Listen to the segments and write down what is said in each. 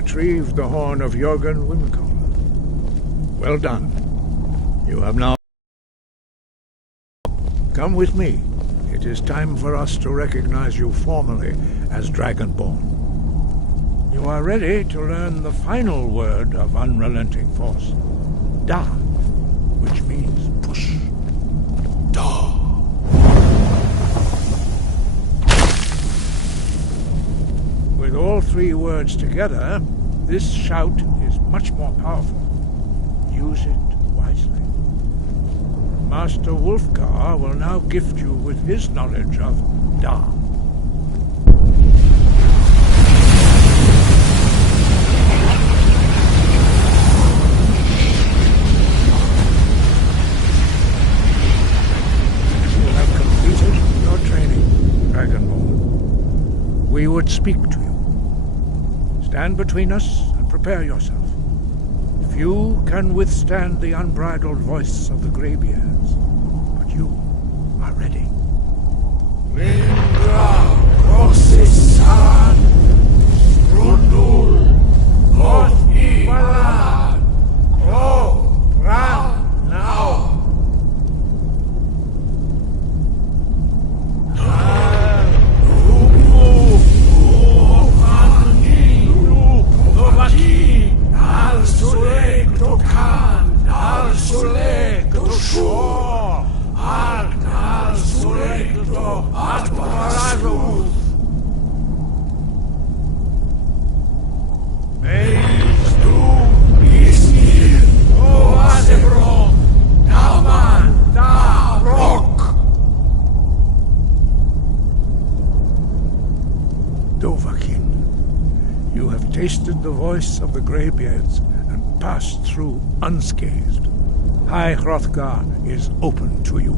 retrieved the horn of Jörgen Wimkel. Well done. You have now... Come with me. It is time for us to recognize you formally as Dragonborn. You are ready to learn the final word of unrelenting force. Da, which means push. Da. With all three words together, this shout is much more powerful. Use it wisely. Master Wulfgar will now gift you with his knowledge of Da. You have completed your training, Dragonborn. We would speak to you. Stand between us and prepare yourself. Few can withstand the unbridled voice of the Greybeards, but you are ready. Lindra Rossisan Rundul Hothi Balan Ro Ran Now tasted the voice of the Greybeards and passed through unscathed. High Hrothgar is open to you.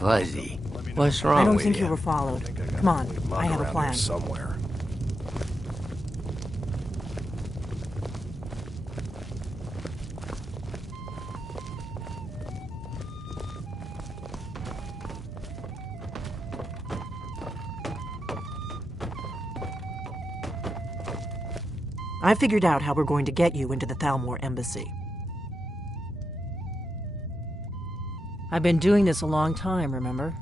Fuzzy. What's wrong with you? I don't think you were followed. Come on, I have a plan. Somewhere. I figured out how we're going to get you into the Thalmor embassy. I've been doing this a long time, remember?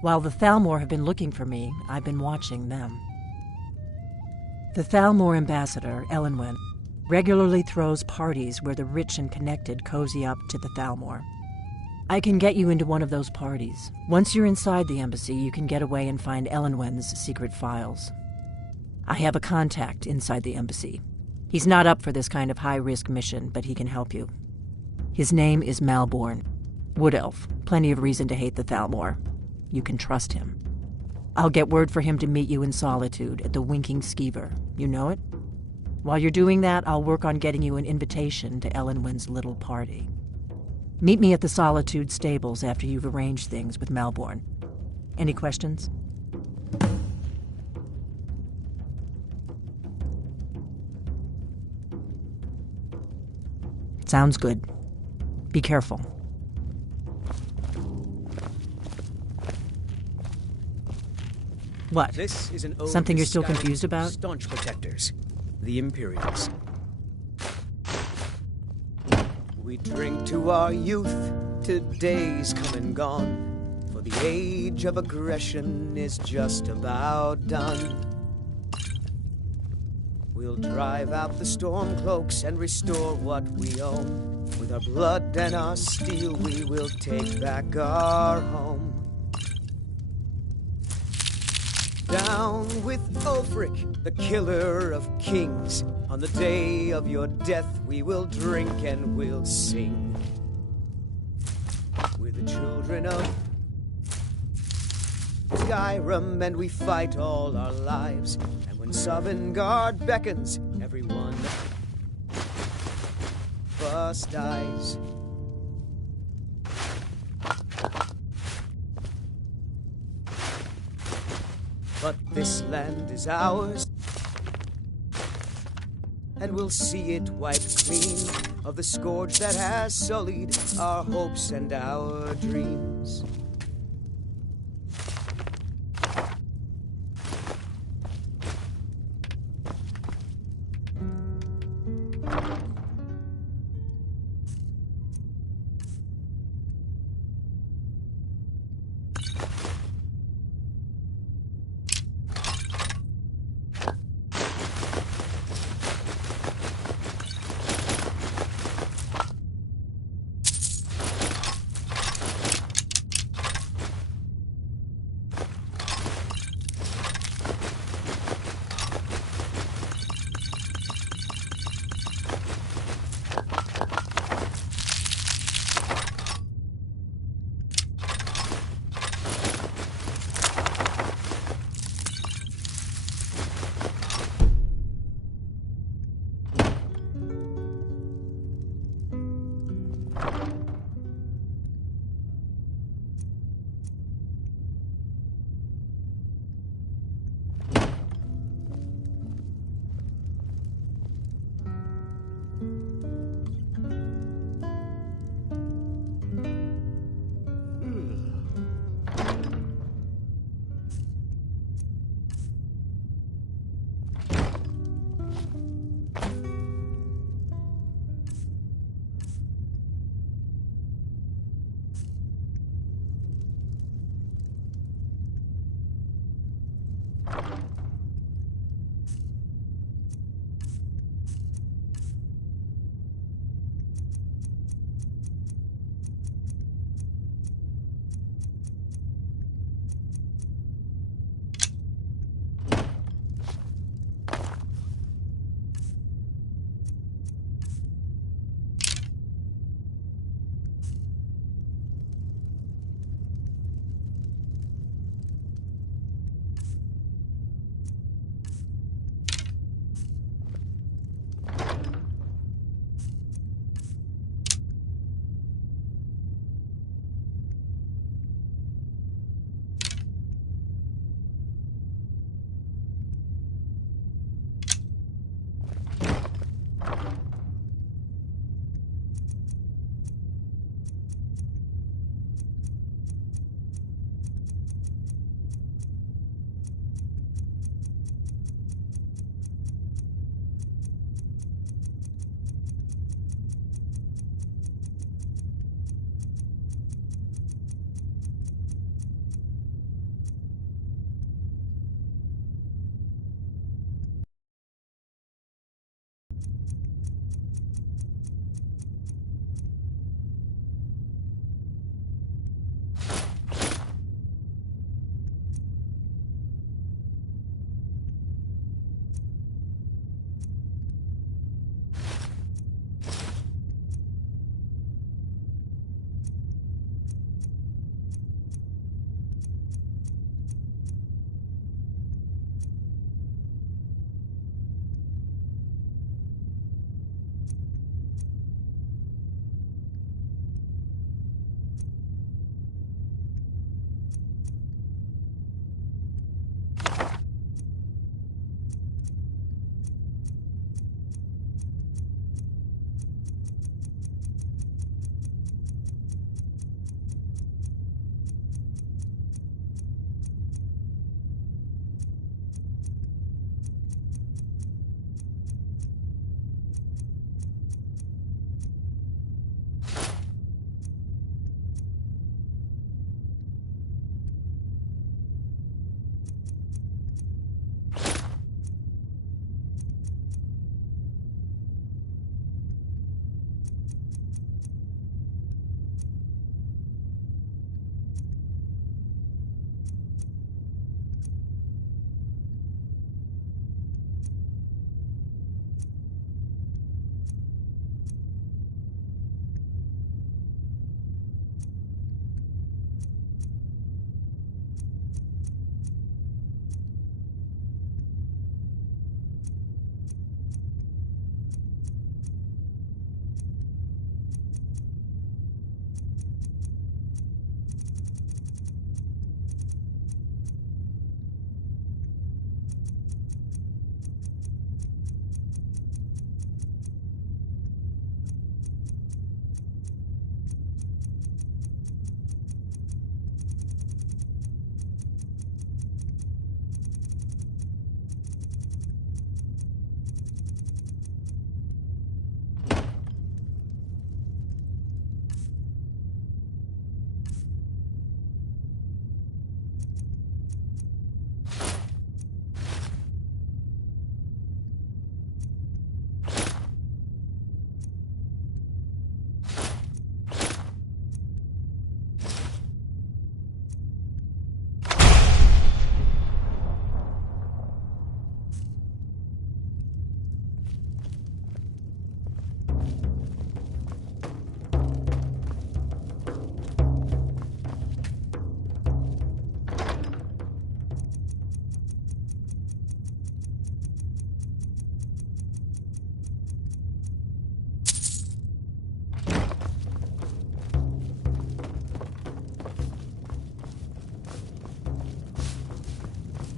While the Thalmor have been looking for me, I've been watching them. The Thalmor ambassador, Elenwen, regularly throws parties where the rich and connected cozy up to the Thalmor. I can get you into one of those parties. Once you're inside the embassy, you can get away and find Elenwen's secret files. I have a contact inside the embassy. He's not up for this kind of high-risk mission, but he can help you. His name is Malborn. Wood Elf. Plenty of reason to hate the Thalmor. You can trust him. I'll get word for him to meet you in Solitude at the Winking Skeever. You know it? While you're doing that, I'll work on getting you an invitation to Elenwen's little party. Meet me at the Solitude stables after you've arranged things with Malborn. Any questions? Sounds good. Be careful. What? This is an ode Something to you're still Skyrim's confused about? Staunch protectors, the Imperials. We drink to our youth, today's come and gone, for the age of aggression is just about done. We'll drive out the stormcloaks and restore what we own. With our blood and our steel, we will take back our home. Down with Ulfric, the killer of kings. On the day of your death, we will drink and we'll sing. We're the children of Skyrim, and we fight all our lives. And when Sovngarde beckons, everyone of us dies. But this land is ours, and we'll see it wiped clean of the scourge that has sullied our hopes and our dreams.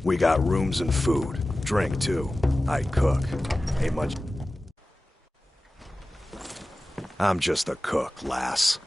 We got rooms and food. Drink, too. I cook. Ain't much... I'm just a cook, lass.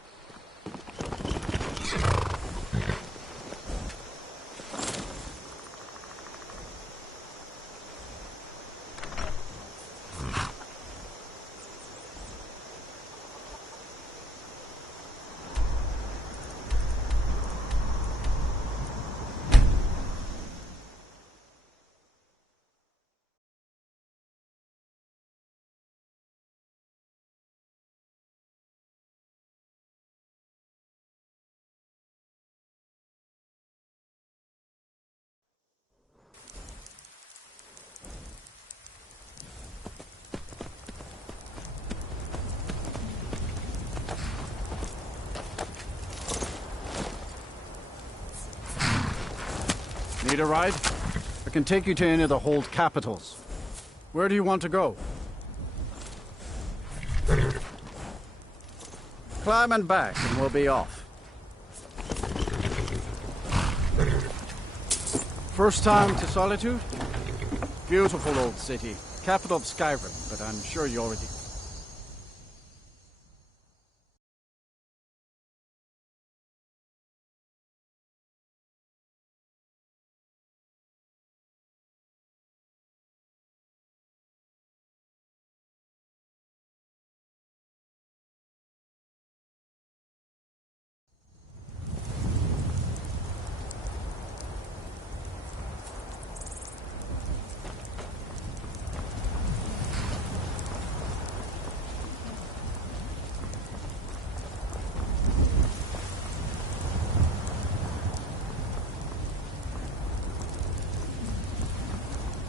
Need a ride? I can take you to any of the hold capitals. Where do you want to go? Climb and back, and we'll be off. First time to Solitude? Beautiful old city. Capital of Skyrim, but I'm sure you already...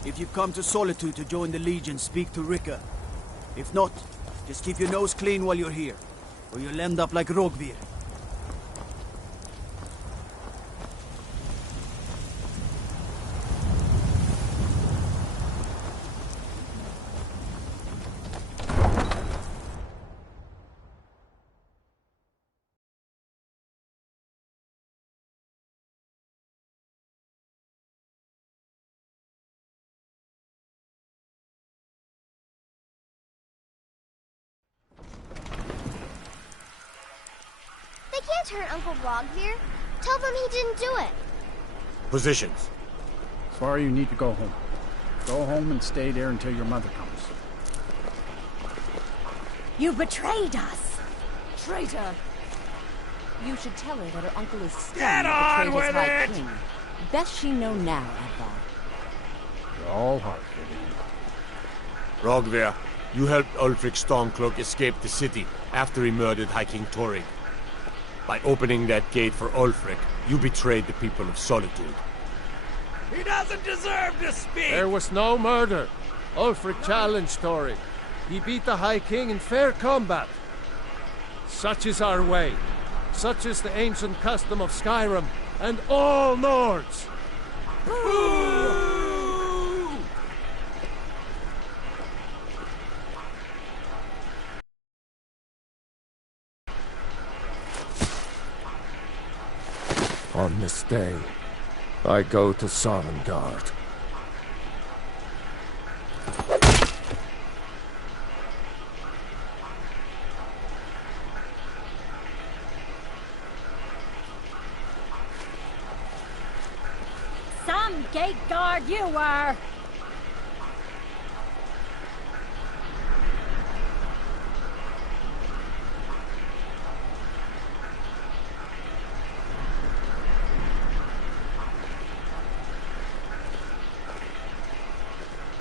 If you've come to Solitude to join the Legion, speak to Rika. If not, just keep your nose clean while you're here, or you'll end up like Rogvir. Can't hurt Uncle Rogvir. Tell them he didn't do it. Positions. Sorry, you need to go home. Go home and stay there until your mother comes. You betrayed us! Traitor! You should tell her that her uncle is stunned to betray his High King. Best she know now, Advar. You're all hard-headed. Rogvir, you helped Ulfric Stormcloak escape the city after he murdered High King Torrig. By opening that gate for Ulfric, you betrayed the people of Solitude. He doesn't deserve to speak! There was no murder. Ulfric challenged Torrig. He beat the High King in fair combat. Such is our way. Such is the ancient custom of Skyrim and all Nords. Boo! On this day, I go to Sovngarde. Some gate guard you were!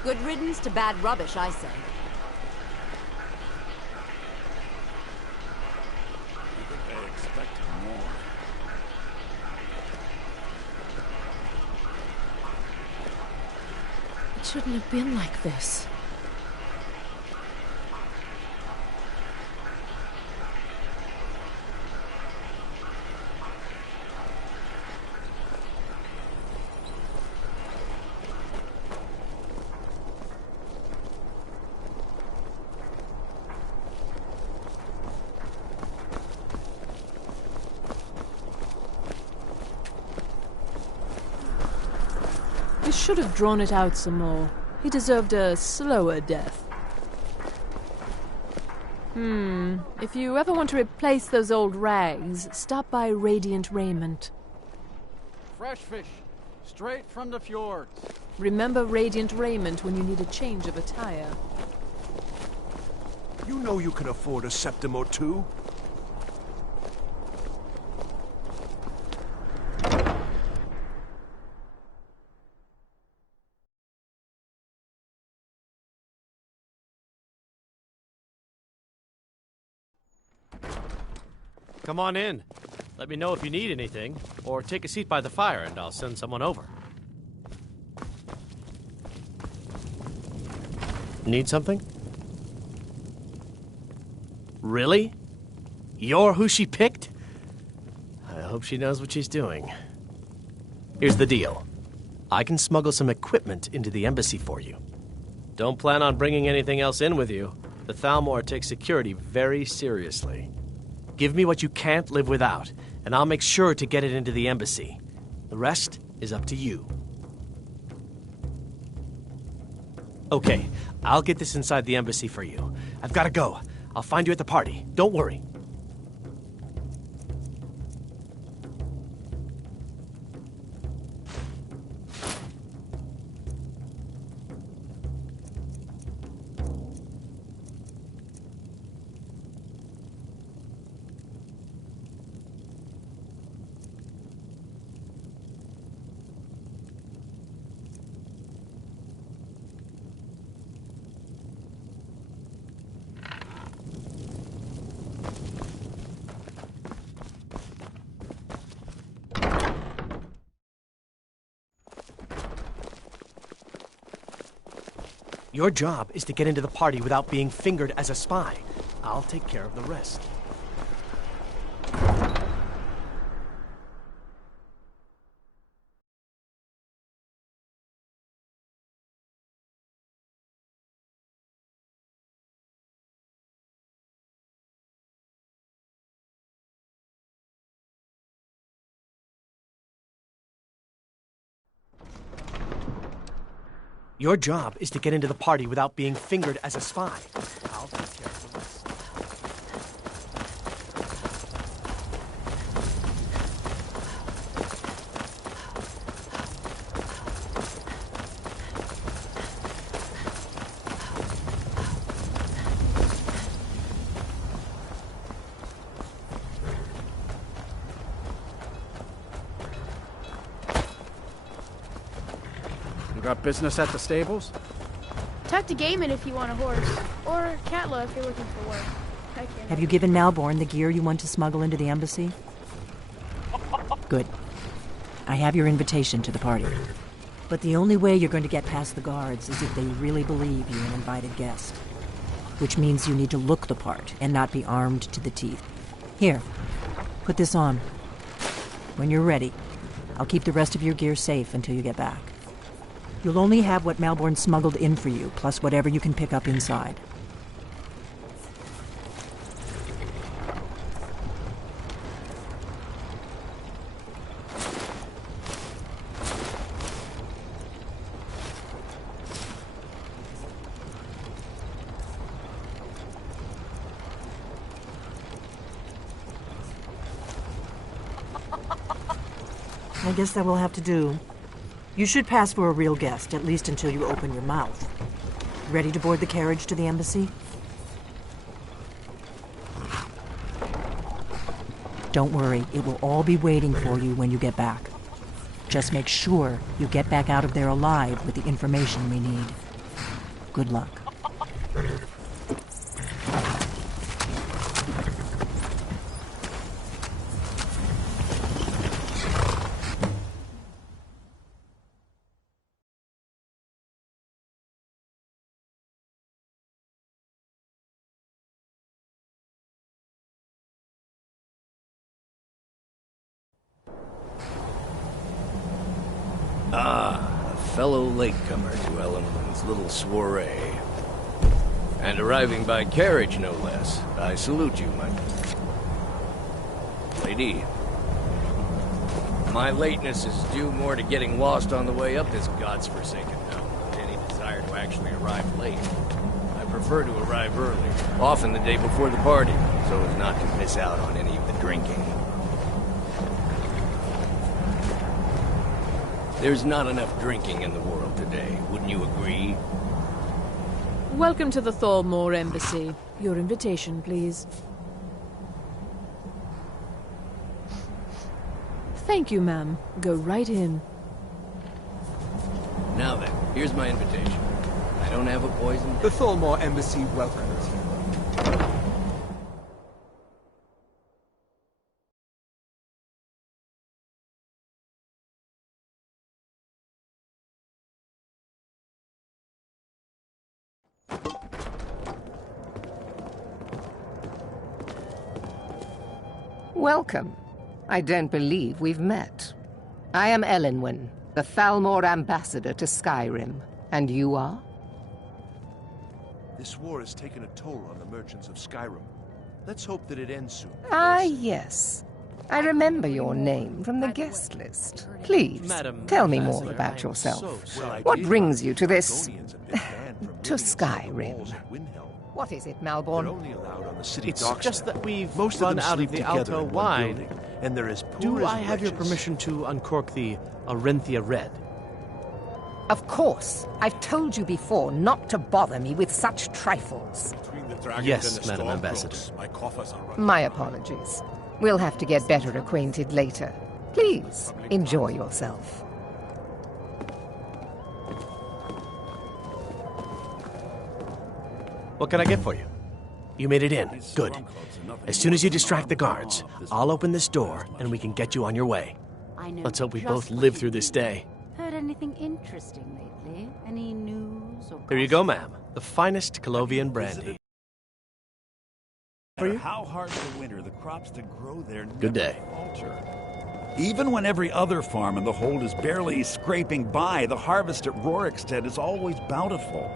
Good riddance to bad rubbish, I say. I think they expected more. It shouldn't have been like this. should have drawn it out some more. He deserved a slower death. If you ever want to replace those old rags, stop by Radiant Raiment. Fresh fish, straight from the fjords. Remember Radiant Raiment when you need a change of attire. You know you can afford a septim or two. Come on in. Let me know if you need anything, or take a seat by the fire and I'll send someone over. Need something? Really? You're who she picked? I hope she knows what she's doing. Here's the deal. I can smuggle some equipment into the embassy for you. Don't plan on bringing anything else in with you. The Thalmor takes security very seriously. Give me what you can't live without, and I'll make sure to get it into the embassy. The rest is up to you. Okay, I'll get this inside the embassy for you. I've got to go. I'll find you at the party. Don't worry. Your job is to get into the party without being fingered as a spy. I'll take care of the rest. Your job is to get into the party without being fingered as a spy. I'll take care of the rest. Got business at the stables? Talk to Gaiman if you want a horse. Or Catla if you're looking for work. Have you given Malborn the gear you want to smuggle into the embassy? Good. I have your invitation to the party. But the only way you're going to get past the guards is if they really believe you're an invited guest. Which means you need to look the part and not be armed to the teeth. Here, put this on. When you're ready, I'll keep the rest of your gear safe until you get back. You'll only have what Malborn smuggled in for you, plus whatever you can pick up inside. I guess that will have to do. You should pass for a real guest, at least until you open your mouth. Ready to board the carriage to the embassy? Don't worry, it will all be waiting for you when you get back. Just make sure you get back out of there alive with the information we need. Good luck. Ah, a fellow latecomer to Ellenland's little soiree. And arriving by carriage, no less. I salute you, my lady. My lateness is due more to getting lost on the way up this god's forsaken mountain than any desire to actually arrive late. I prefer to arrive early, often the day before the party, so as not to miss out on any of the drinking. There's not enough drinking in the world today, wouldn't you agree? Welcome to the Thalmor Embassy. Your invitation, please. Thank you, ma'am. Go right in. Now then, here's my invitation. I don't have a poison. The Thalmor Embassy welcomes you. Welcome. I don't believe we've met. I am Elenwen, the Thalmor ambassador to Skyrim. And you are? This war has taken a toll on the merchants of Skyrim. Let's hope that it ends soon. Ah, yes. I remember your name from the guest list. Please, tell me more about yourself. What brings you to this... to Skyrim? What is it, Malborn? It's just that we've run out of the Alto wine. And there is Do I have your permission to uncork the Arenthia Red? Of course. I've told you before not to bother me with such trifles. Yes, Madam Ambassador. My apologies. We'll have to get better acquainted later. Please, enjoy yourself. What can I get for you? You made it in. Good. As soon as you distract the guards, I'll open this door and we can get you on your way. Let's hope we both live through this day. Heard anything interesting lately? Any news or... Here you go, ma'am. The finest Colovian brandy. No matter how hard the winter, the crops that grow there Good day. falter. Even when every other farm in the hold is barely scraping by, the harvest at Rorikstead is always bountiful.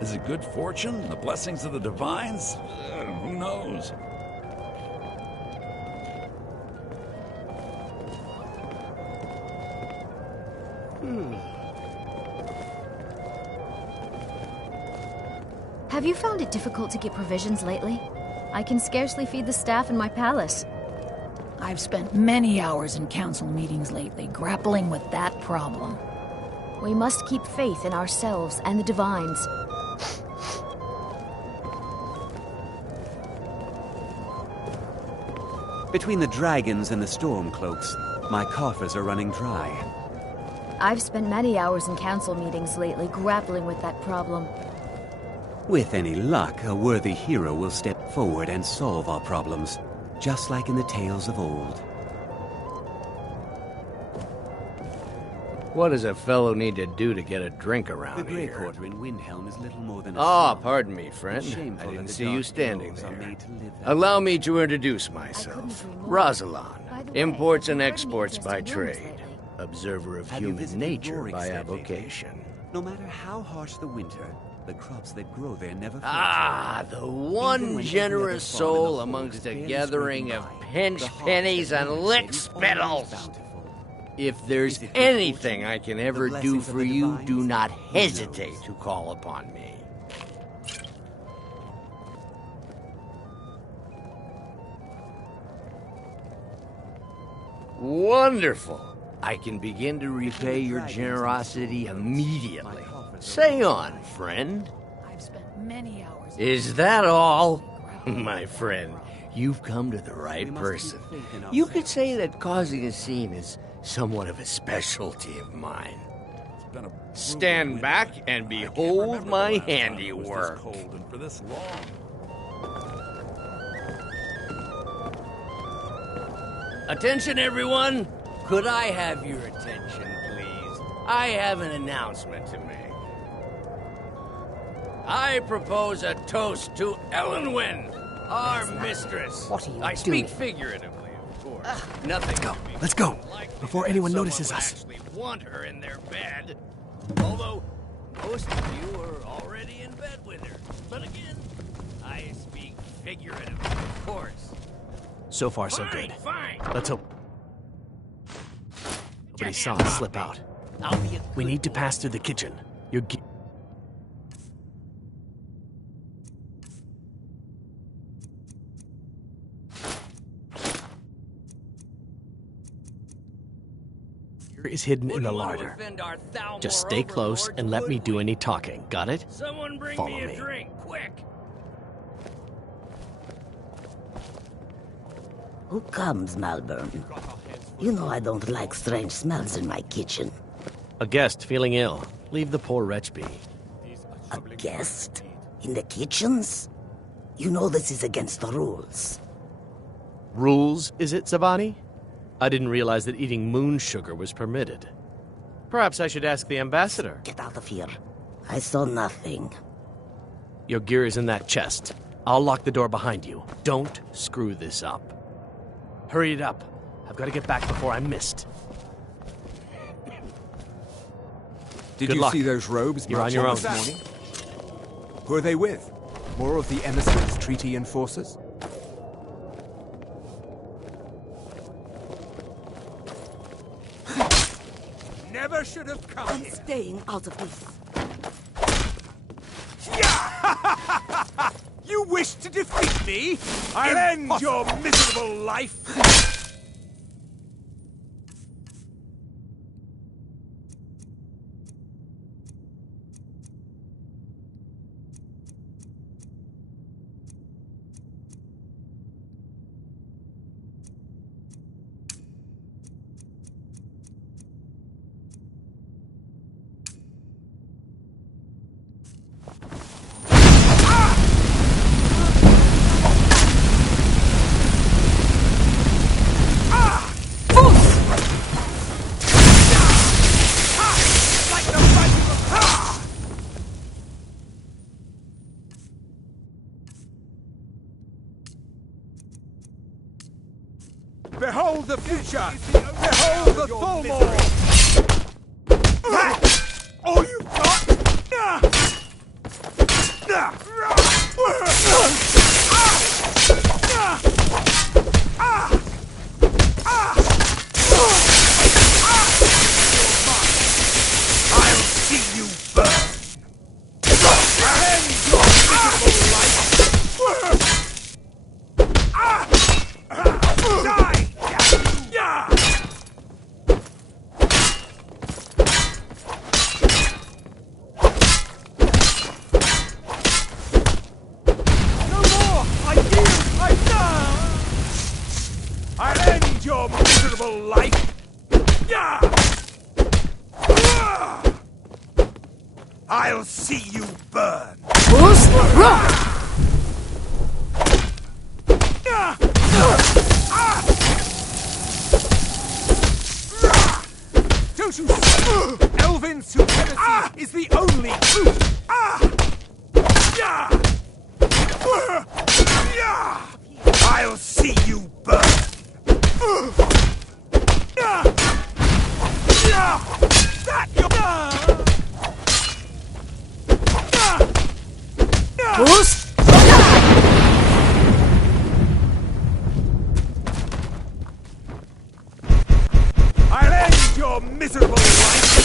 Is it good fortune? The blessings of the divines? Who knows? Have you found it difficult to get provisions lately? I can scarcely feed the staff in my palace. I've spent many hours in council meetings lately, grappling with that problem. We must keep faith in ourselves and the divines. Between the dragons and the stormcloaks, my coffers are running dry. I've spent many hours in council meetings lately, grappling with that problem. With any luck, a worthy hero will step forward and solve our problems, just like in the tales of old. What does a fellow need to do to get a drink around The Grey here? Quarter in Windhelm is little more than a Ah, slum. pardon me, friend. It's shameful I that didn't the see you dark standing elves are there. made to live that Allow way. me to introduce myself. Rosalind, imports and exports by trade. Observer of Have you human visited nature by Rorikstead avocation. No matter how harsh the winter, the crops that grow there never fail. Ah, the one generous soul amongst a gathering of pinch pennies and lick spittles. If there's anything I can ever do for you, do not hesitate to call upon me. Wonderful. I can begin to repay your generosity immediately. Say on, friend. I've spent many hours... Is that all? My friend, you've come to the right person. You could say that causing a scene is somewhat of a specialty of mine. Stand back and behold my handiwork. For this long. Attention, everyone! Could I have your attention, please? I have an announcement to make. I propose a toast to Elenwen, our mistress. What are you I doing? speak figuratively, of course. Nothing. Let's go, before anyone notices us. Actually want her in their bed. Although most of you are already in bed with her. But again, I speak figuratively, of course. So far, so Fine, good. fine. Let's hope. nobody saw us slip out. We need to pass through the kitchen. Your gear is hidden in the larder. Just stay close and let me do any talking. Got it? Someone bring Follow me a me. drink, quick. Who comes, Malvern? You know I don't like strange smells in my kitchen. A guest feeling ill. Leave the poor wretch be. A guest? In the kitchens? You know this is against the rules. Rules, is it, Zavani? I didn't realize that eating moon sugar was permitted. Perhaps I should ask the ambassador. Get out of here. I saw nothing. Your gear is in that chest. I'll lock the door behind you. Don't screw this up. Hurry it up. I've got to get back before I'm missed. Did Good you luck. see those robes You're on your own. this morning? Who are they with? More of the emissaries' treaty enforcers? Never should have come I'm here. staying out of this. You wish to defeat me? I'll end your miserable life. Behold the future! Behold the Thalmor! That! All you've got? I'll see you burn! End your miserable life! Die! No more! I yield! I die! I'll end your miserable life! I'll see you burn! Don't you see? Elven supremacy is the only truth! I'll see you burn! That you I'll end your miserable life!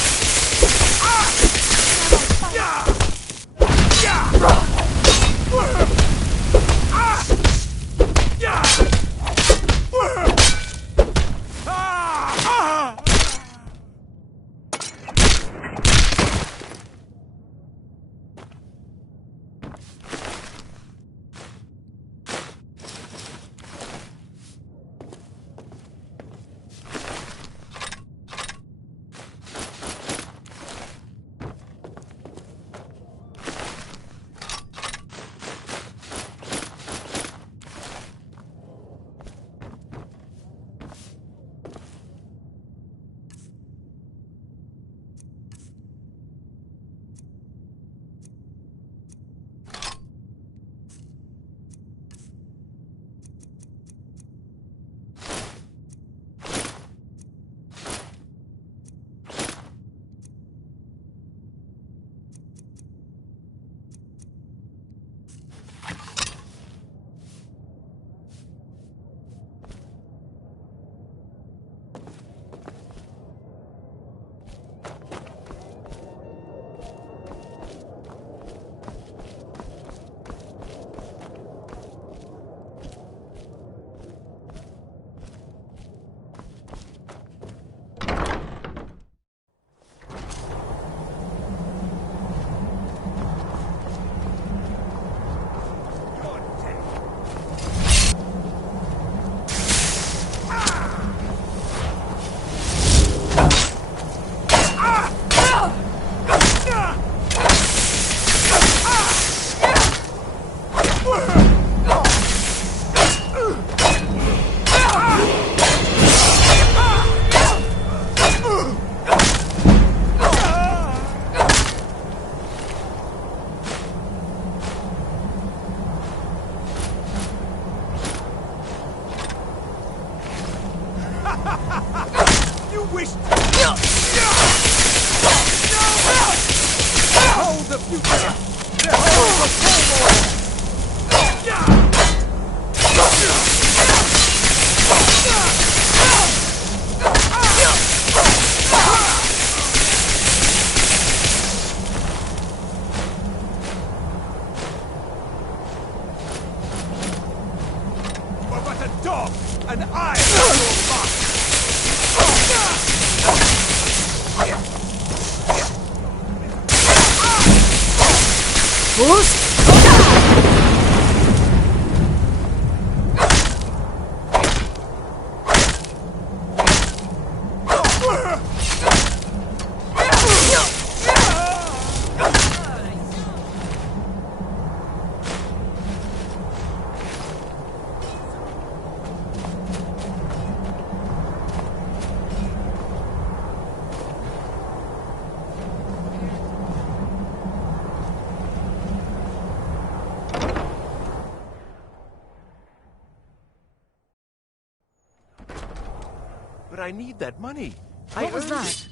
But I need that money. What was earned that?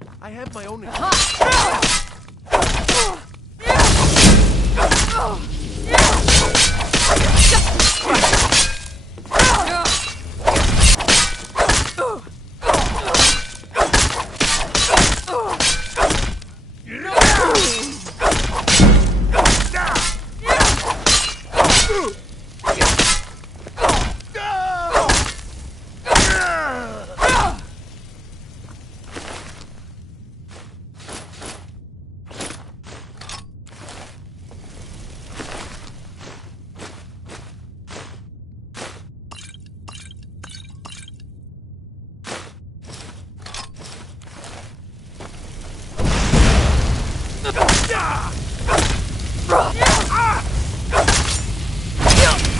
it. I have my own...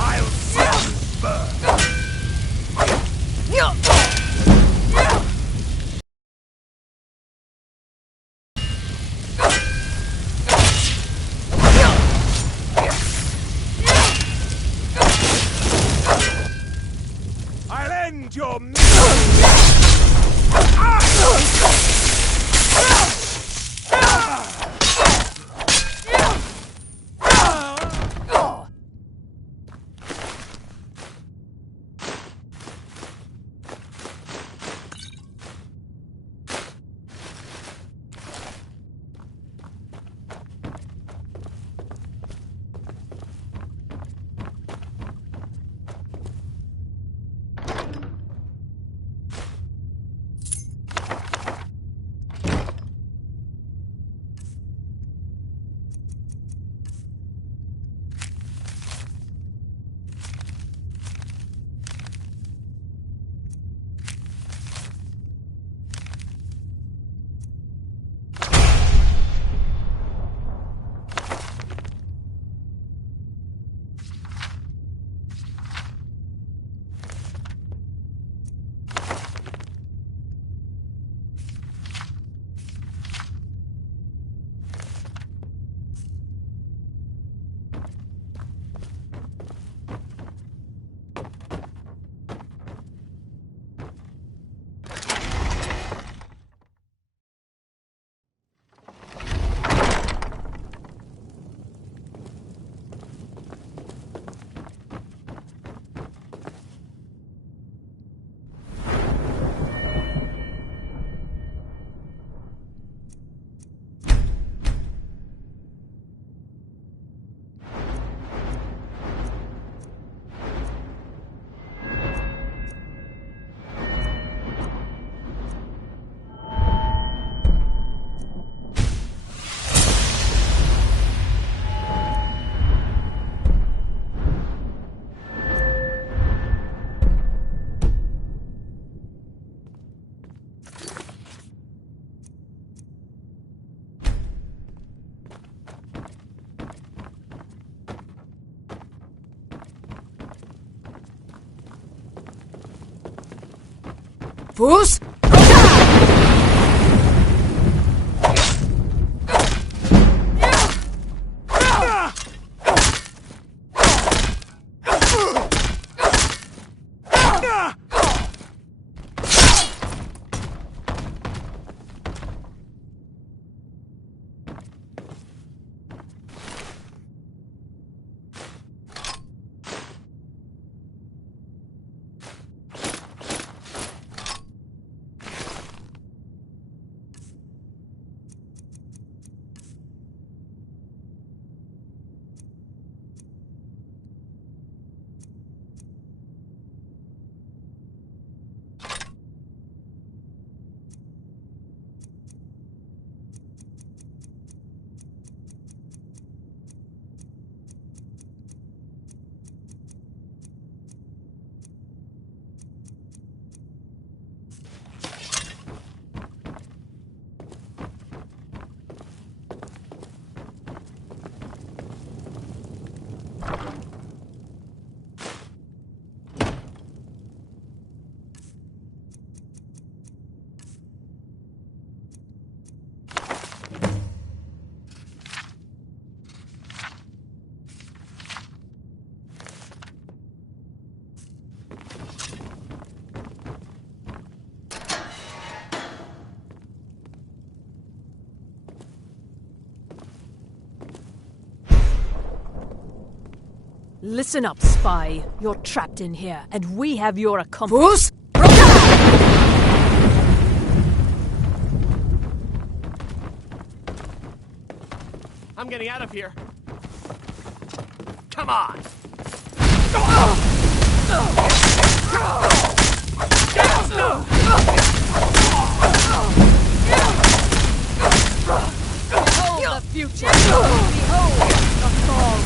I'll see you burn. I'll end your Fus! Listen up, spy. You're trapped in here, and we have your accomplice. I'm getting out of here. Come on! Behold the future! Behold the fall!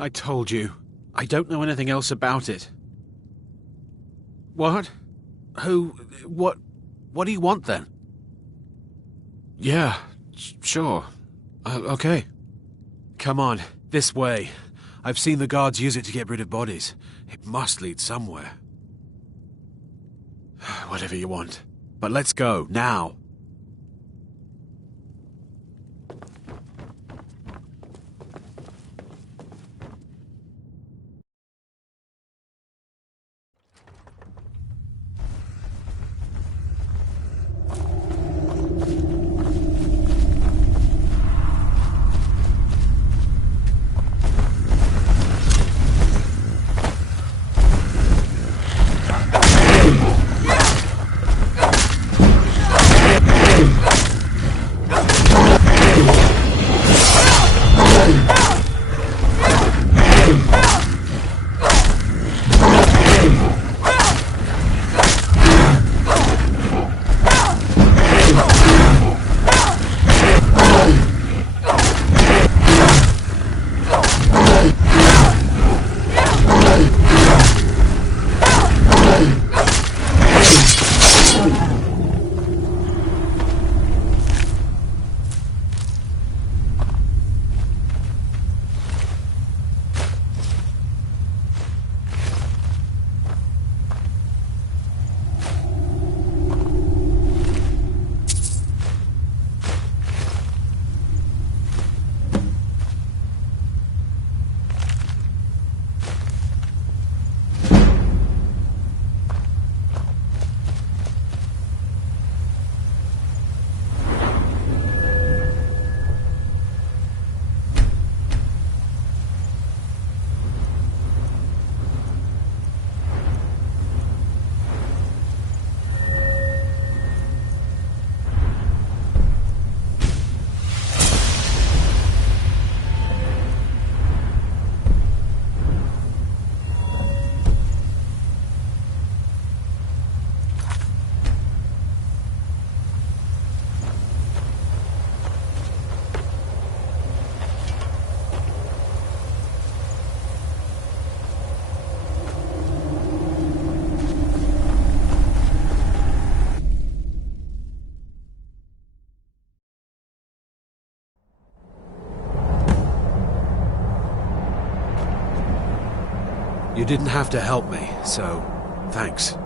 I told you. I don't know anything else about it. What? Who? What do you want then? Yeah, sure. Okay. Come on, this way. I've seen the guards use it to get rid of bodies. It must lead somewhere. Whatever you want. But let's go, now. You didn't have to help me, so thanks.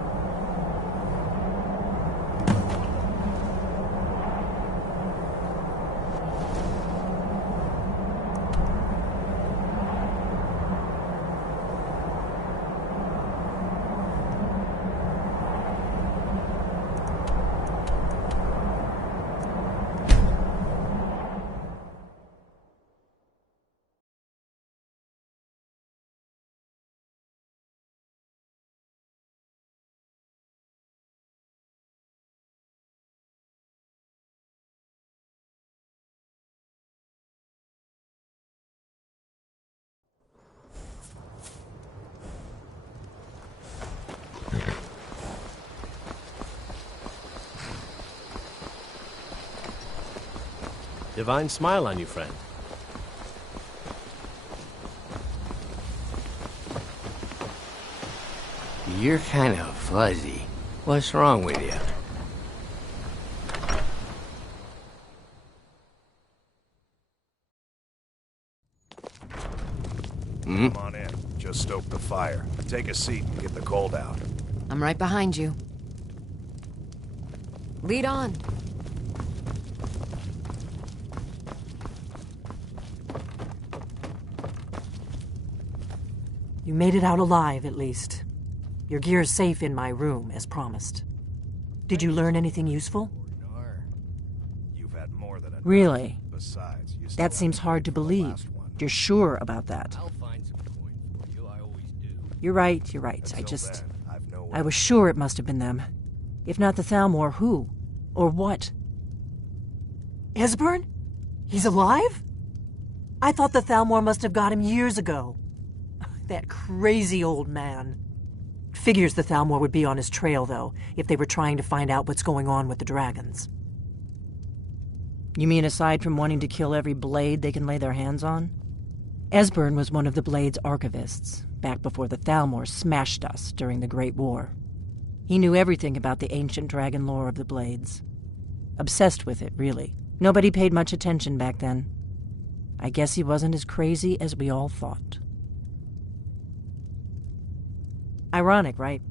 Divine smile on you, friend. You're kind of fuzzy. What's wrong with you? Come on in. Just stoke the fire. Take a seat and get the cold out. I'm right behind you. Lead on. You made it out alive, at least. Your gear's safe in my room, as promised. Did you learn anything useful? You've had more than a Really? Besides, you That seems hard to believe. You're sure about that? You're right. I was sure it must have been them. If not the Thalmor, who? Or what? Esbern? He's alive? I thought the Thalmor must have got him years ago. That crazy old man. Figures the Thalmor would be on his trail, though, if they were trying to find out what's going on with the dragons. You mean aside from wanting to kill every blade they can lay their hands on? Esbern was one of the Blade's archivists, back before the Thalmor smashed us during the Great War. He knew everything about the ancient dragon lore of the Blades. Obsessed with it, really. Nobody paid much attention back then. I guess he wasn't as crazy as we all thought. Ironic, right?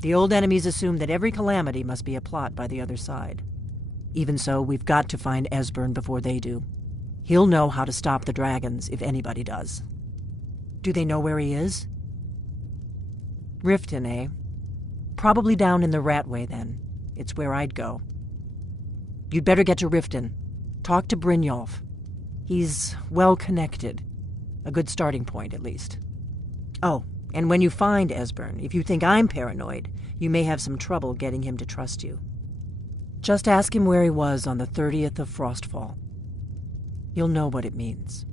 The old enemies assumed that every calamity must be a plot by the other side. Even so, we've got to find Esbern before they do. He'll know how to stop the dragons, if anybody does. Do they know where he is? Riften, eh? Probably down in the Ratway, then. It's where I'd go. You'd better get to Riften. Talk to Brynjolf. He's well-connected. A good starting point, at least. Oh, and when you find Esbern, if you think I'm paranoid, you may have some trouble getting him to trust you. Just ask him where he was on the 30th of Frostfall. You'll know what it means.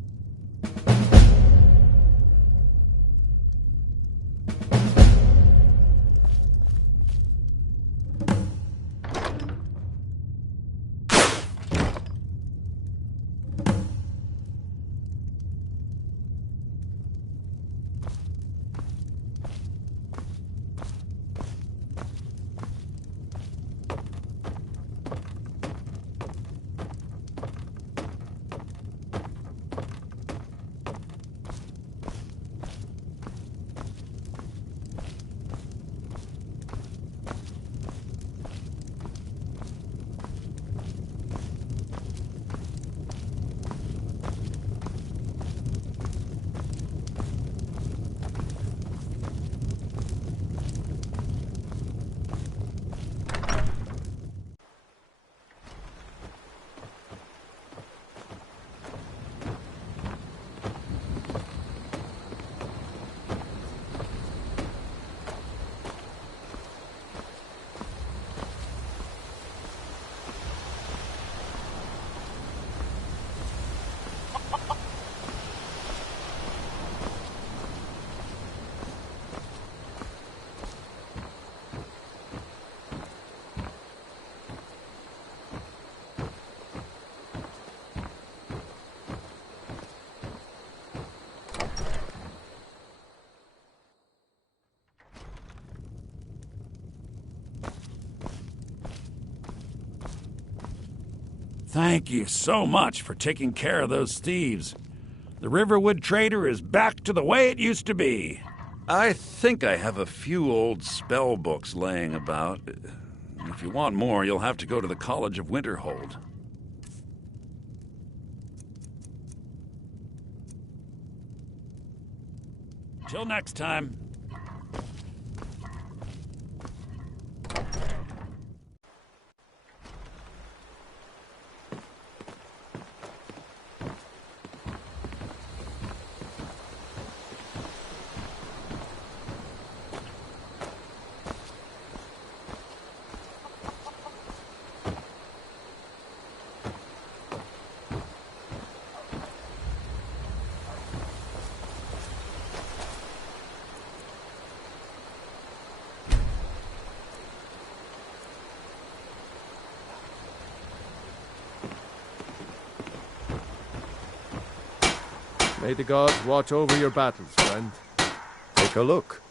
Thank you so much for taking care of those thieves. The Riverwood Trader is back to the way it used to be. I think I have a few old spell books laying about. If you want more, you'll have to go to the College of Winterhold. Till next time. May the gods watch over your battles, friend. Take a look.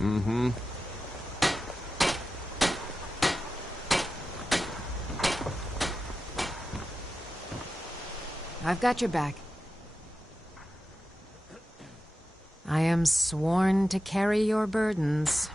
Mm-hmm. I've got your back. I am sworn to carry your burdens.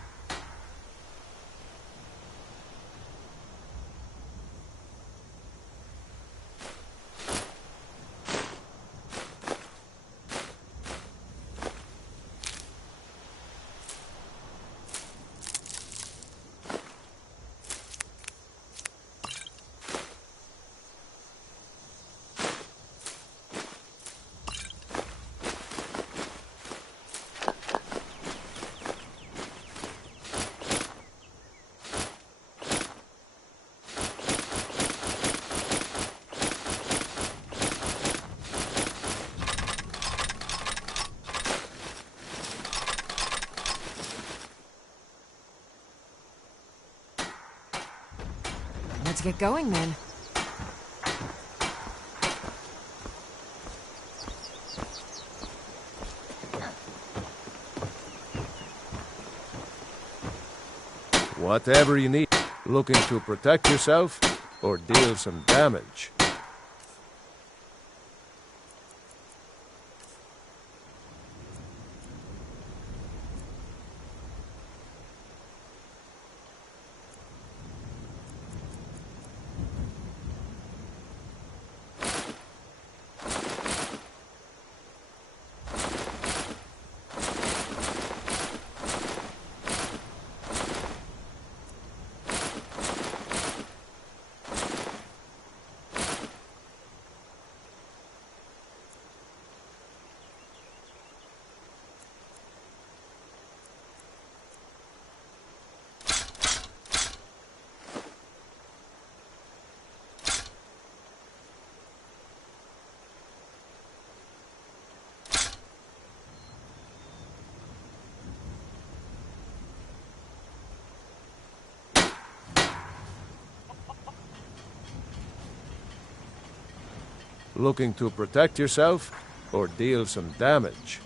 Let's get going then. Whatever you need. Looking to protect yourself or deal some damage? Looking to protect yourself or deal some damage?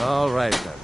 All right, then.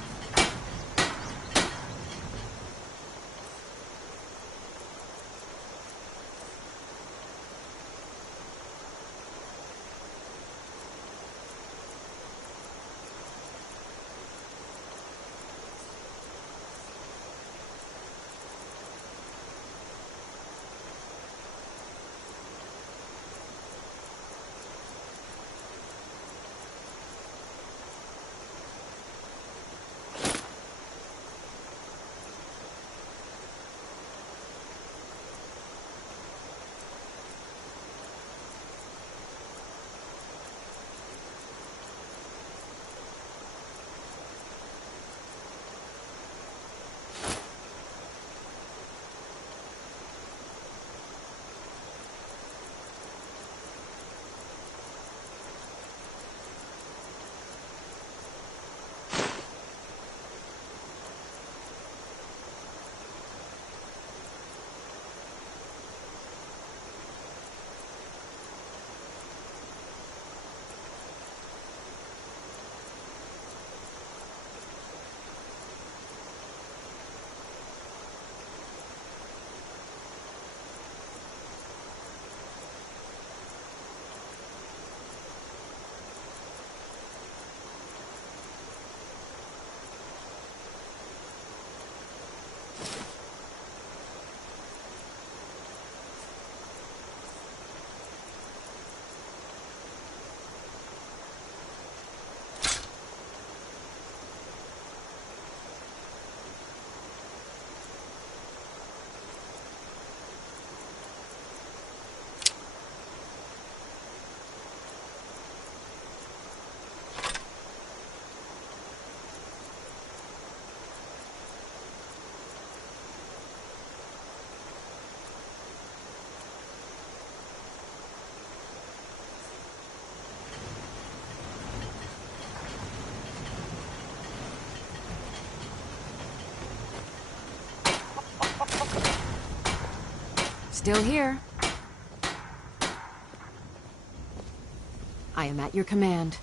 Still here. I am at your command.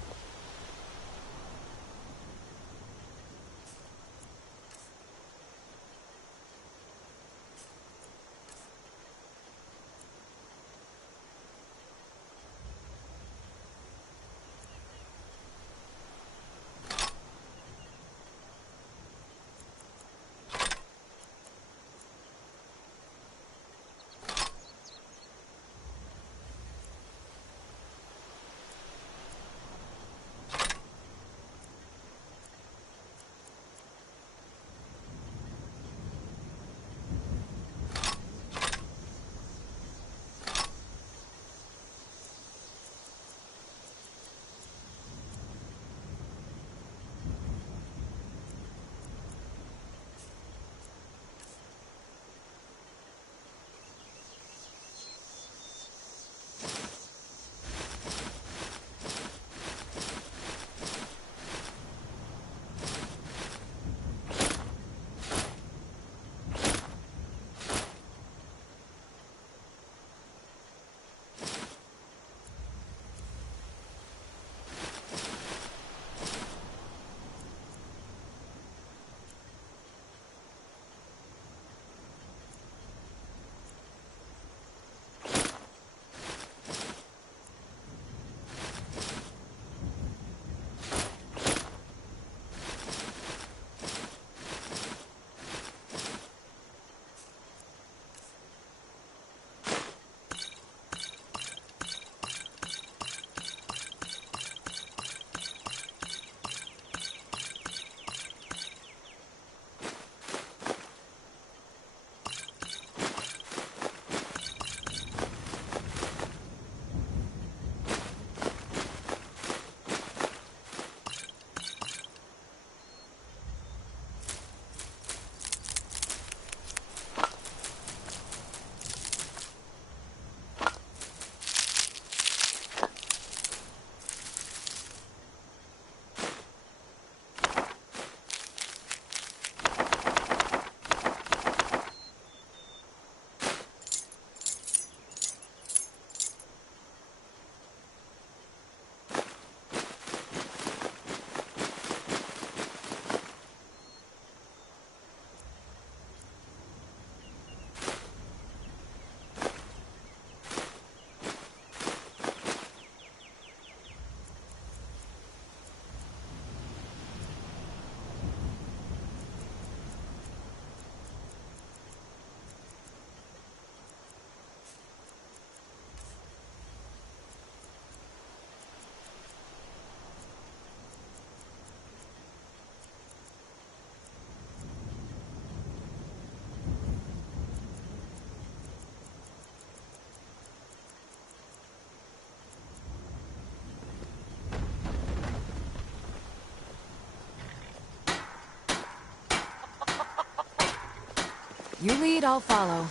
You lead, I'll follow.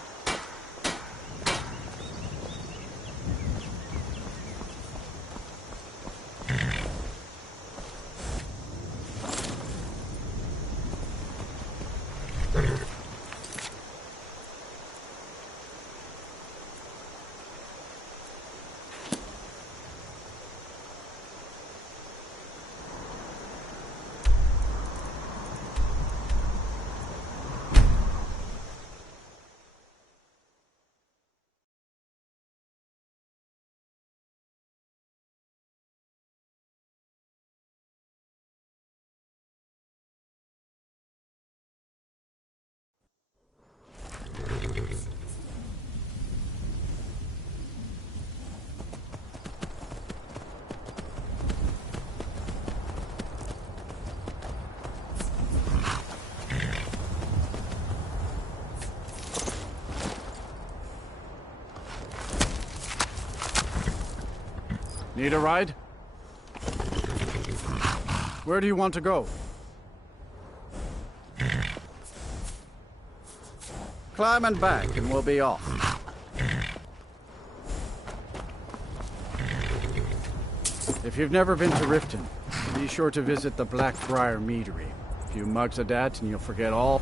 Need a ride? Where do you want to go? Climb and back, and we'll be off. If you've never been to Riften, be sure to visit the Blackbriar Meadery. A few mugs of that, and you'll forget all.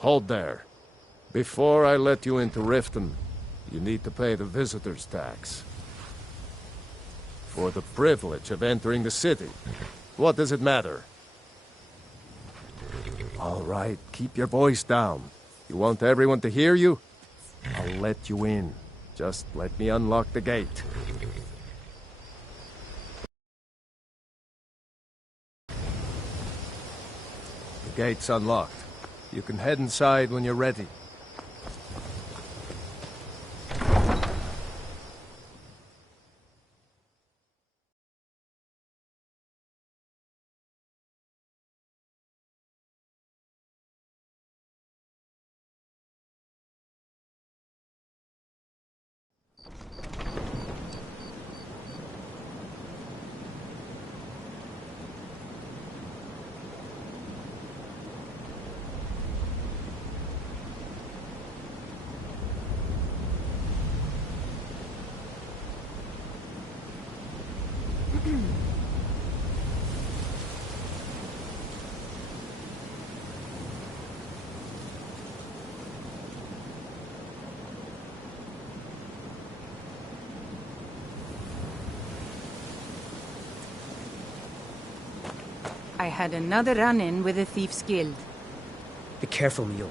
Hold there. Before I let you into Riften, you need to pay the visitor's tax. For the privilege of entering the city. What does it matter? All right, keep your voice down. You want everyone to hear you? I'll let you in. Just let me unlock the gate. The gate's unlocked. You can head inside when you're ready. I had another run-in with the Thieves' Guild. Be careful, Mule.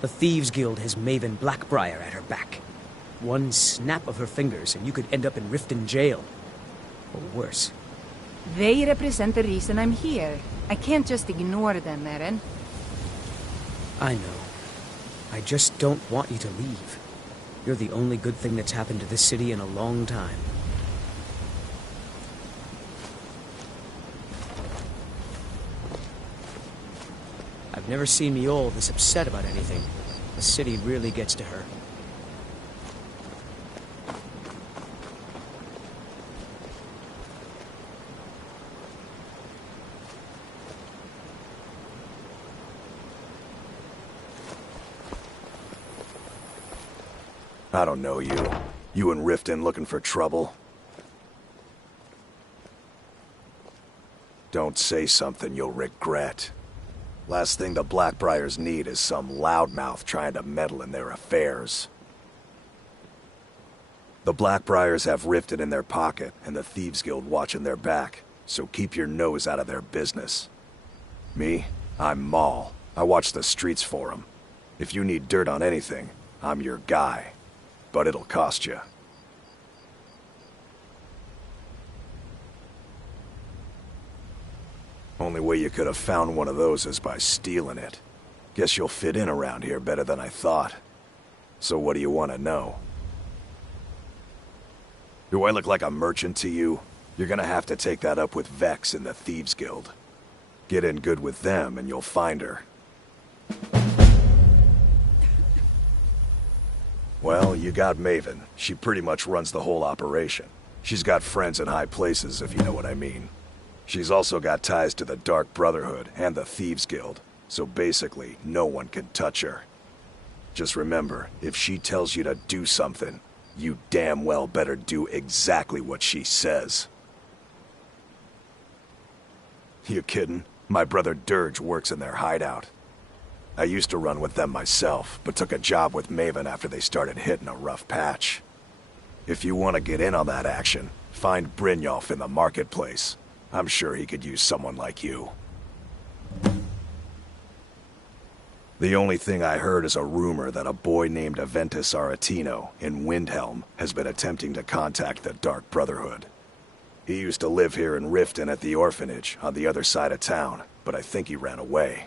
The Thieves' Guild has Maven Blackbriar at her back. One snap of her fingers and you could end up in Riften jail. Or worse. They represent the reason I'm here. I can't just ignore them, Eren. I know. I just don't want you to leave. You're the only good thing that's happened to this city in a long time. I've never seen Mule this upset about anything. The city really gets to her. I don't know you. You in Riften looking for trouble? Don't say something you'll regret. Last thing the Blackbriars need is some loudmouth trying to meddle in their affairs. The Blackbriars have Riften in their pocket and the Thieves Guild watching their back, so keep your nose out of their business. Me? I'm Maul. I watch the streets for them. If you need dirt on anything, I'm your guy. But it'll cost you. Only way you could have found one of those is by stealing it. Guess you'll fit in around here better than I thought. So what do you want to know? Do I look like a merchant to you? You're gonna have to take that up with Vex in the Thieves Guild. Get in good with them and you'll find her. Well, you got Maven. She pretty much runs the whole operation. She's got friends in high places, if you know what I mean. She's also got ties to the Dark Brotherhood and the Thieves Guild, so basically, no one can touch her. Just remember, if she tells you to do something, you damn well better do exactly what she says. You kidding? My brother Dirge works in their hideout. I used to run with them myself, but took a job with Maven after they started hitting a rough patch. If you want to get in on that action, find Brynjolf in the marketplace. I'm sure he could use someone like you. The only thing I heard is a rumor that a boy named Aventus Aretino in Windhelm has been attempting to contact the Dark Brotherhood. He used to live here in Riften at the orphanage on the other side of town, but I think he ran away.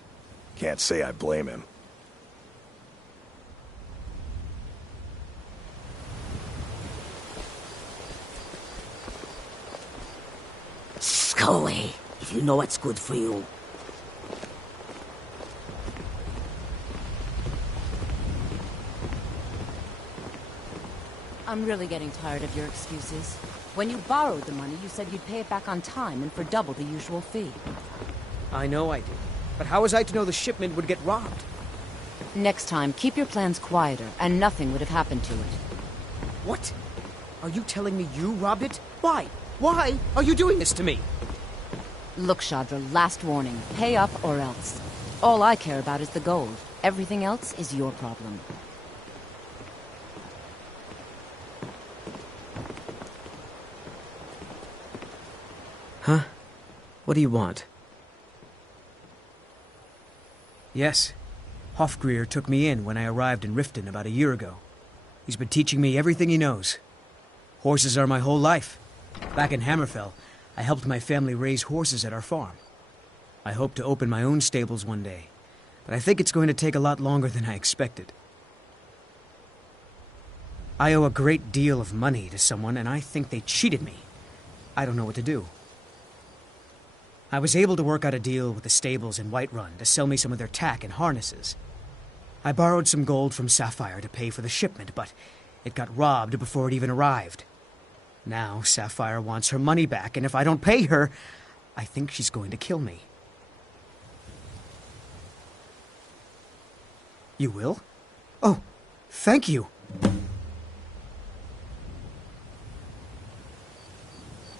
Can't say I blame him. Go away, if you know what's good for you. I'm really getting tired of your excuses. When you borrowed the money, you said you'd pay it back on time and for double the usual fee. I know I did. But how was I to know the shipment would get robbed? Next time, keep your plans quieter, and nothing would have happened to it. What? Are you telling me you robbed it? Why? Why are you doing this to me? Look, Shadra, last warning. Pay up or else. All I care about is the gold. Everything else is your problem. Huh? What do you want? Yes. Hofgrir took me in when I arrived in Riften about a year ago. He's been teaching me everything he knows. Horses are my whole life. Back in Hammerfell, I helped my family raise horses at our farm. I hope to open my own stables one day, but I think it's going to take a lot longer than I expected. I owe a great deal of money to someone, and I think they cheated me. I don't know what to do. I was able to work out a deal with the stables in Whiterun to sell me some of their tack and harnesses. I borrowed some gold from Sapphire to pay for the shipment, but it got robbed before it even arrived. Now Sapphire wants her money back, and if I don't pay her, I think she's going to kill me. You will? Oh, thank you.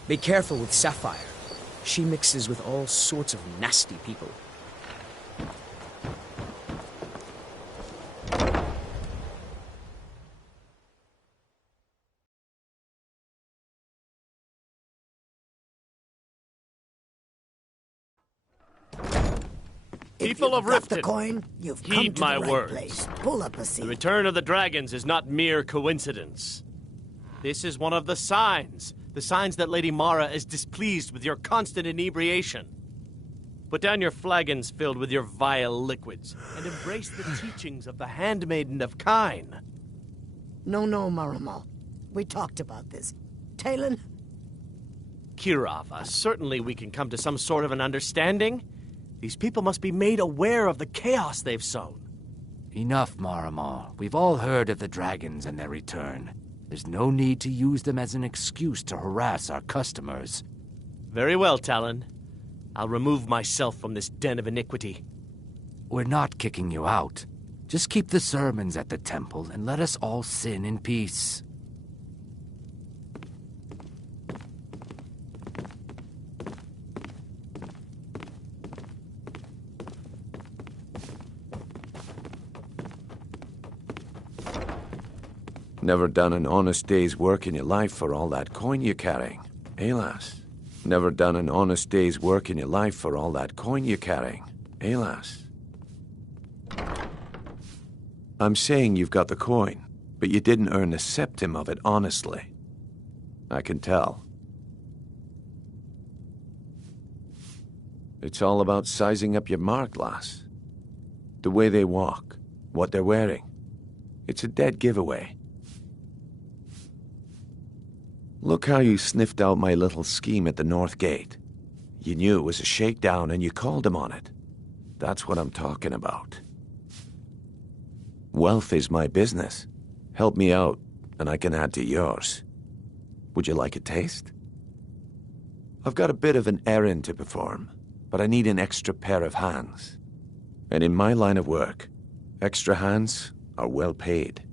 Be careful with Sapphire. She mixes with all sorts of nasty people. People of Riften, The coin, you've come heed to my the right words. place. Pull up a The seat. return of the dragons is not mere coincidence. This is one of the signs that Lady Mara is displeased with your constant inebriation. Put down your flagons filled with your vile liquids, and embrace the teachings of the Handmaiden of Kyne. No, Maramal. We talked about this. Talon? Kirava, certainly we can come to some sort of an understanding. These people must be made aware of the chaos they've sown. Enough, Maramal. We've all heard of the dragons and their return. There's no need to use them as an excuse to harass our customers. Very well, Talon. I'll remove myself from this den of iniquity. We're not kicking you out. Just keep the sermons at the temple and let us all sin in peace. Never done an honest day's work in your life for all that coin you're carrying, eh, lass? Never done an honest day's work in your life for all that coin you're carrying, eh, lass? I'm saying you've got the coin, but you didn't earn a septim of it honestly. I can tell. It's all about sizing up your mark, lass. The way they walk, what they're wearing. It's a dead giveaway. Look how you sniffed out my little scheme at the North Gate. You knew it was a shakedown and you called him on it. That's what I'm talking about. Wealth is my business. Help me out, and I can add to yours. Would you like a taste? I've got a bit of an errand to perform, but I need an extra pair of hands. And in my line of work, extra hands are well paid.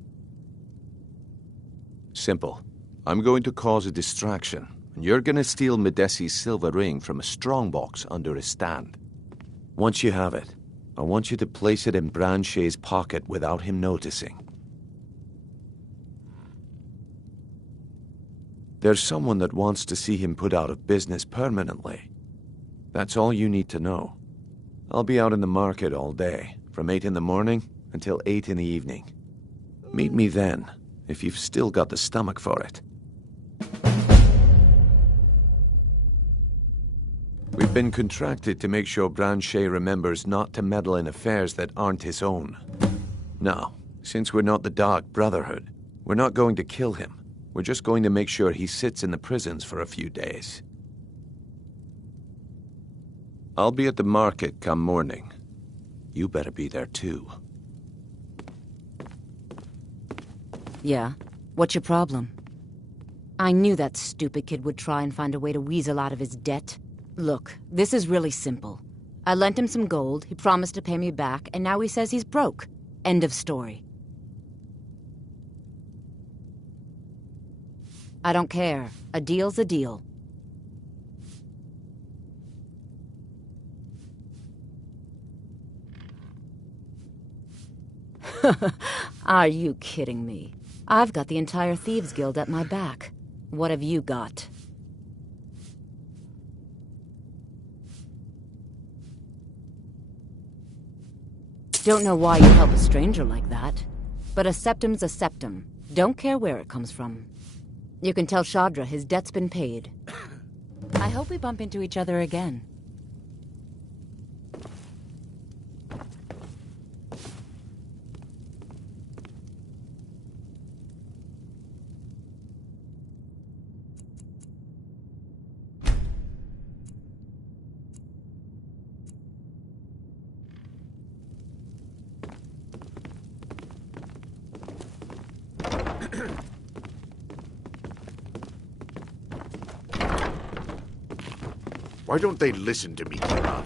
Simple. I'm going to cause a distraction, and you're going to steal Medesi's silver ring from a strongbox under a stand. Once you have it, I want you to place it in Branche's pocket without him noticing. There's someone that wants to see him put out of business permanently. That's all you need to know. I'll be out in the market all day, from 8 in the morning until 8 in the evening. Meet me then, if you've still got the stomach for it. We've been contracted to make sure Branche remembers not to meddle in affairs that aren't his own. Now, since we're not the Dark Brotherhood, we're not going to kill him. We're just going to make sure he sits in the prisons for a few days. I'll be at the market come morning. You better be there too. Yeah? What's your problem? I knew that stupid kid would try and find a way to weasel out of his debt. Look, this is really simple. I lent him some gold, he promised to pay me back, and now he says he's broke. End of story. I don't care. A deal's a deal. Are you kidding me? I've got the entire Thieves Guild at my back. What have you got? Don't know why you help a stranger like that, but a septum's a septum. Don't care where it comes from. You can tell Shadra his debt's been paid. I hope we bump into each other again. Why don't they listen to me, Kirava?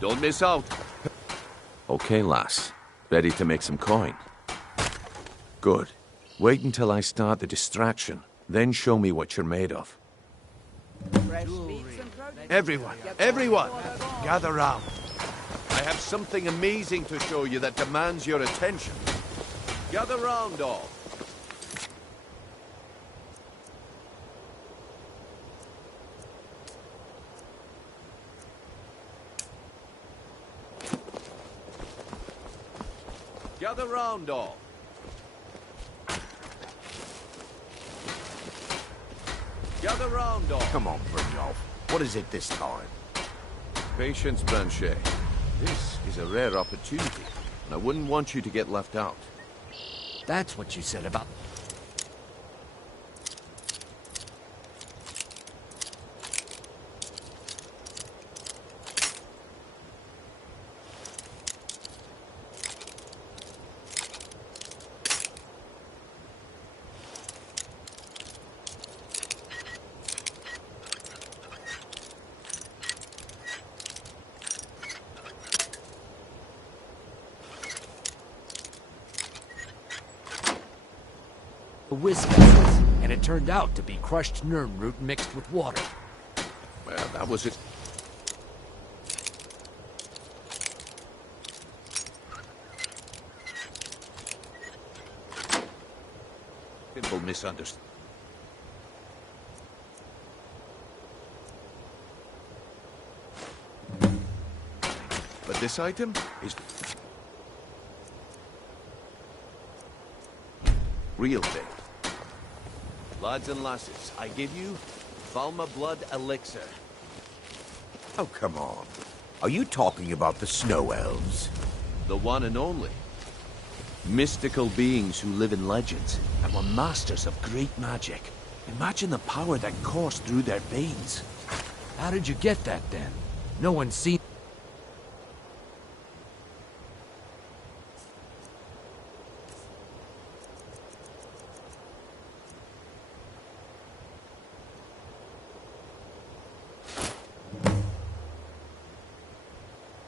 Don't miss out. Okay, lass. Ready to make some coin? Good. Wait until I start the distraction, then show me what you're made of. Everyone, gather round. I have something amazing to show you that demands your attention. Gather round, all. Gather round, all. Gather round, all. Come on, Brynjolf. What is it this time? Patience, Branche. This is a rare opportunity, and I wouldn't want you to get left out. That's what you said about... Whisk vessels, and it turned out to be crushed nirn root mixed with water. Well, that was it. Simple misunderstanding. This item is real thing. Lads and lasses, I give you Valma Blood Elixir. Oh, come on. Are you talking about the Snow Elves? The one and only. Mystical beings who live in legends and were masters of great magic. Imagine the power that coursed through their veins. How did you get that, then? No one's seen...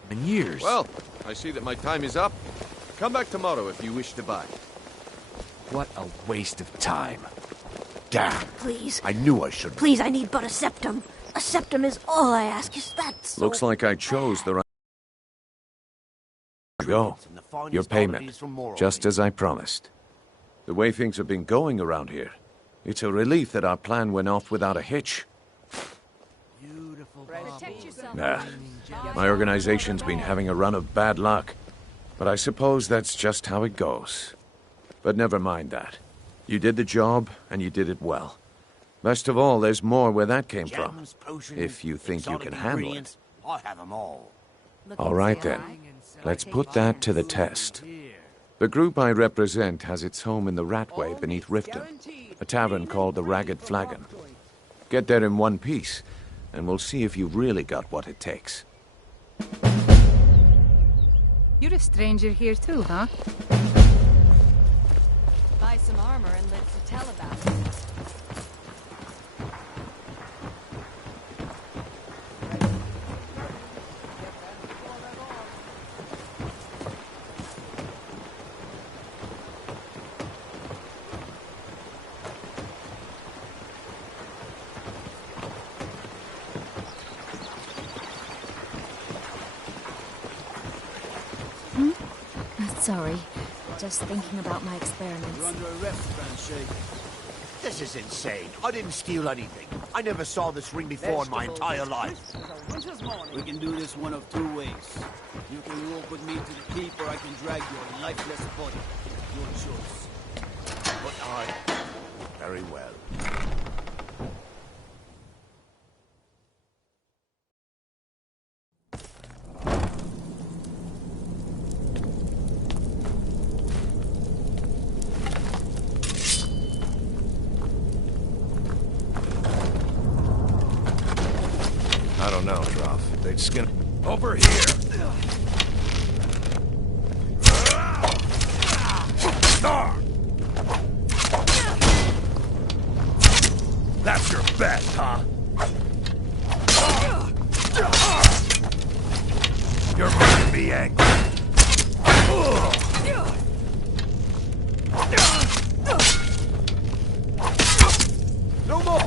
in years. Well, I see that my time is up. Come back tomorrow if you wish to buy. What a waste of time. Damn. Please. I knew I shouldn't. Please, I need but a septum. A septum is all I ask. Is that so? Looks like I chose the right... Go. Your payment. Just as I promised. The way things have been going around here, it's a relief that our plan went off without a hitch. Nah. My organization's been having a run of bad luck. But I suppose that's just how it goes. But never mind that. You did the job, and you did it well. Best of all, there's more where that came from. If you think you can handle it. I have them all. All right then. Let's put that to the test. The group I represent has its home in the Ratway beneath Riften, a tavern called the Ragged Flagon. Get there in one piece, and we'll see if you've really got what it takes. You're a stranger here too, huh? Buy some armor and live to tell about it. Sorry. Just thinking about my experiments. You're under arrest, Franchise. This is insane. I didn't steal anything. I never saw this ring before in my entire life. We can do this one of two ways. You can walk with me to the keep, or I can drag your lifeless body. Your choice. But very well. I don't know, Droff. They'd skin... Over here! That's your best, huh? You're making me angry. No more!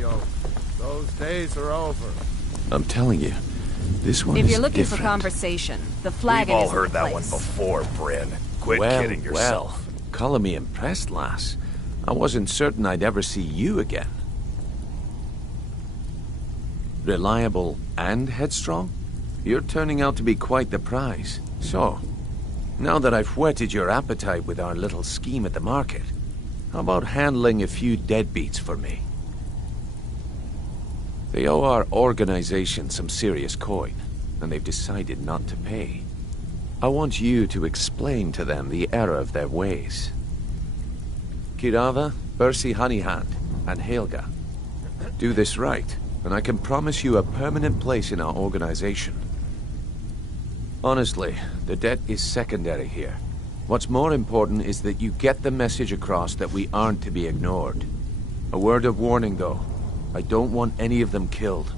yo. Those days are over. I'm telling you, this one If is you're looking different. for conversation, the flagon We've all isn't heard the that place. one before, Bryn. Quit kidding yourself. Well, calling me impressed, lass. I wasn't certain I'd ever see you again. Reliable and headstrong? You're turning out to be quite the prize. So, now that I've whetted your appetite with our little scheme at the market, how about handling a few deadbeats for me? They owe our organization some serious coin, and they've decided not to pay. I want you to explain to them the error of their ways. Kirava, Bersi Honeyhand, and Helga. Do this right, and I can promise you a permanent place in our organization. Honestly, the debt is secondary here. What's more important is that you get the message across that we aren't to be ignored. A word of warning, though. I don't want any of them killed.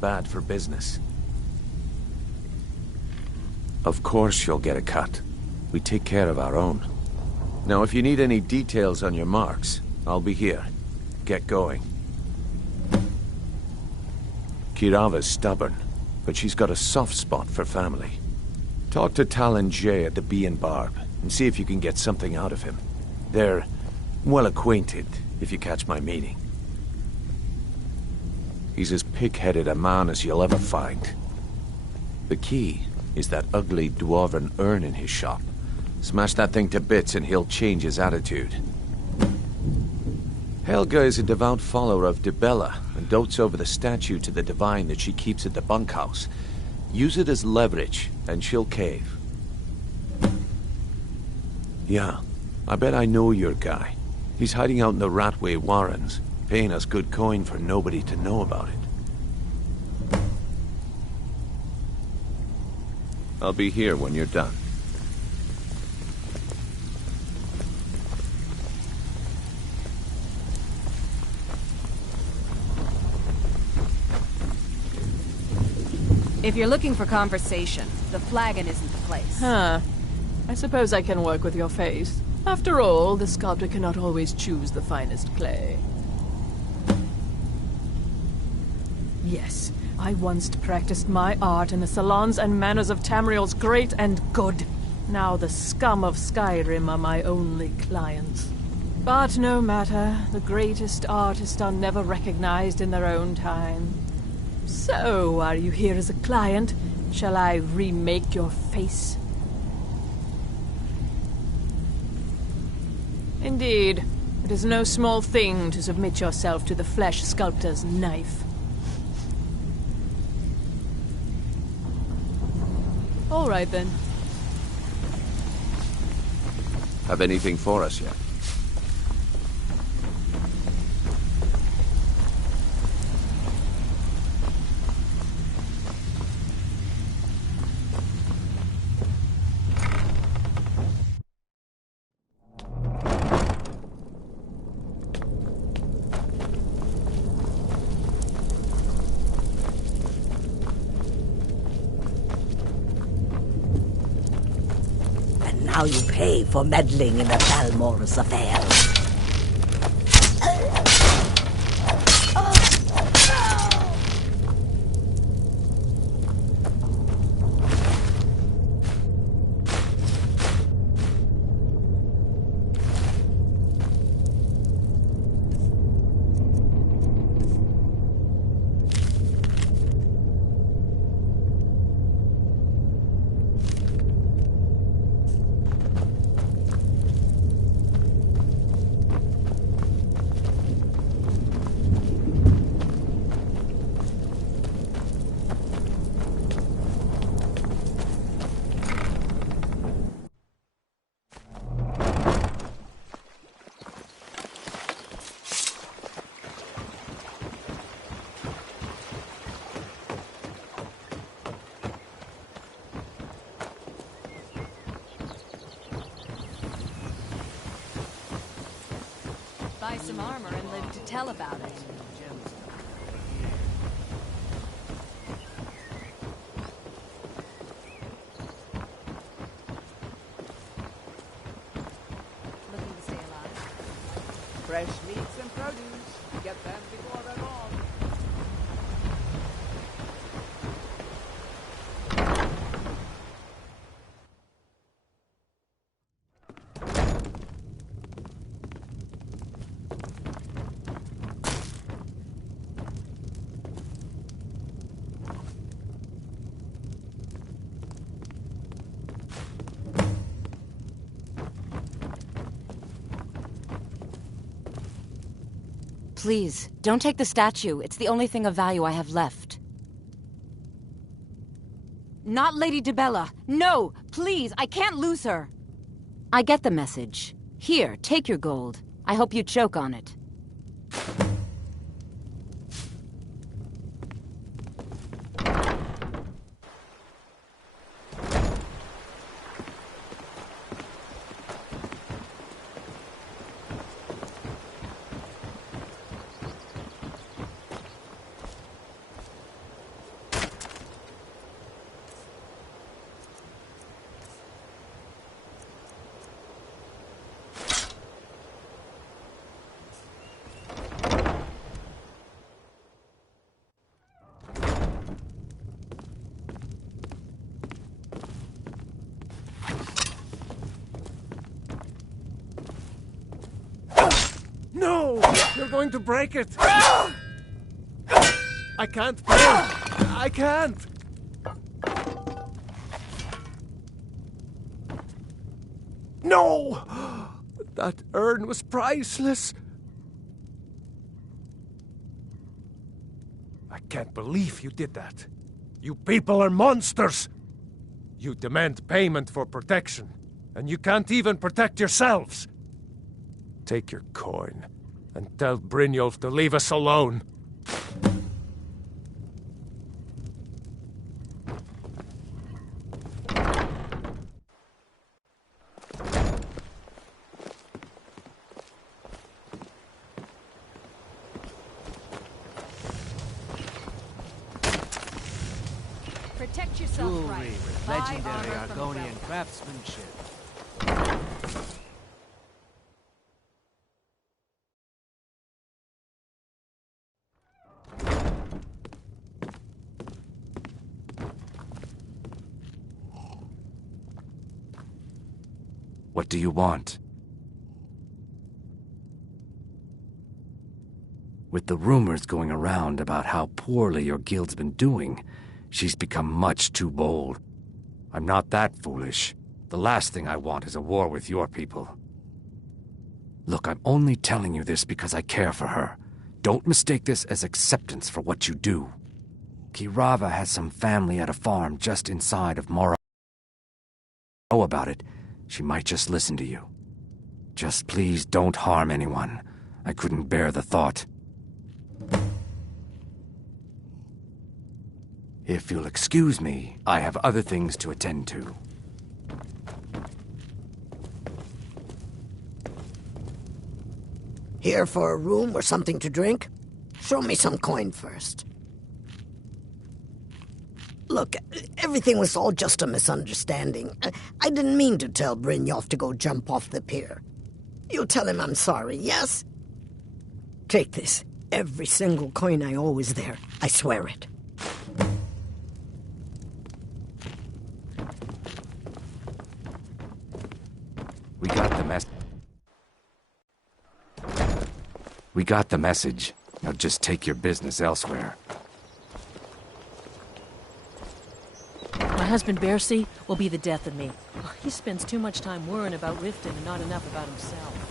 Bad for business. Of course you'll get a cut. We take care of our own. Now, if you need any details on your marks, I'll be here. Get going. Kirava's stubborn, but she's got a soft spot for family. Talk to Talon Jay at the Bee and Barb, and see if you can get something out of him. They're well acquainted, if you catch my meaning. He's as pig-headed a man as you'll ever find. The key is that ugly dwarven urn in his shop. Smash that thing to bits and he'll change his attitude. Helga is a devout follower of Dibella and dotes over the statue to the divine that she keeps at the bunkhouse. Use it as leverage, and she'll cave. Yeah, I bet I know your guy. He's hiding out in the Ratway Warrens, paying us good coin for nobody to know about it. I'll be here when you're done. If you're looking for conversation, the flagon isn't the place. Huh. I suppose I can work with your face. After all, the sculptor cannot always choose the finest clay. Yes, I once practiced my art in the salons and manners of Tamriel's great and good. Now the scum of Skyrim are my only clients. But no matter, the greatest artists are never recognized in their own time. So, are you here as a client? Shall I remake your face? Indeed. It is no small thing to submit yourself to the flesh sculptor's knife. All right, then. Have anything for us yet? Now you pay for meddling in the Balmor's affairs. Buy some armor and live to tell about it. Fresh meats and produce. Get them before they're gone. Please, don't take the statue. It's the only thing of value I have left. Not Lady Dibella. No! Please, I can't lose her! I get the message. Here, take your gold. I hope you choke on it. No! You're going to break it! I can't play! I can't! No! That urn was priceless! I can't believe you did that. You people are monsters! You demand payment for protection, and you can't even protect yourselves! Take your coin, and tell Brynjolf to leave us alone. Protect yourself Jewelry right. with Buy legendary armor from the Argonian realm. craftsmanship. What do you want? With the rumors going around about how poorly your guild's been doing, she's become much too bold. I'm not that foolish. The last thing I want is a war with your people. Look, I'm only telling you this because I care for her. Don't mistake this as acceptance for what you do. Kirava has some family at a farm just inside of Mora. Know about it. She might just listen to you. Just please don't harm anyone. I couldn't bear the thought. If you'll excuse me, I have other things to attend to. Here for a room or something to drink? Show me some coin first. Look, everything was all just a misunderstanding. I didn't mean to tell Brynjolf to go jump off the pier. You'll tell him I'm sorry, yes? Take this. Every single coin I owe is there. I swear it. We got the message. Now just take your business elsewhere. My husband, Bercy, will be the death of me. He spends too much time worrying about Riften and not enough about himself.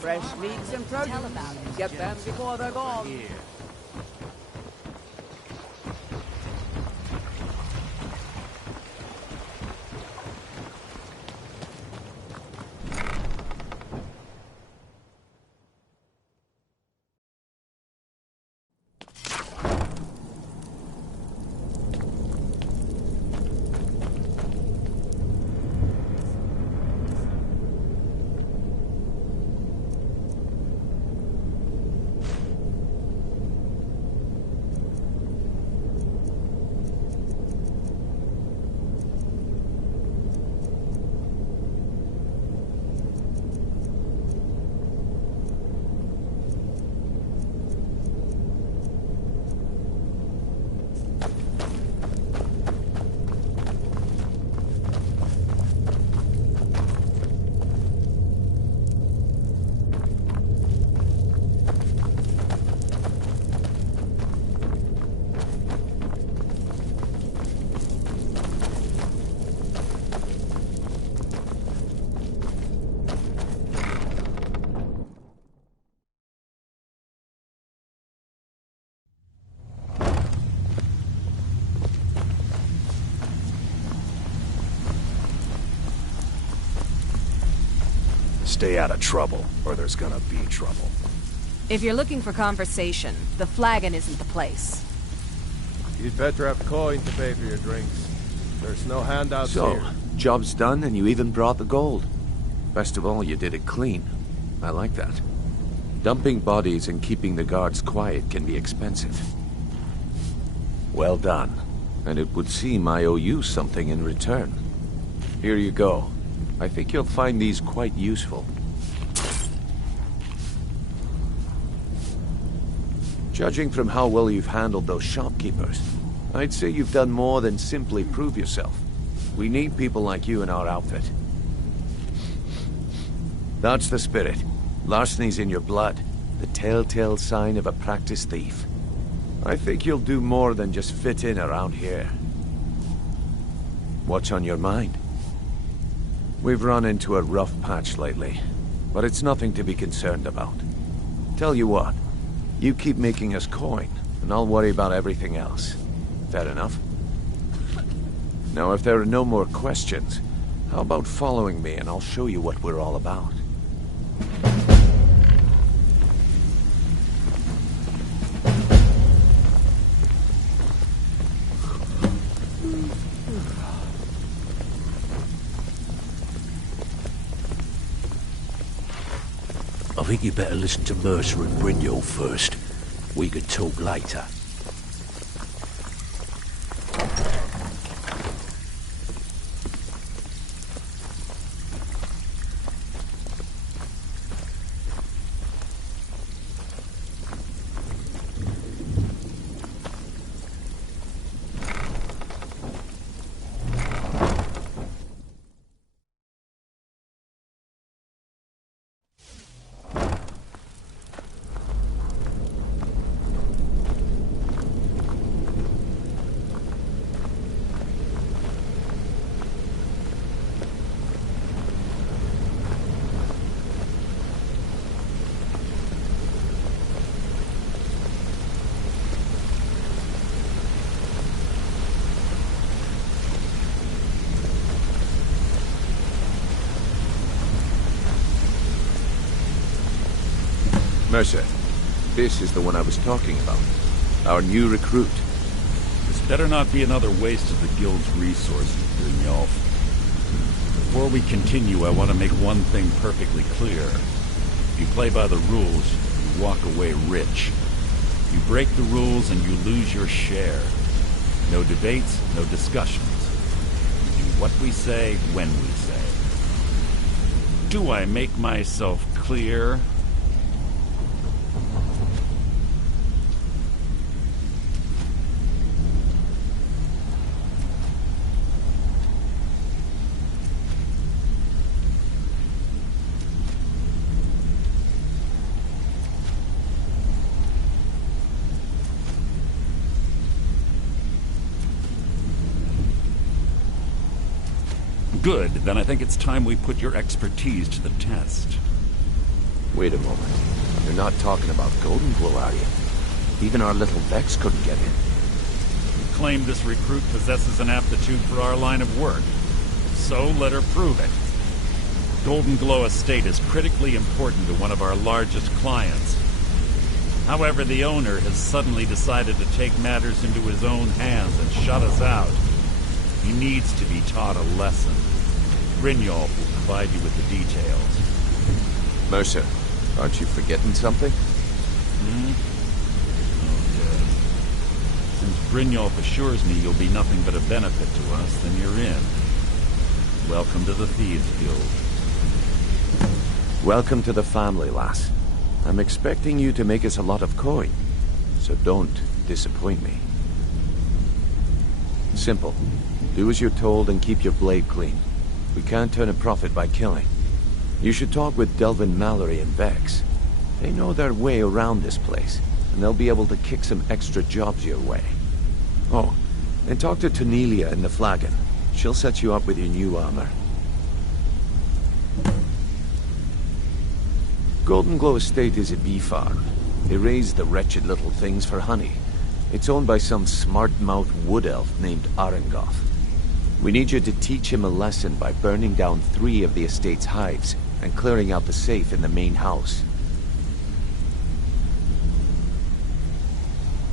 Fresh meats and produce. Get them before they're gone. Here. Stay out of trouble, or there's gonna be trouble. If you're looking for conversation, the flagon isn't the place. You'd better have coin to pay for your drinks. There's no handouts here. So, job's done and you even brought the gold. Best of all, you did it clean. I like that. Dumping bodies and keeping the guards quiet can be expensive. Well done. And it would seem I owe you something in return. Here you go. I think you'll find these quite useful. Judging from how well you've handled those shopkeepers, I'd say you've done more than simply prove yourself. We need people like you in our outfit. That's the spirit. Larceny's in your blood. The telltale sign of a practiced thief. I think you'll do more than just fit in around here. What's on your mind? We've run into a rough patch lately, but it's nothing to be concerned about. Tell you what, you keep making us coin, and I'll worry about everything else. Fair enough? Now, if there are no more questions, how about following me and I'll show you what we're all about? I think you better listen to Mercer and Brynjolf first. We could talk later. Mercer, this is the one I was talking about. Our new recruit. This better not be another waste of the Guild's resources, Brynjolf. Before we continue, I want to make one thing perfectly clear. If you play by the rules, you walk away rich. You break the rules and you lose your share. No debates, no discussions. We do what we say, when we say. Do I make myself clear? Good, then I think it's time we put your expertise to the test. Wait a moment. You're not talking about Golden Glow, are you? Even our little Vex couldn't get in. You claim this recruit possesses an aptitude for our line of work. So let her prove it. Golden Glow Estate is critically important to one of our largest clients. However, the owner has suddenly decided to take matters into his own hands and shut us out. He needs to be taught a lesson. Brynjolf will provide you with the details. Mercer, aren't you forgetting something? Oh, yes. Since Brynjolf assures me you'll be nothing but a benefit to us, then you're in. Welcome to the Thieves Guild. Welcome to the family, lass. I'm expecting you to make us a lot of coin, so don't disappoint me. Simple. Do as you're told and keep your blade clean. We can't turn a profit by killing. You should talk with Delvin Mallory and Vex. They know their way around this place, and they'll be able to kick some extra jobs your way. Oh, and talk to Tonelia in the Flagon. She'll set you up with your new armor. Golden Glow Estate is a bee farm. They raise the wretched little things for honey. It's owned by some smart-mouthed wood elf named Arengoth. We need you to teach him a lesson by burning down 3 of the estate's hives and clearing out the safe in the main house.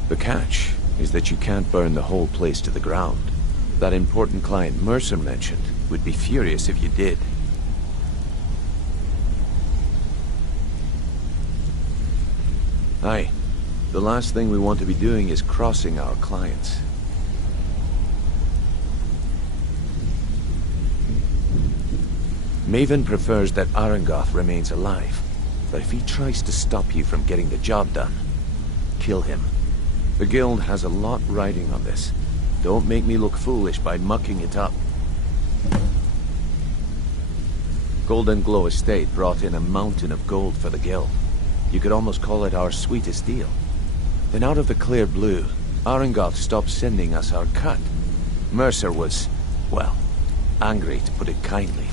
The catch is that you can't burn the whole place to the ground. That important client Mercer mentioned would be furious if you did. Aye. The last thing we want to be doing is crossing our clients. Maven prefers that Arangoth remains alive, but if he tries to stop you from getting the job done, kill him. The guild has a lot riding on this. Don't make me look foolish by mucking it up. Golden Glow Estate brought in a mountain of gold for the guild. You could almost call it our sweetest deal. Then out of the clear blue, Arangoth stopped sending us our cut. Mercer was, well, angry to put it kindly.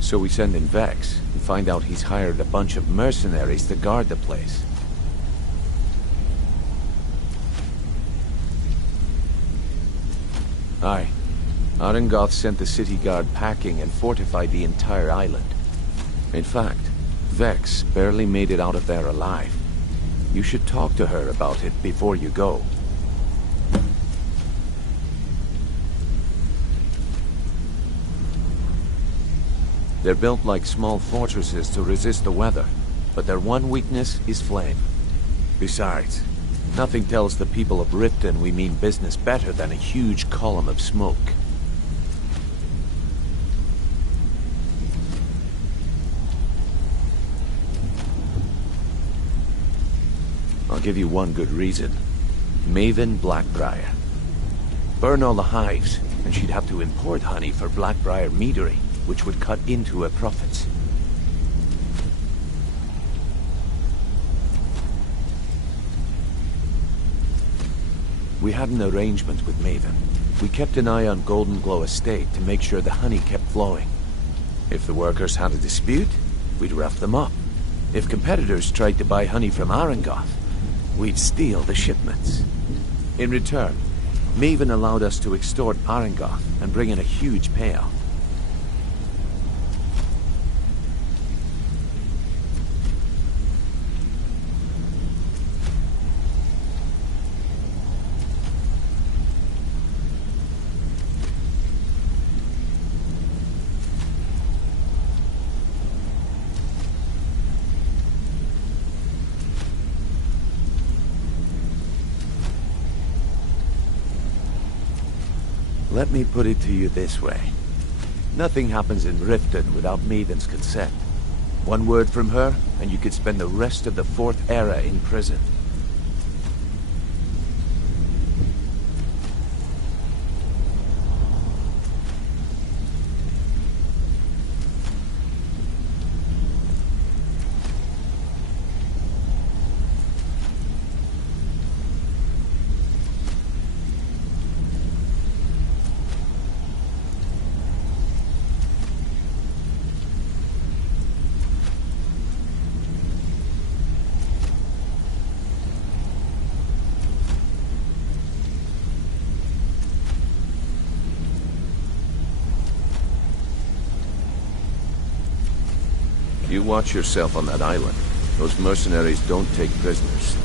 So we send in Vex and find out he's hired a bunch of mercenaries to guard the place. Aye. Arangoth sent the city guard packing and fortified the entire island. In fact, Vex barely made it out of there alive. You should talk to her about it before you go. They're built like small fortresses to resist the weather, but their one weakness is flame. Besides, nothing tells the people of Riften we mean business better than a huge column of smoke. I'll give you one good reason. Maven Blackbriar. Burn all the hives, and she'd have to import honey for Blackbriar meadery, which would cut into her profits. We had an arrangement with Maven. We kept an eye on Golden Glow Estate to make sure the honey kept flowing. If the workers had a dispute, we'd rough them up. If competitors tried to buy honey from Arangoth, we'd steal the shipments. In return, Maven allowed us to extort Arangoth and bring in a huge payout. Let me put it to you this way. Nothing happens in Riften without Maven's consent. One word from her, and you could spend the rest of the Fourth Era in prison. You watch yourself on that island. Those mercenaries don't take prisoners.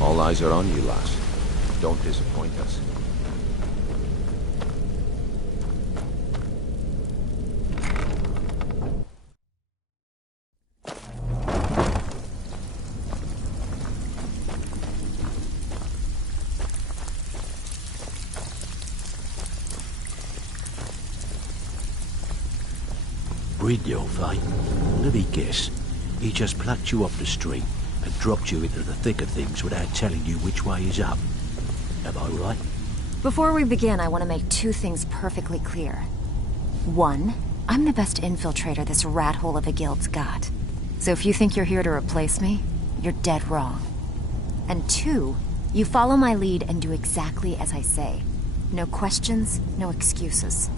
All eyes are on you, lass. Don't disappoint us. Brynjolf, eh? Let me guess. He just plucked you off the street and dropped you into the thick of things without telling you which way is up. Am I right? Before we begin, I want to make two things perfectly clear. One, I'm the best infiltrator this rat hole of a guild's got. So if you think you're here to replace me, you're dead wrong. And two, you follow my lead and do exactly as I say. No questions, no excuses.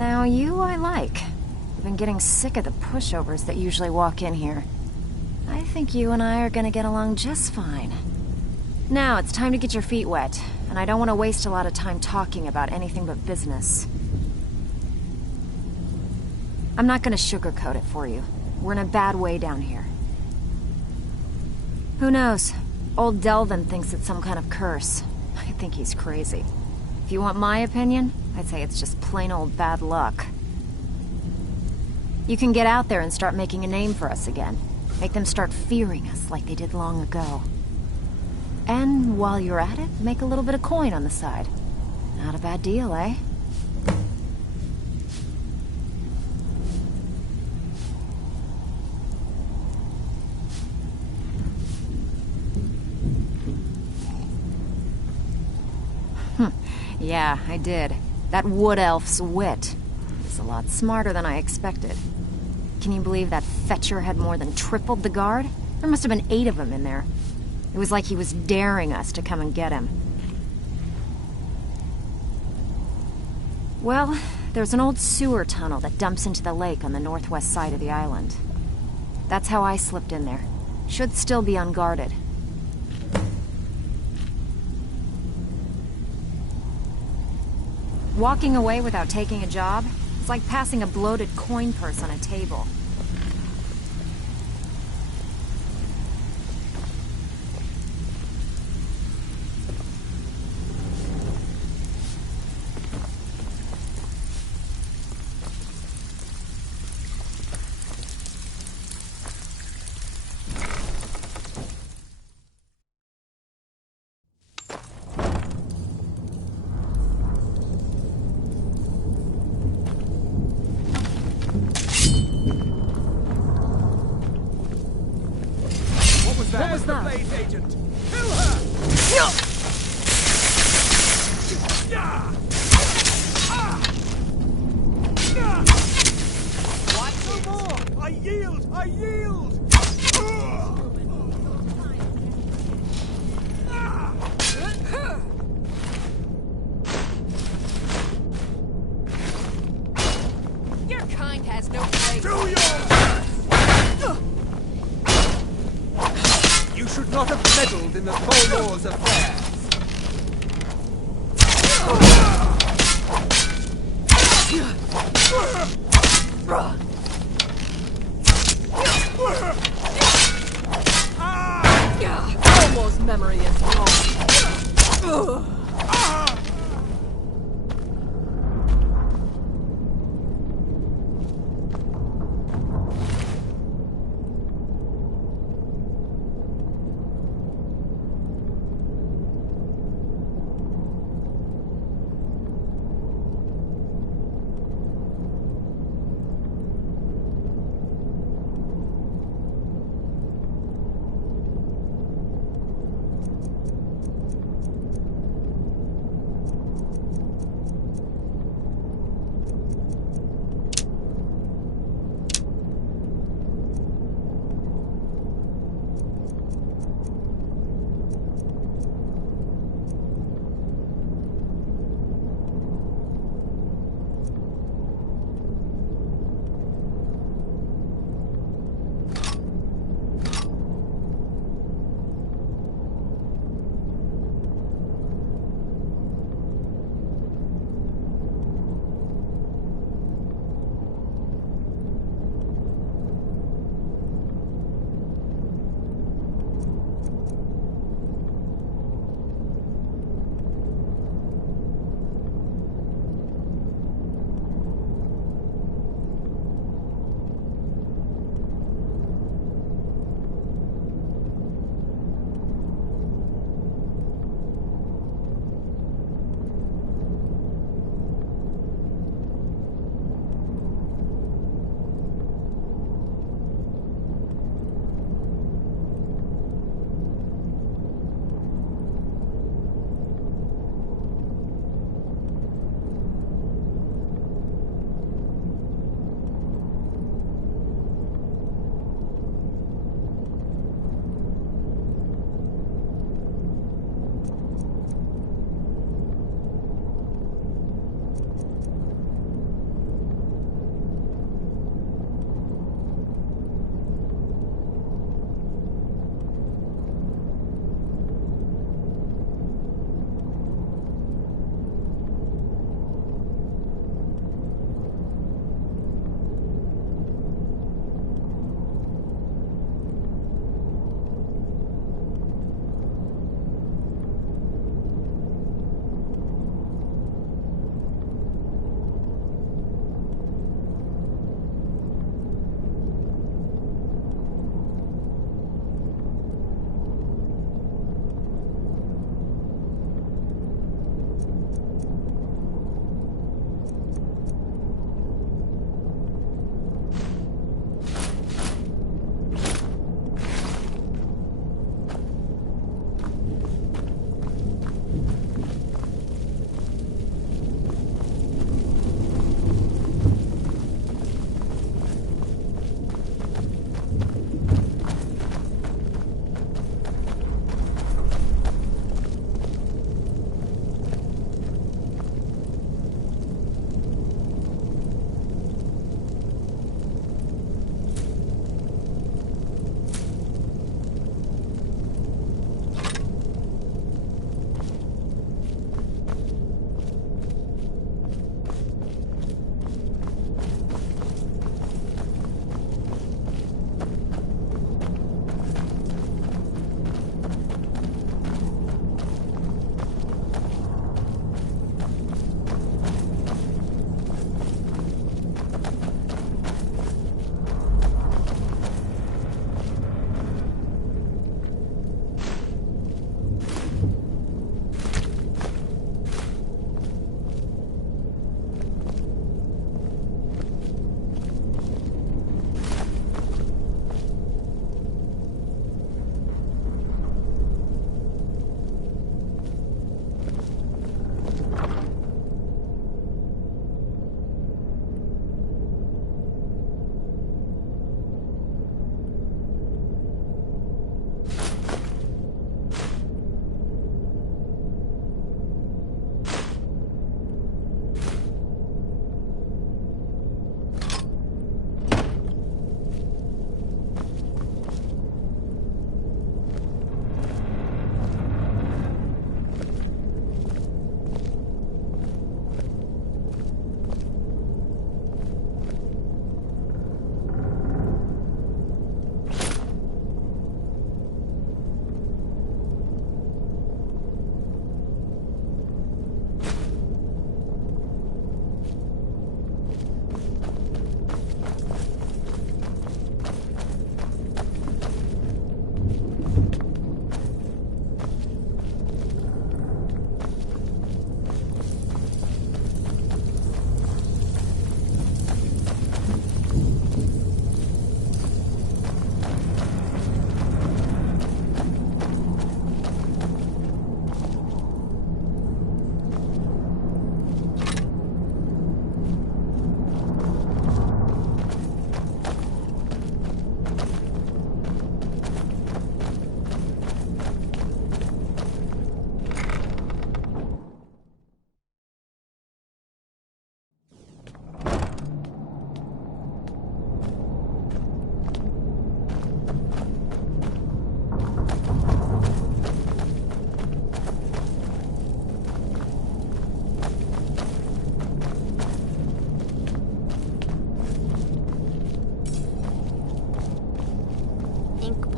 Now you I like. I've been getting sick of the pushovers that usually walk in here. I think you and I are gonna get along just fine. Now, it's time to get your feet wet, and I don't want to waste a lot of time talking about anything but business. I'm not gonna sugarcoat it for you. We're in a bad way down here. Who knows? Old Delvin thinks it's some kind of curse. I think he's crazy. If you want my opinion, I'd say it's just plain old bad luck. You can get out there and start making a name for us again. Make them start fearing us like they did long ago. And while you're at it, make a little bit of coin on the side. Not a bad deal, eh? Yeah, I did. That wood elf's wit is a lot smarter than I expected. Can you believe that fetcher had more than tripled the guard? There must have been 8 of them in there. It was like he was daring us to come and get him. Well, there's an old sewer tunnel that dumps into the lake on the northwest side of the island. That's how I slipped in there. Should still be unguarded. Walking away without taking a job, it's like passing a bloated coin purse on a table. There's the Blaze Agent! Kill her! No! What? No more! I yield! I yield! Your kind has no place. Do yours! You should not have meddled in the Tholor's affairs. Almost memory is gone.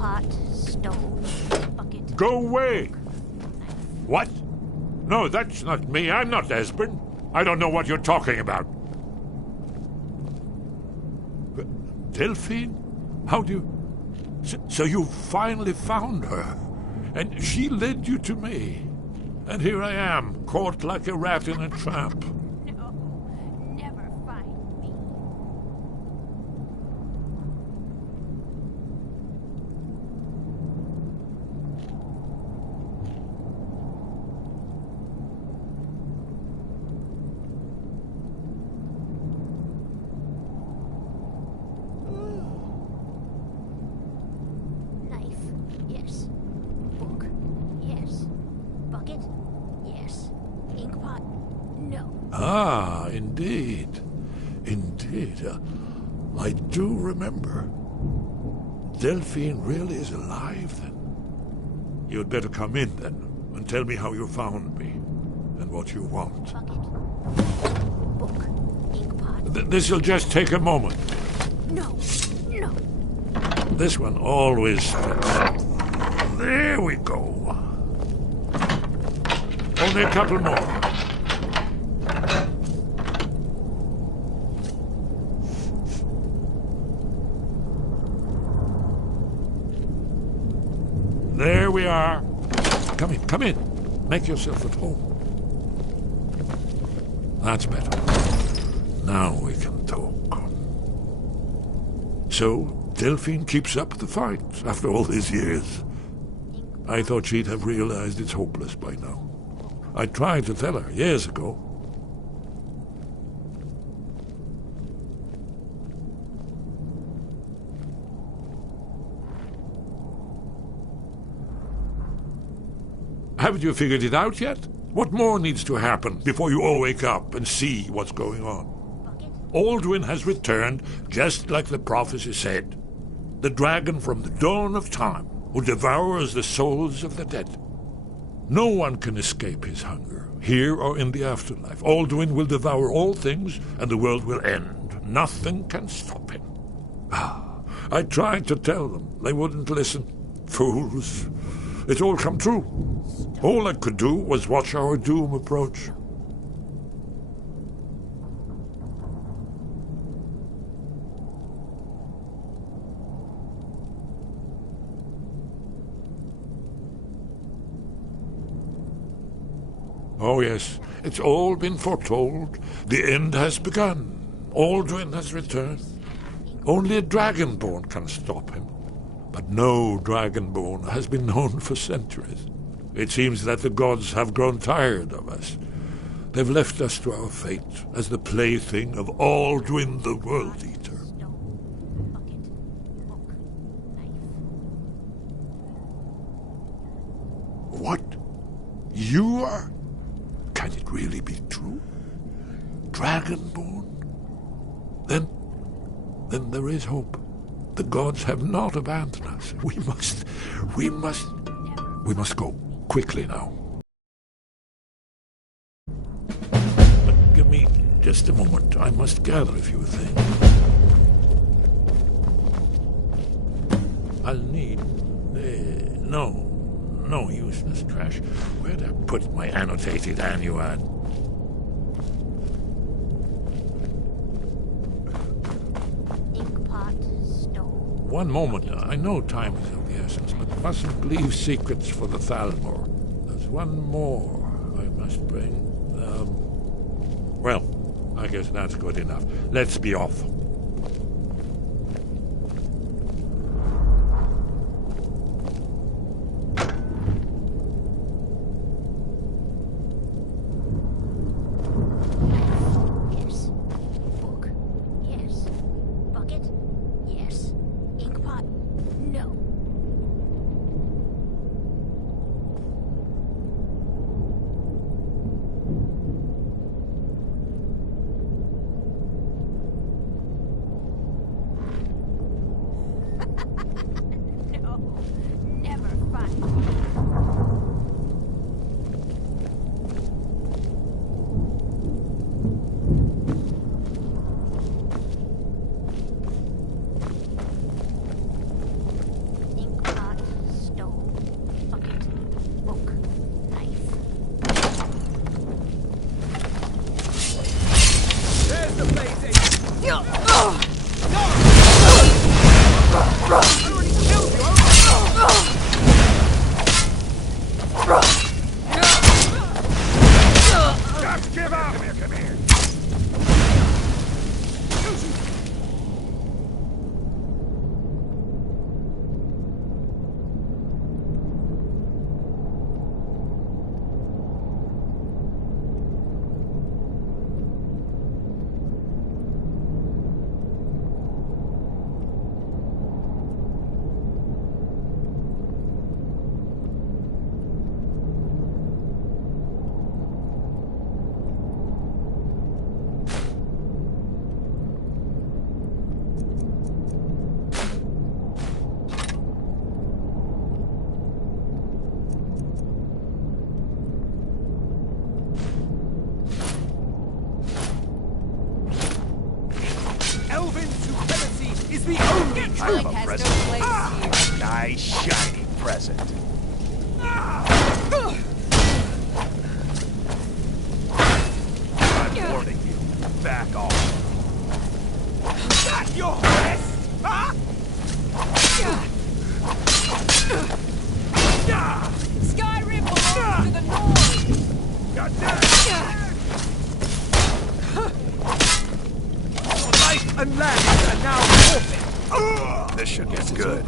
pot, stove, bucket. Go away! What? No, that's not me. I'm not Esbern. I don't know what you're talking about. Delphine? How do you... So you finally found her, and she led you to me. And here I am, caught like a rat in a trap. Ah, indeed. Indeed. I do remember. Delphine really is alive, then. You'd better come in, then, and tell me how you found me, and what you want. This'll just take a moment. No. This one always fits. There we go. Only a couple more. There we are. Come in. Make yourself at home. That's better. Now we can talk. So, Delphine keeps up the fight after all these years. I thought she'd have realized it's hopeless by now. I tried to tell her years ago. Haven't you figured it out yet? What more needs to happen before you all wake up and see what's going on? Alduin has returned, just like the prophecy said. The dragon from the dawn of time, who devours the souls of the dead. No one can escape his hunger, here or in the afterlife. Alduin will devour all things, and the world will end. Nothing can stop him. I tried to tell them. They wouldn't listen. Fools. It's all come true. All I could do was watch our doom approach. Oh yes, it's all been foretold. The end has begun. Alduin has returned. Only a dragonborn can stop him. But no dragonborn has been known for centuries. It seems that the gods have grown tired of us. They've left us to our fate as the plaything of Alduin the World Eater. What? You are? Can it really be true? Dragonborn? Then there is hope. The gods have not abandoned us. We must go quickly now. But give me just a moment. I must gather a few things. I'll need... no useless trash. Where'd I put my annotated annuad? One moment. I know time is of the essence, but mustn't leave secrets for the Thalmor. There's one more I must bring. Well, I guess that's good enough. Let's be off. Just give up! Come here, come here. The only truth has no place here. Nice, shiny present. I'm warning you. Back off. Got your wrist, huh? Skyrim belongs to the North. Got that? Life and land are now forfeit. This should get good.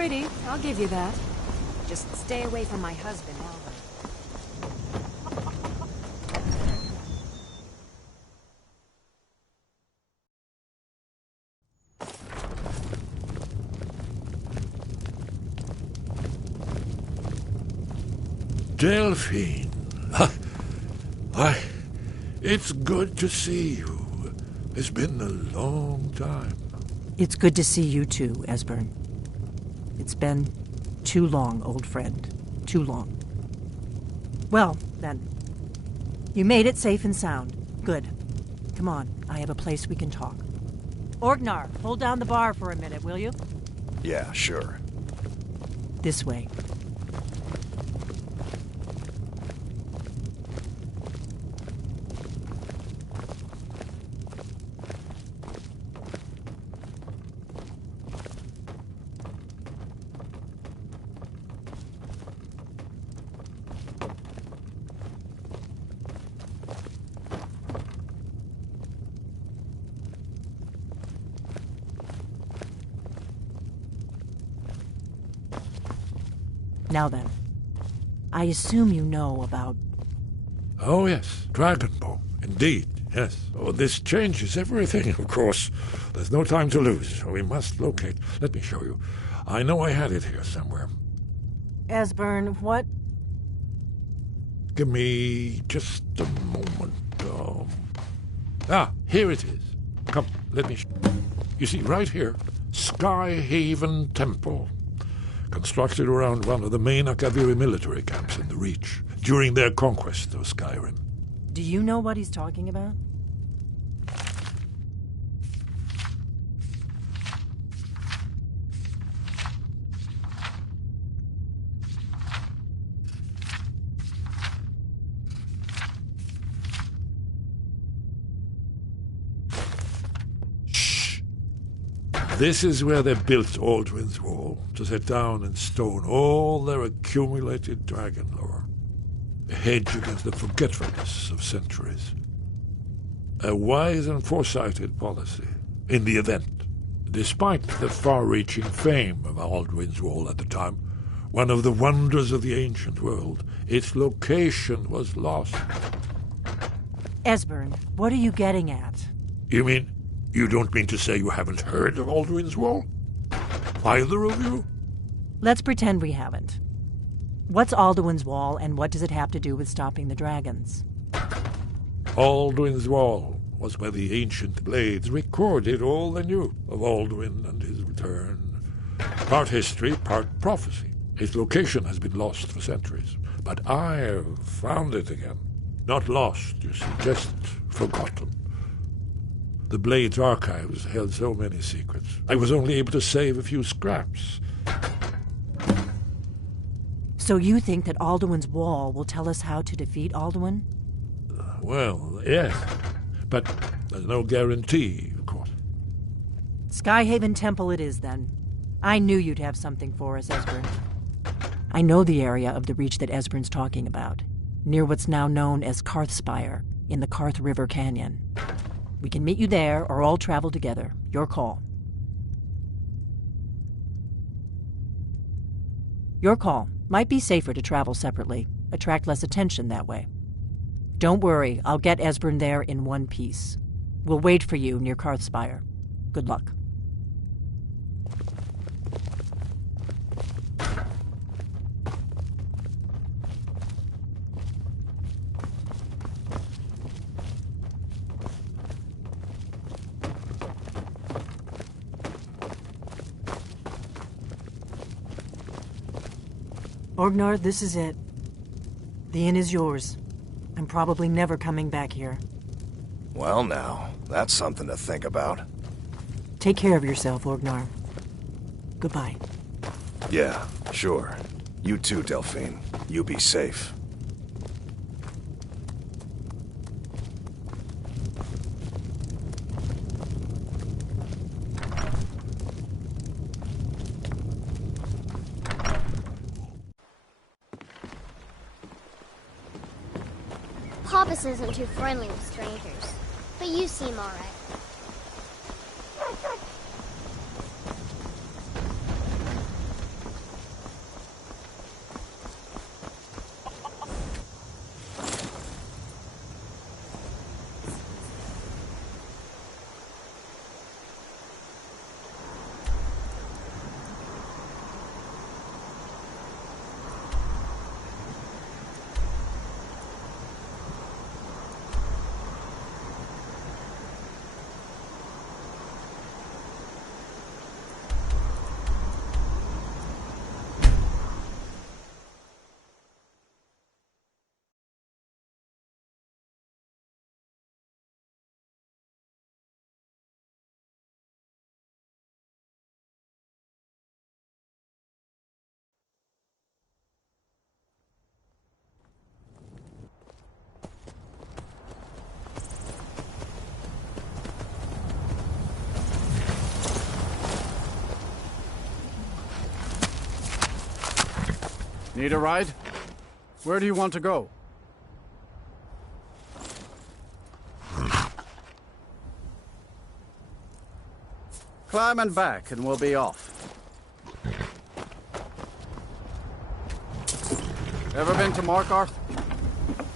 pretty, I'll give you that. Just stay away from my husband, Albert. Delphine. It's good to see you. It's been a long time. It's good to see you too, Esbern. It's been too long, old friend. Too long. Well, then. You made it safe and sound. Good. Come on, I have a place we can talk. Orgnar, hold down the bar for a minute, will you? Yeah, sure. This way. Now then, I assume you know about... Oh, yes, Dragonbow. Indeed, yes. Oh, this changes everything, of course. There's no time to lose. We must locate. Let me show you. I know I had it here somewhere. Esbern, what? Give me just a moment. Here it is. Come, let me... You see, right here, Skyhaven Temple. Constructed around one of the main Akaviri military camps in the Reach during their conquest of Skyrim. Do you know what he's talking about? This is where they built Aldrin's Wall, to set down in stone all their accumulated dragon lore. A hedge against the forgetfulness of centuries. A wise and foresighted policy, in the event. Despite the far-reaching fame of Aldrin's Wall at the time, one of the wonders of the ancient world, its location was lost. Esbern, what are you getting at? You mean... You don't mean to say you haven't heard of Aldrin's Wall? Either of you? Let's pretend we haven't. What's Alduin's Wall, and what does it have to do with stopping the dragons? Alduin's Wall was where the ancient blades recorded all they knew of Alduin and his return. Part history, part prophecy. Its location has been lost for centuries, but I have found it again. Not lost, you see, just forgotten. The Blade's archives held so many secrets. I was only able to save a few scraps. So you think that Alduin's Wall will tell us how to defeat Alduin? Well, yes. But there's no guarantee, of course. Skyhaven Temple it is, then. I knew you'd have something for us, Esbern. I know the area of the Reach that Esbern's talking about, near what's now known as Karthspire, in the Karth River Canyon. We can meet you there, or all travel together. Your call. Your call. Might be safer to travel separately. Attract less attention that way. Don't worry, I'll get Esbern there in one piece. We'll wait for you near Karthspire. Good luck. Orgnar, this is it. The inn is yours. I'm probably never coming back here. Well now, that's something to think about. Take care of yourself, Orgnar. Goodbye. Yeah, sure. You too, Delphine. You be safe. Papas isn't too friendly with strangers, but you seem all right. Need a ride? Where do you want to go? Climb and back, and we'll be off. Ever been to Markarth?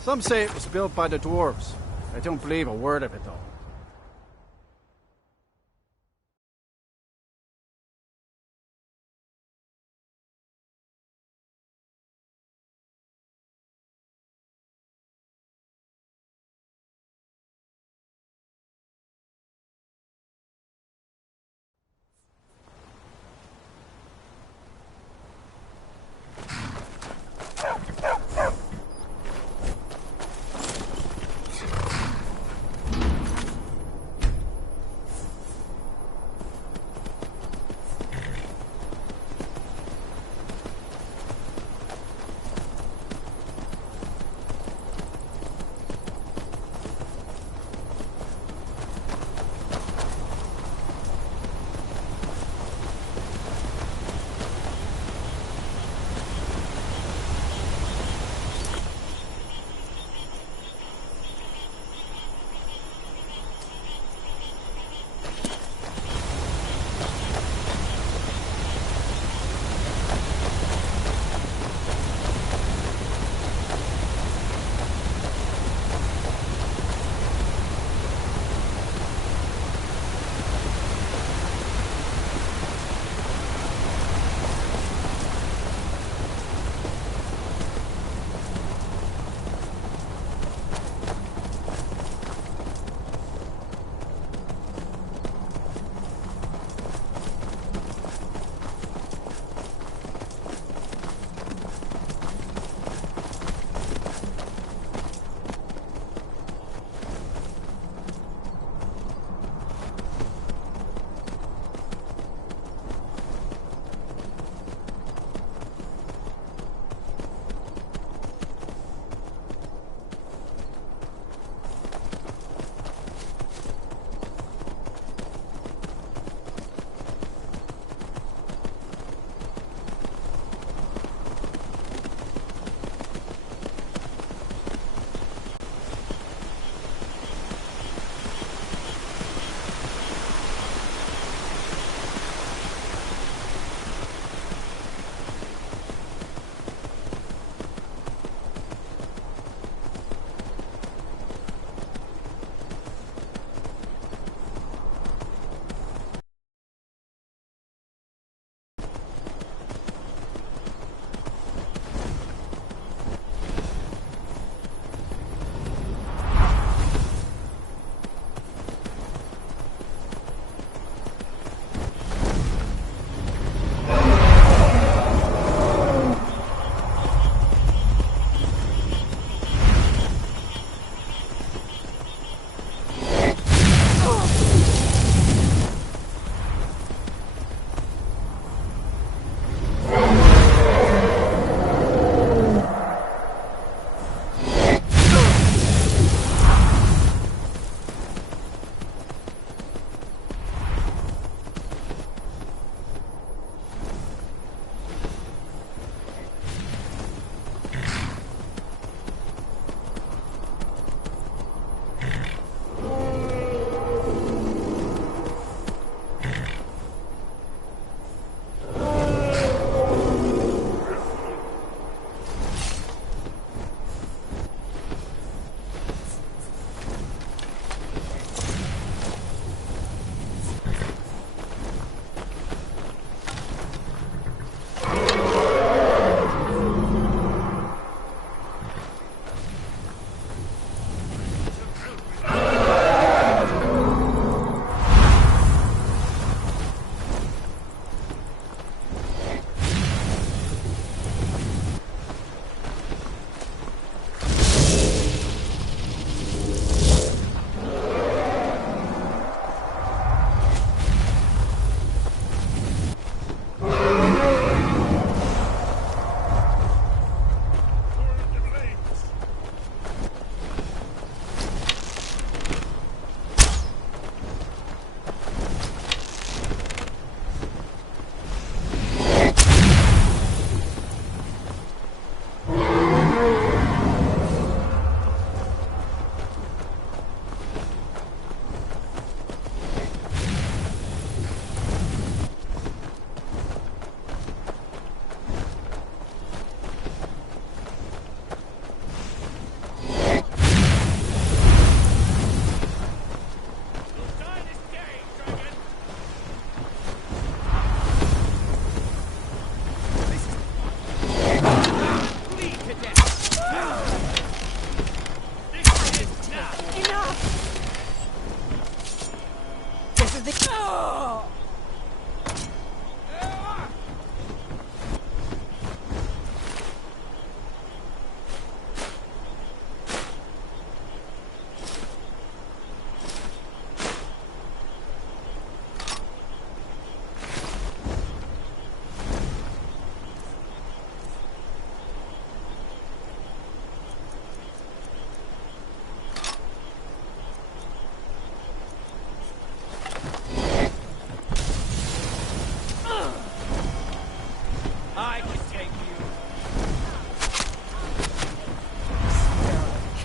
Some say it was built by the dwarves. I don't believe a word of it, though.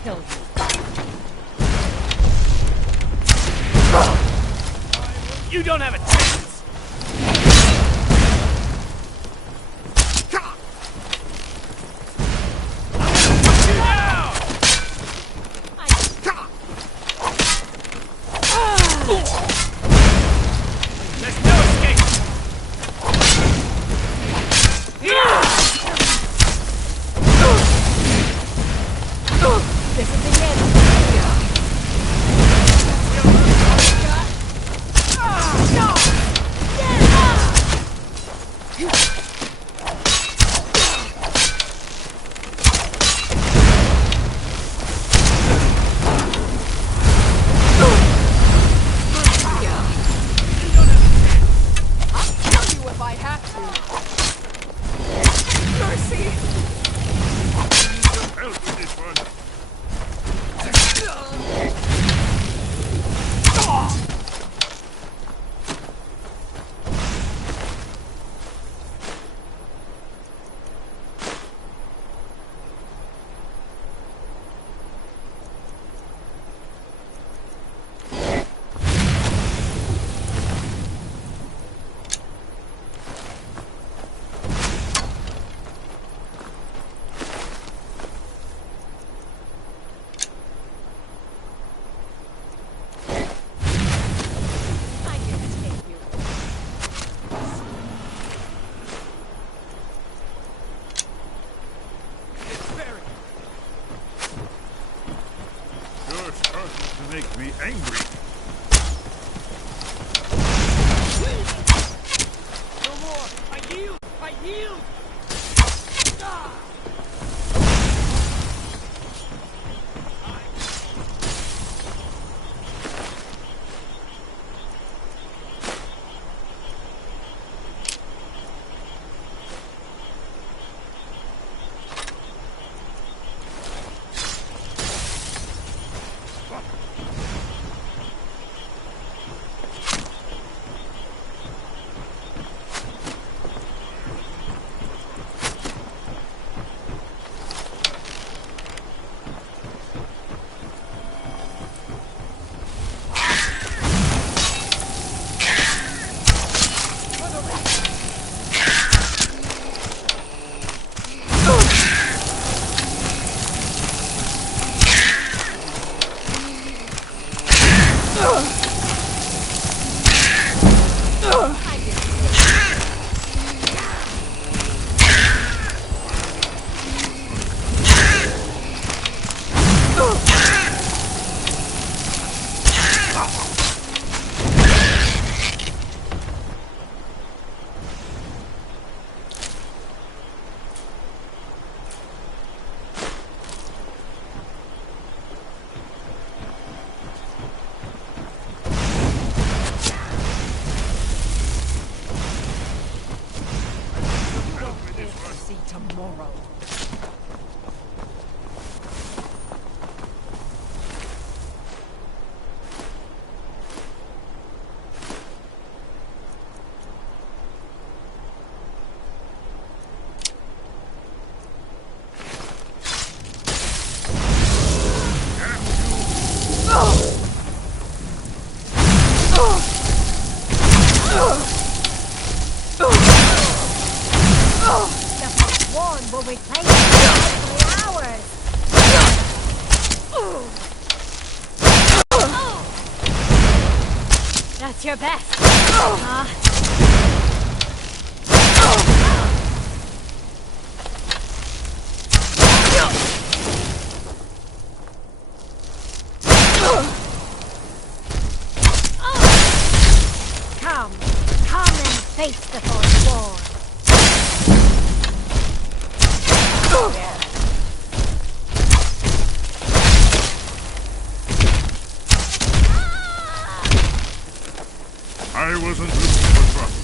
kill you. You don't have a chance! Make me angry. No more! I yield! I yield! Tomorrow. Will we play for 3 hours? That's your best. Come and face the Forsworn. I wasn't looking for trouble.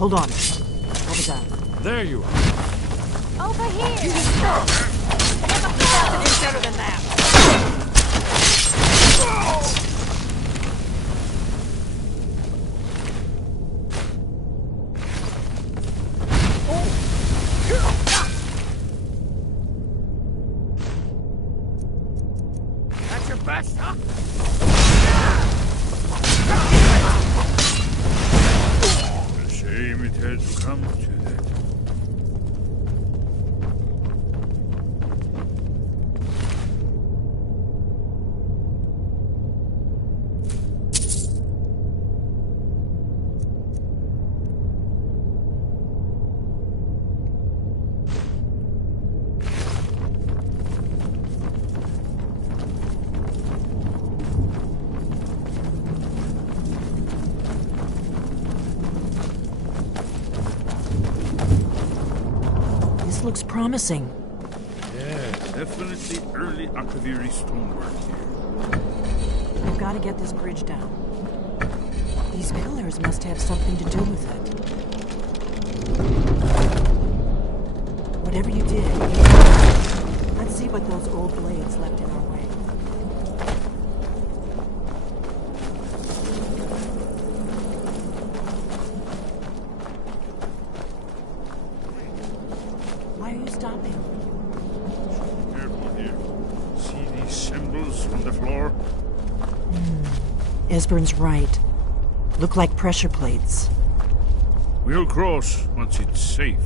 Hold on. What was that? There you are. Over here! Never felt any better than that! That's your best, huh? A shame it had to come to that. This looks promising. Yeah, definitely early Akaviri stonework here. We've got to get this bridge down. These pillars must have something to do with it. Whatever you did, let's see what those old blades left in our way. Why are you stopping? Careful here. See these symbols on the floor? Esbern's right. Look like pressure plates. We'll cross once it's safe.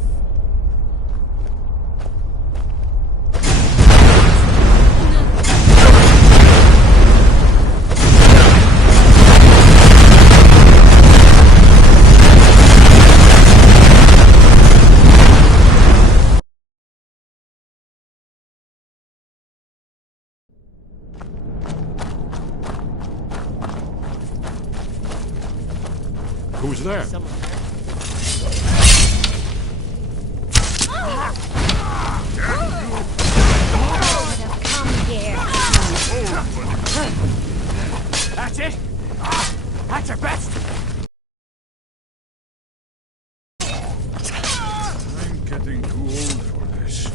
Who's there? Come here. That's it? That's your best? I'm getting too old for this.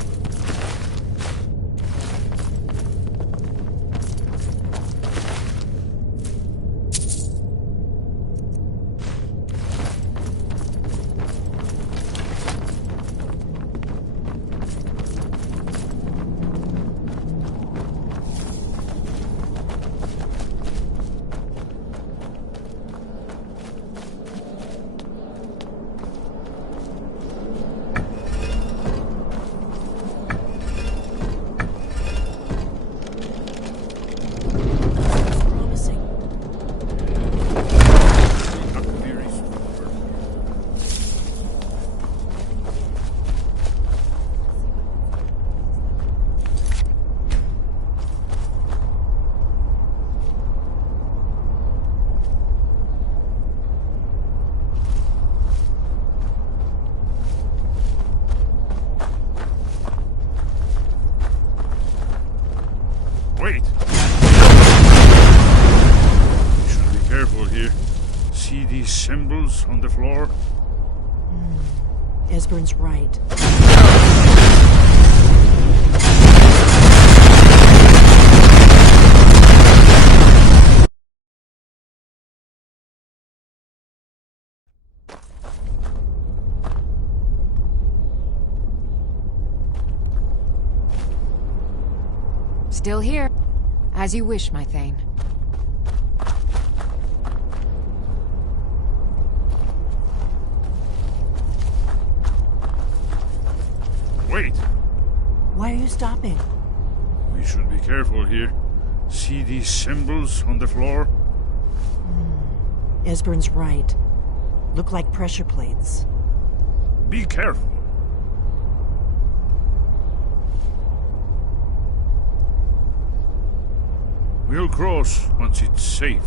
Wait! We should be careful here. See these symbols on the floor? Esbern's right. Still here. As you wish, my Thane. Wait! Why are you stopping? We should be careful here. See these symbols on the floor? Esbern's right. Look like pressure plates. Be careful. We'll cross once it's safe.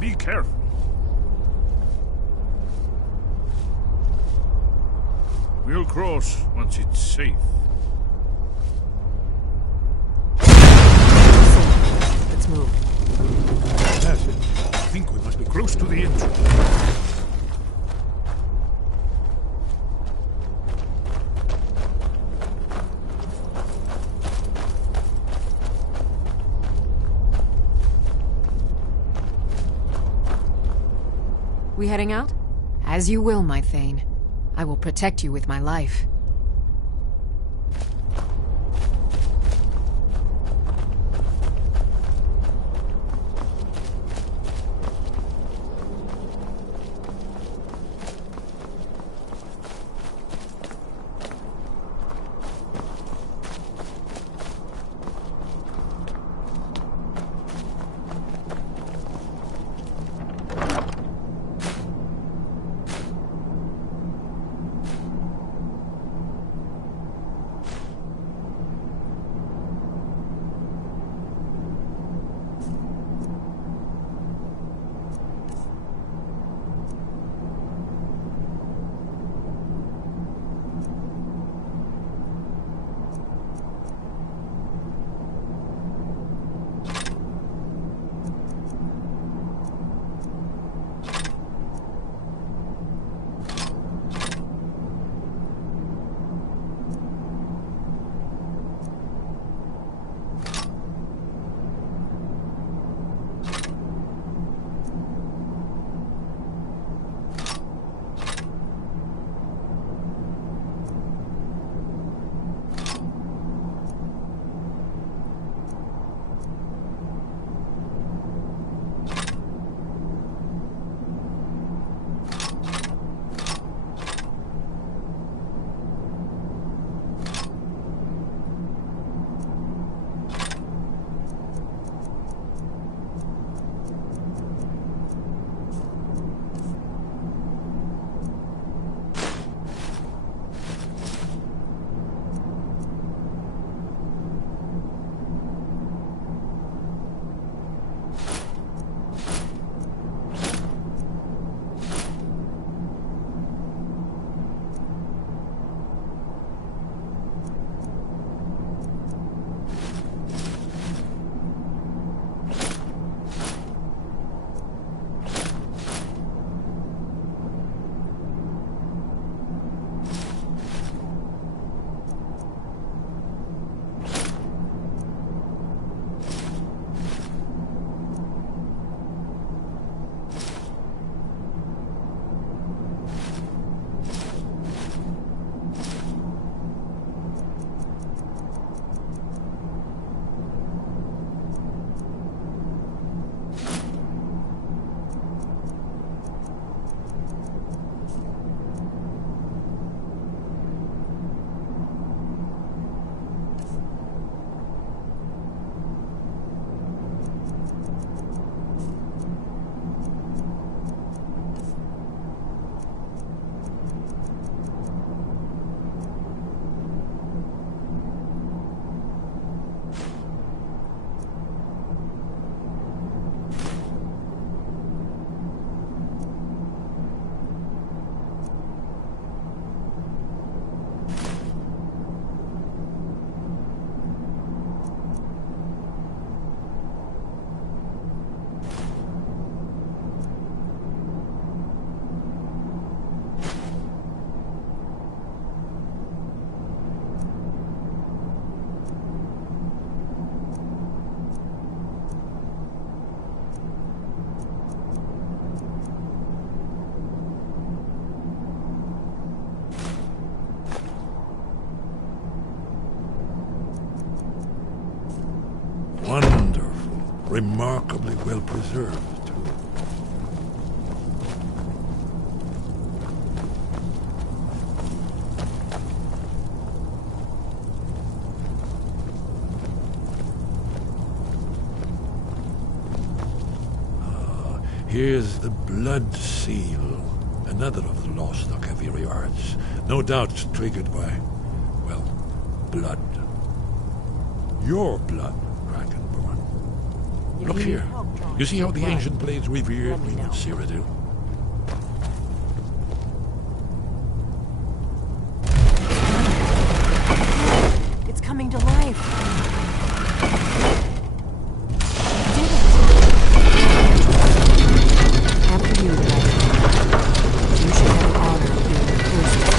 Be careful. We'll cross once it's safe. Let's move. That's it. I think we must be close to the entrance. We heading out? As you will, my Thane. I will protect you with my life. Wonderful. Remarkably well preserved, too. Here's the Blood Seal, another of the lost Akaviri arts. No doubt triggered by, well, blood. Your blood, Dragonborn. Look here. You see how the ancient blades revered me with Cyrodiil? coming to life. You did it. After you, you should have the honor of being the closest.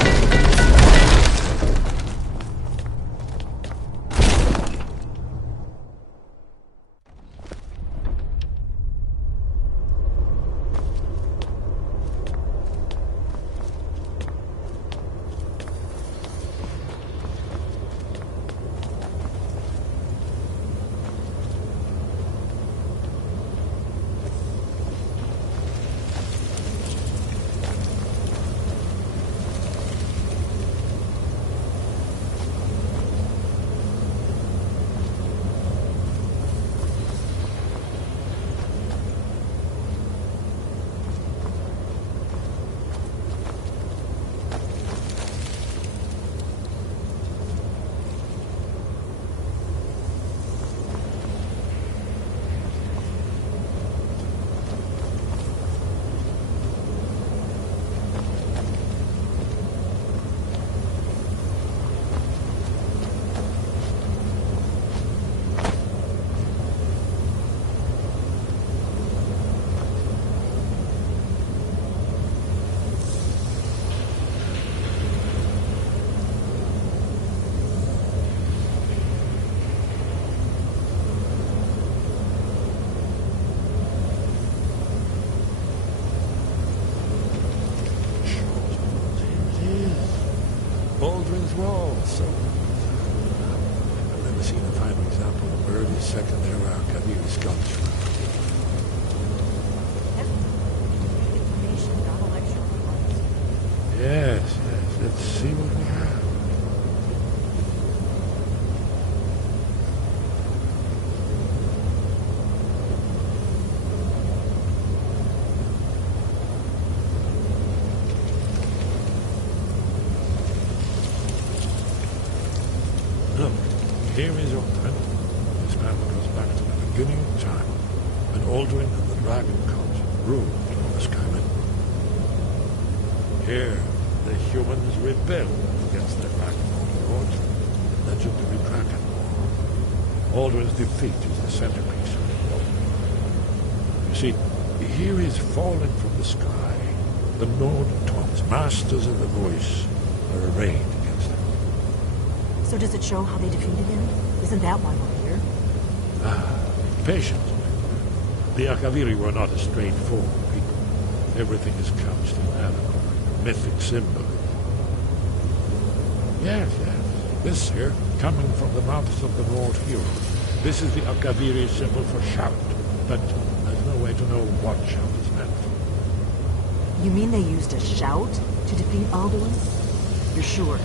Baldwin's Wall. So, I've never seen a finer example of early second-era Kaviri sculpture. Yes, let's see what we have. Look, here is Alduin. This man goes back to the beginning of time, when Alduin and the Dragon Cult ruled over Skyrim. Here, the humans rebelled against their backbone lords, the legendary Dragon War. Alduin's defeat is the centerpiece of the book. You see, here is fallen from the sky. The Nord Tongs, masters of the voice, are arrayed against him. So does it show how they defeated him? Isn't that why we're here? Patience. The Akaviri were not a straightforward people. Everything is couched in allegory, mythic symbol. Yes. This here, coming from the mouths of the Nord heroes. This is the Akaviri symbol for shout, but there's no way to know what shout is meant for. You mean they used a shout to defeat Alduin? You're sure?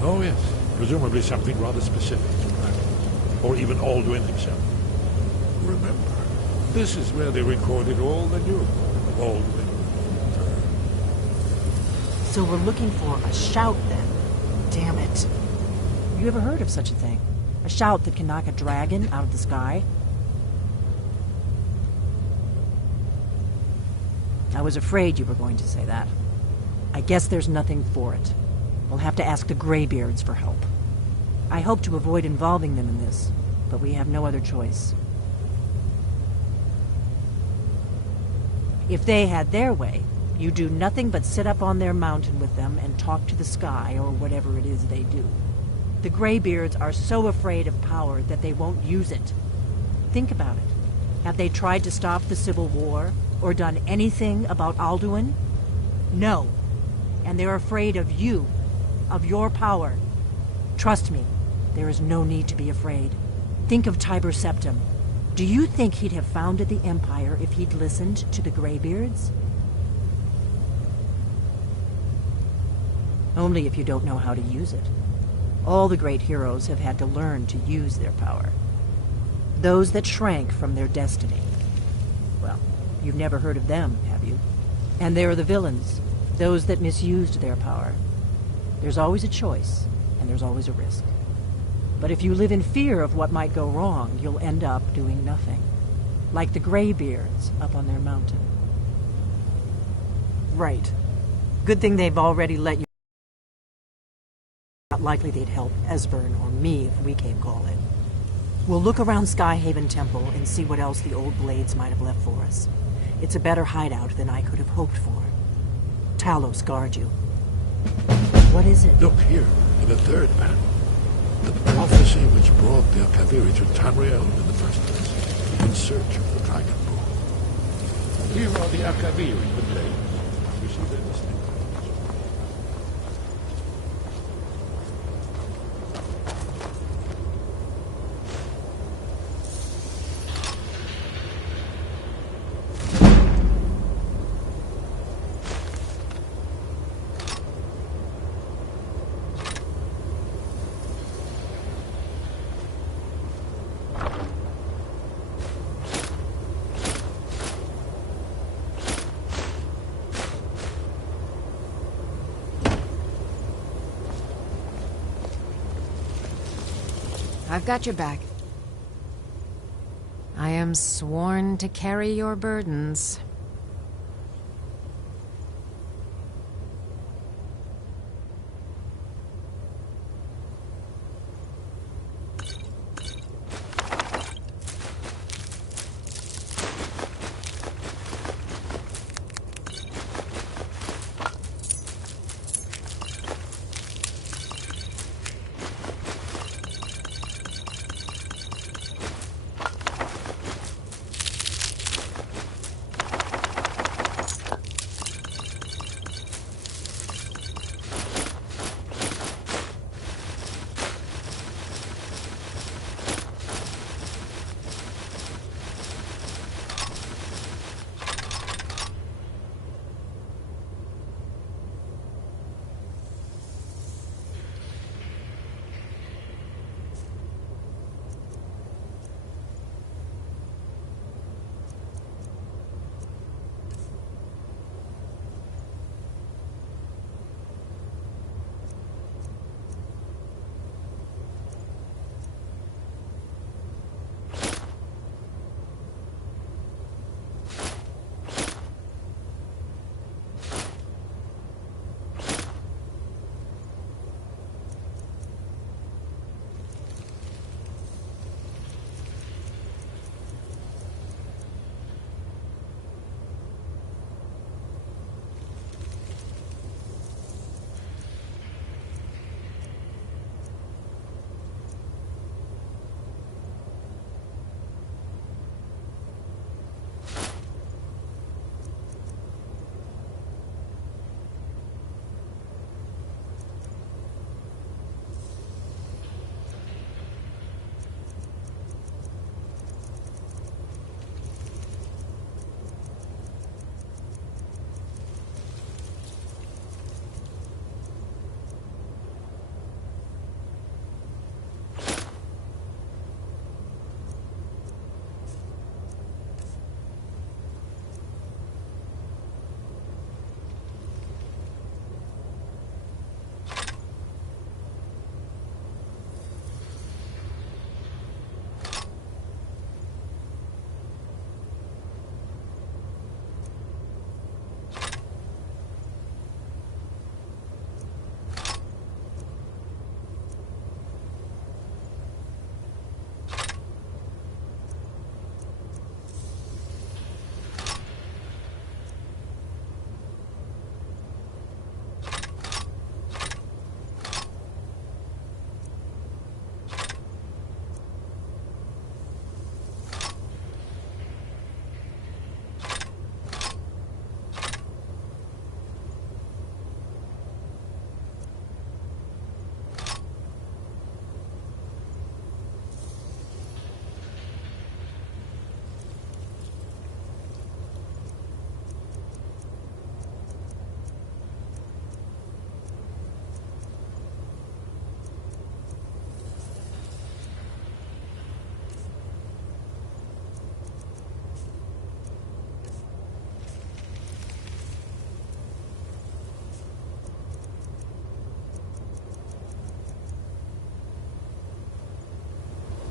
Oh, yes. Presumably something rather specific to dragons, or even Alduin himself. Remember, this is where they recorded all the news of Alduin. So we're looking for a shout, then. Damn it. You ever heard of such a thing? A shout that can knock a dragon out of the sky? I was afraid you were going to say that. I guess there's nothing for it. We'll have to ask the Greybeards for help. I hope to avoid involving them in this, but we have no other choice. If they had their way, you do nothing but sit up on their mountain with them and talk to the sky or whatever it is they do. The Greybeards are so afraid of power that they won't use it. Think about it. Have they tried to stop the Civil War or done anything about Alduin? No. And they're afraid of you, of your power. Trust me, there is no need to be afraid. Think of Tiber Septim. Do you think he'd have founded the Empire if he'd listened to the Greybeards? Only if you don't know how to use it. All the great heroes have had to learn to use their power. Those that shrank from their destiny. Well, you've never heard of them, have you? And there are the villains, those that misused their power. There's always a choice, and there's always a risk. But if you live in fear of what might go wrong, you'll end up doing nothing. Like the Greybeards up on their mountain. Right. Good thing they've already let you Not likely they'd help Esbern or me if we came calling. We'll look around Skyhaven Temple and see what else the old blades might have left for us. It's a better hideout than I could have hoped for. Talos guard you. What is it? Look here, in the third map. The prophecy which brought the Akaviri to Tamriel in the first place, in search of the Dragon Bull. Here are the Akaviri, the blades. You see their distinct. I've got your back. I am sworn to carry your burdens.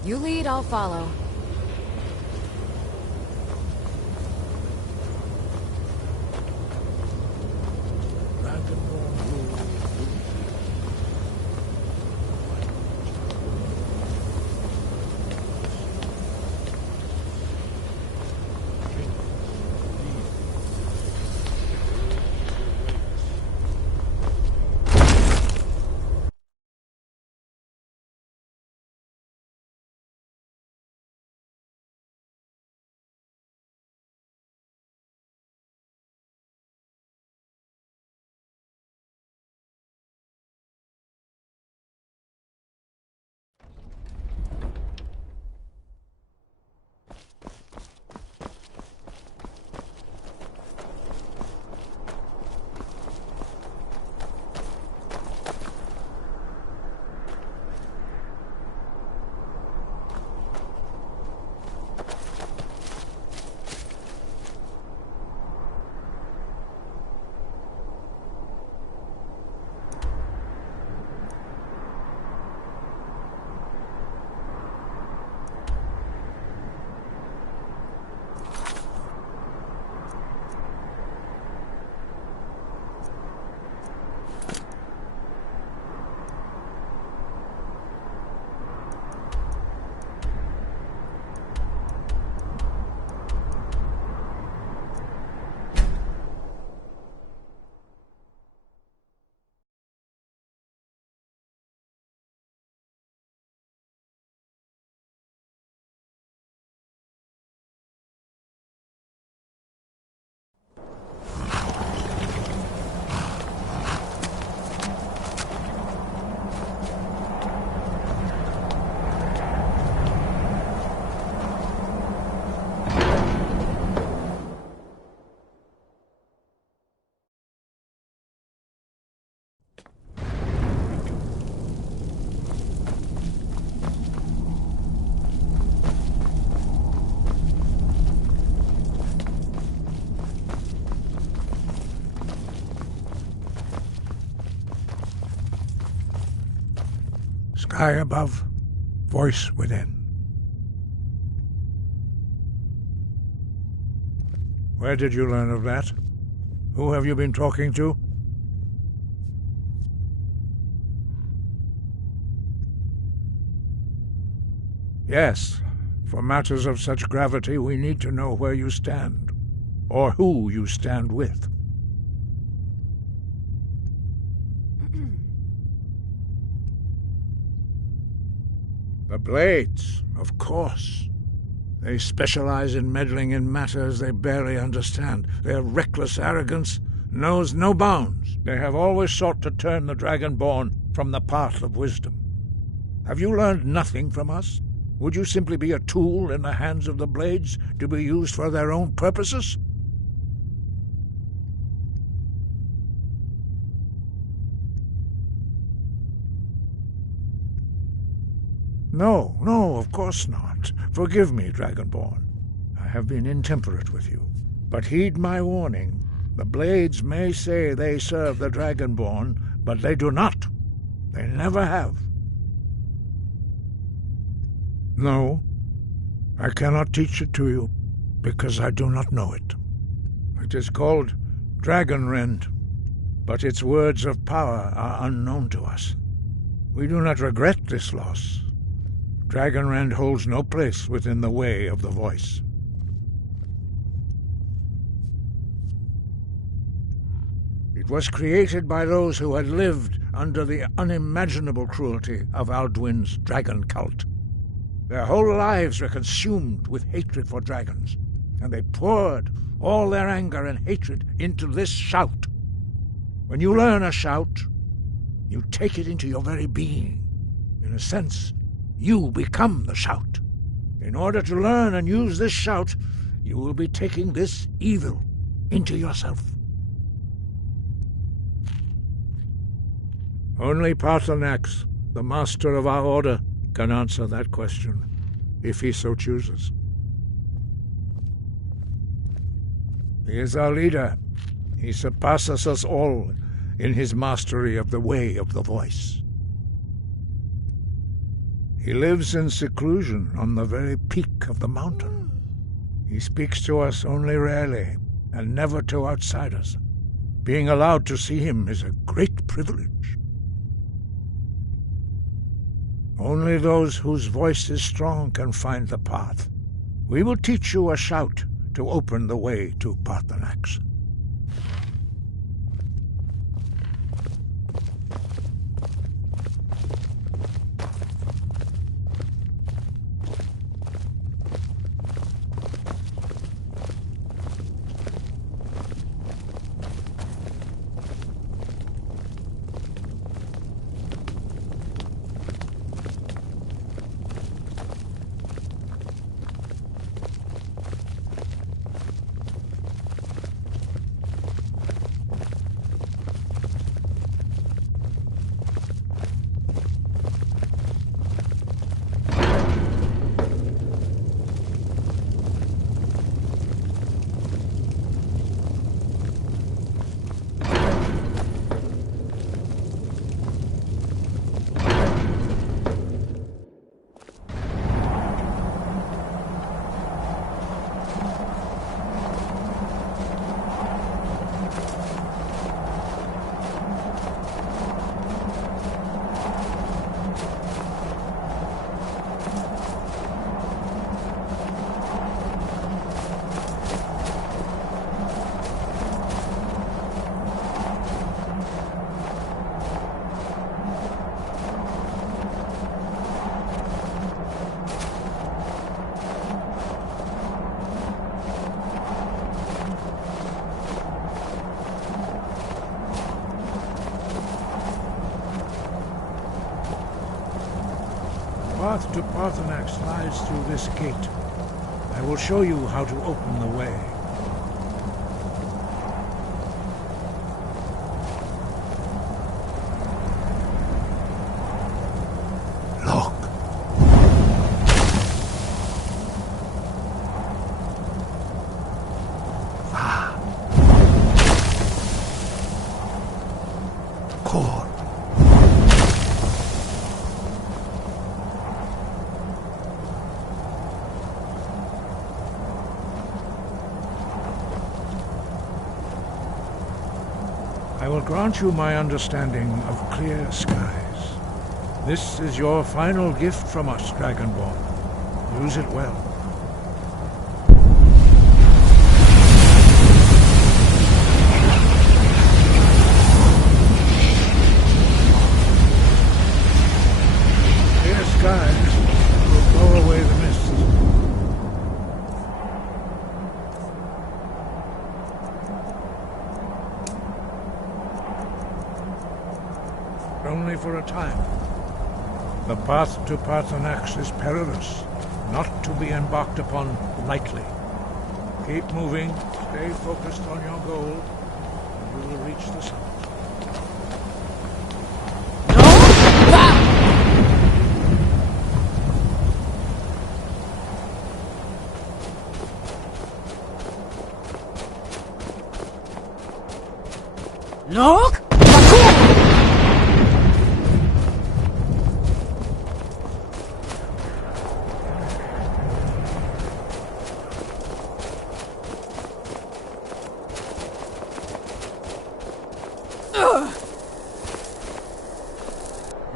You lead, I'll follow. Sky above, voice within. Where did you learn of that? Who have you been talking to? Yes, for matters of such gravity we need to know where you stand, or who you stand with. The Blades, of course. They specialize in meddling in matters they barely understand. Their reckless arrogance knows no bounds. They have always sought to turn the Dragonborn from the path of wisdom. Have you learned nothing from us? Would you simply be a tool in the hands of the Blades to be used for their own purposes? No, of course not. Forgive me, Dragonborn. I have been intemperate with you. But heed my warning. The Blades may say they serve the Dragonborn, but they do not. They never have. No, I cannot teach it to you, because I do not know it. It is called Dragonrend, but its words of power are unknown to us. We do not regret this loss. Dragonrend holds no place within the way of the voice. It was created by those who had lived under the unimaginable cruelty of Alduin's dragon cult. Their whole lives were consumed with hatred for dragons, and they poured all their anger and hatred into this shout. When you learn a shout, you take it into your very being. In a sense, you become the shout. In order to learn and use this shout, you will be taking this evil into yourself. Only Paarthurnax, the master of our order, can answer that question, if he so chooses. He is our leader. He surpasses us all in his mastery of the way of the voice. He lives in seclusion on the very peak of the mountain. He speaks to us only rarely, and never to outsiders. Being allowed to see him is a great privilege. Only those whose voice is strong can find the path. We will teach you a shout to open the way to Paarthurnax. The path to Paarthurnax lies through this gate. I will show you how to open the way. grant you my understanding of clear skies. This is your final gift from us, Dragonborn. Use it well. Clear skies will blow away the mist. Only for a time. The path to Paarthurnax is perilous, not to be embarked upon lightly. Keep moving, stay focused on your goal, and you will reach the summit. Look!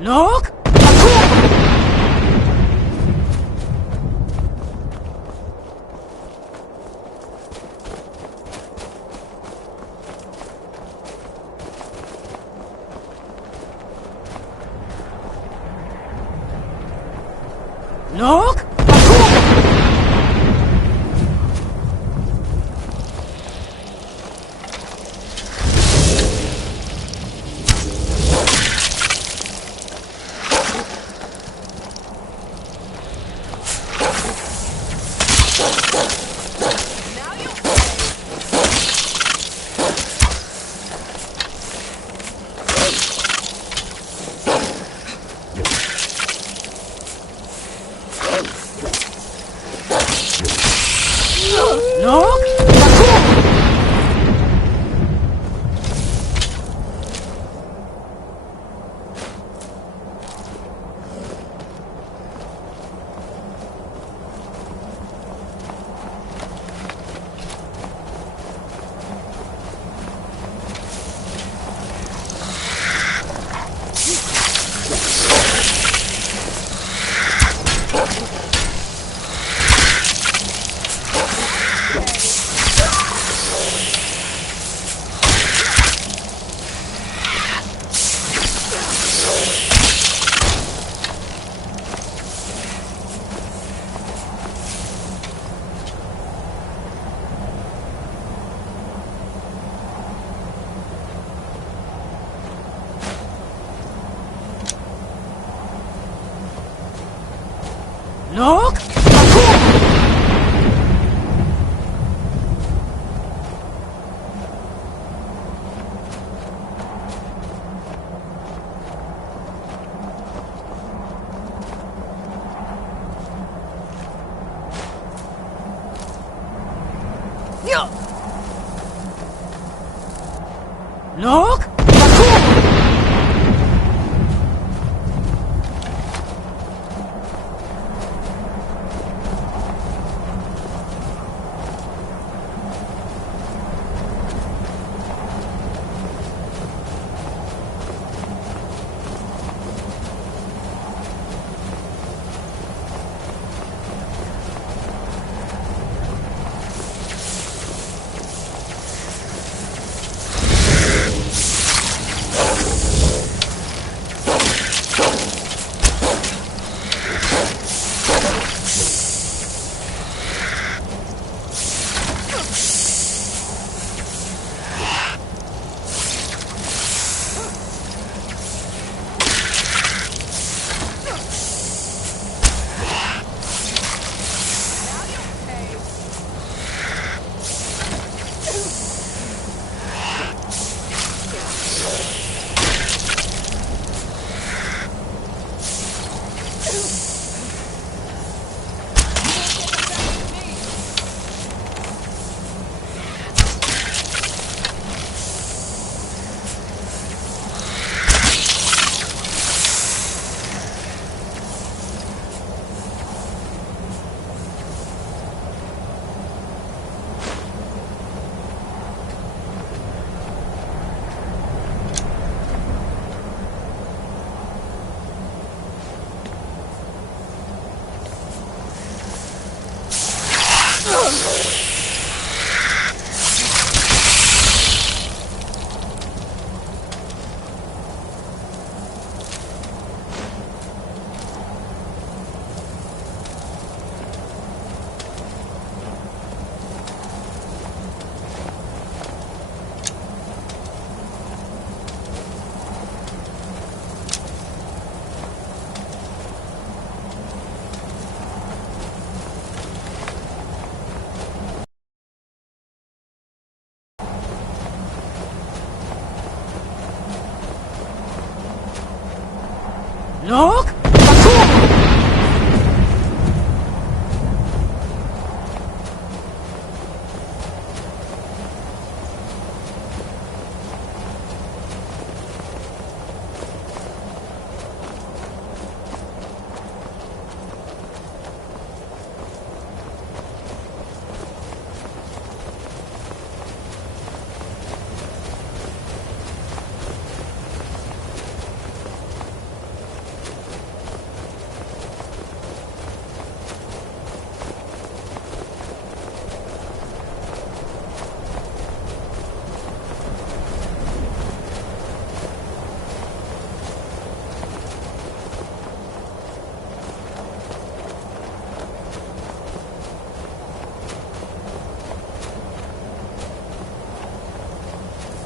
Look! Look! Look! Look! Look!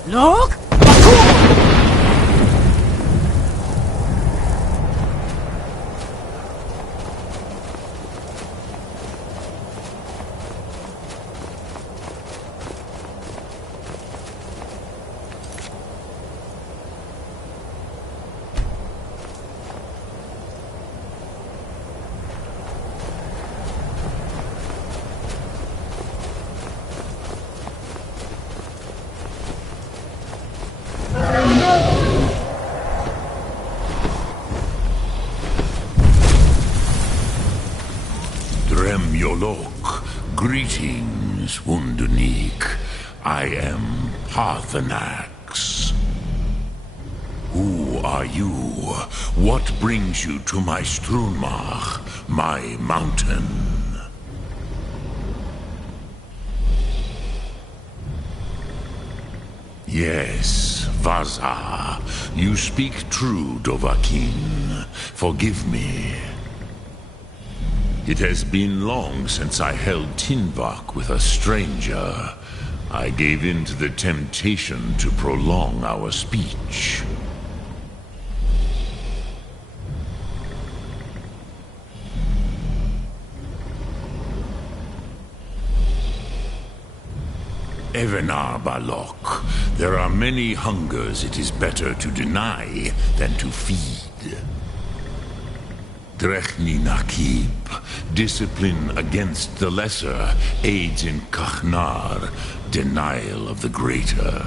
Look! Greetings, Wunderneek. I am Parthenax. Who are you? What brings you to my Strunmach, my mountain? Yes, Vaza. You speak true, Dovahkiin. Forgive me. It has been long since I held Tinvak with a stranger. I gave in to the temptation to prolong our speech. Evenar Balok, there are many hungers it is better to deny than to feed. Drechni Nakib, discipline against the lesser, aids in Kachnar, denial of the greater.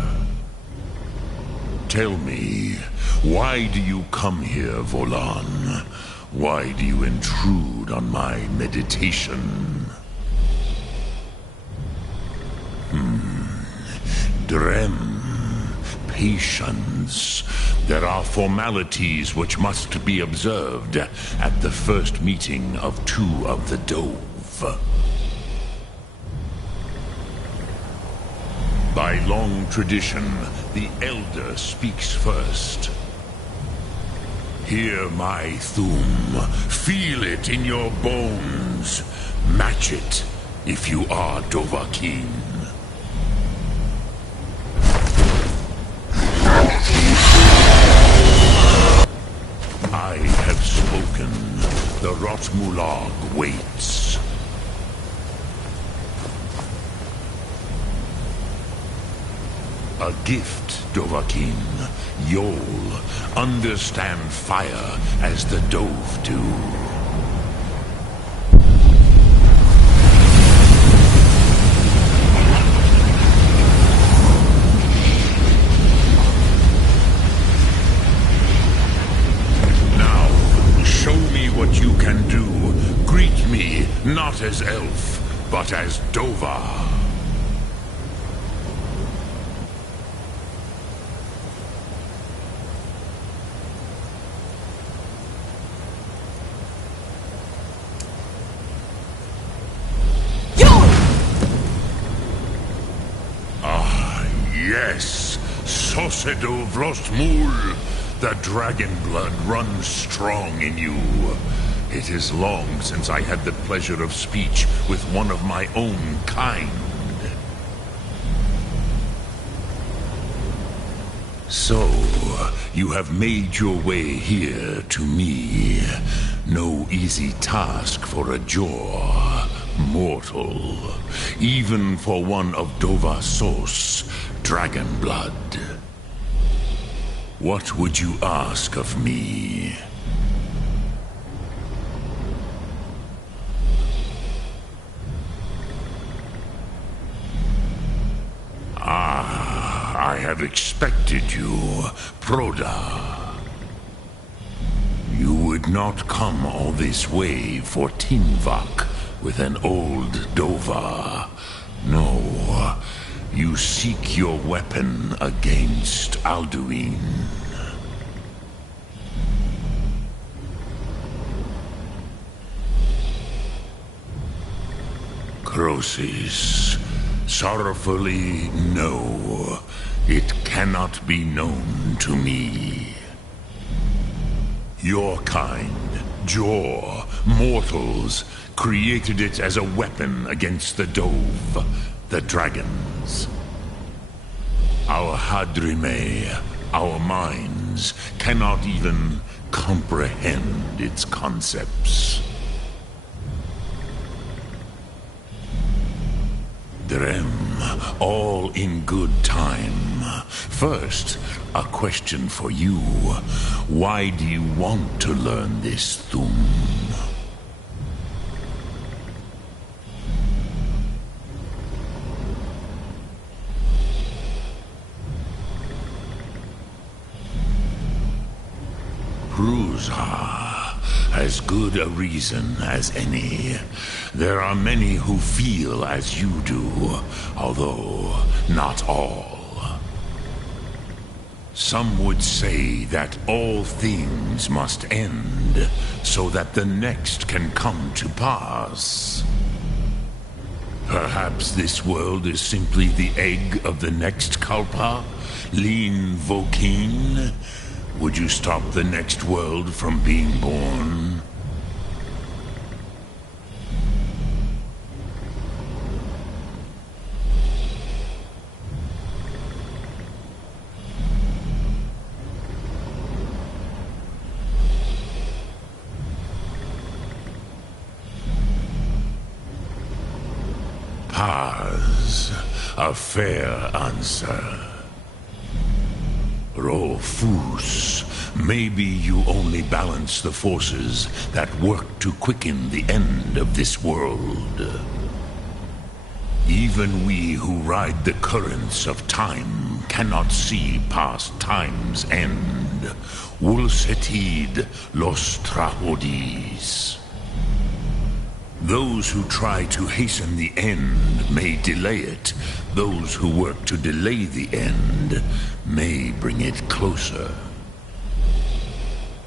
Tell me, why do you come here, Volan? Why do you intrude on my meditation? Drem, patience. There are formalities which must be observed at the first meeting of two of the Dove. By long tradition, the Elder speaks first. Hear my Thum. Feel it in your bones. Match it if you are Dovahkiin. I have spoken. The Rotmulag waits. A gift, Dovahkiin. You'll understand fire as the Dove do. What you can do. Greet me, not as elf, but as Dova. Ah, yes, Sosedo Vrostmul. The dragon blood runs strong in you. It is long since I had the pleasure of speech with one of my own kind. So, you have made your way here to me. No easy task for a Jor, mortal. Even for one of Dova Sos, dragon blood. What would you ask of me? have expected you, Proda. You would not come all this way for Tinvak with an old Dova. No, you seek your weapon against Alduin. Crosis, sorrowfully, no. It cannot be known to me. Your kind, Jor, mortals, created it as a weapon against the Dove, the dragons. Our Hadrime, our minds, cannot even comprehend its concepts. Drem, all in good time. First, a question for you. Why do you want to learn this Thum? Prusa. As good a reason as any. There are many who feel as you do, although not all. Some would say that all things must end, so that the next can come to pass. Perhaps this world is simply the egg of the next Kalpa, Lean Vokin. Would you stop the next world from being born? Paz, a fair answer. Rofus, maybe you only balance the forces that work to quicken the end of this world. Even we who ride the currents of time cannot see past time's end. Wulsetid los trahodis. Those who try to hasten the end may delay it. Those who work to delay the end may bring it closer.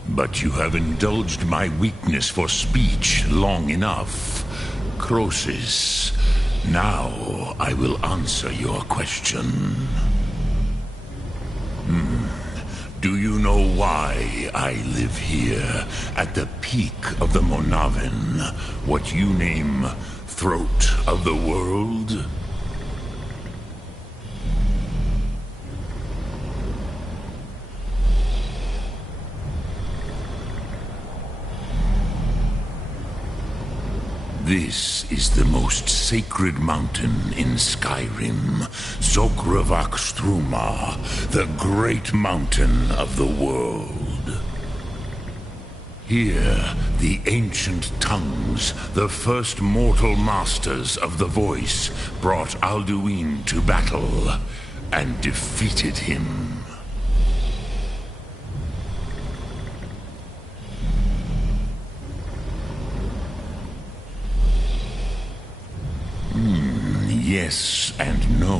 But you have indulged my weakness for speech long enough. Crosis, now I will answer your question. Do you know why I live here, at the peak of the Monavin, what you name Throat of the World? This is the most sacred mountain in Skyrim, Zokravak Struma, the great mountain of the world. Here, the ancient tongues, the first mortal masters of the voice, brought Alduin to battle and defeated him. Yes and no.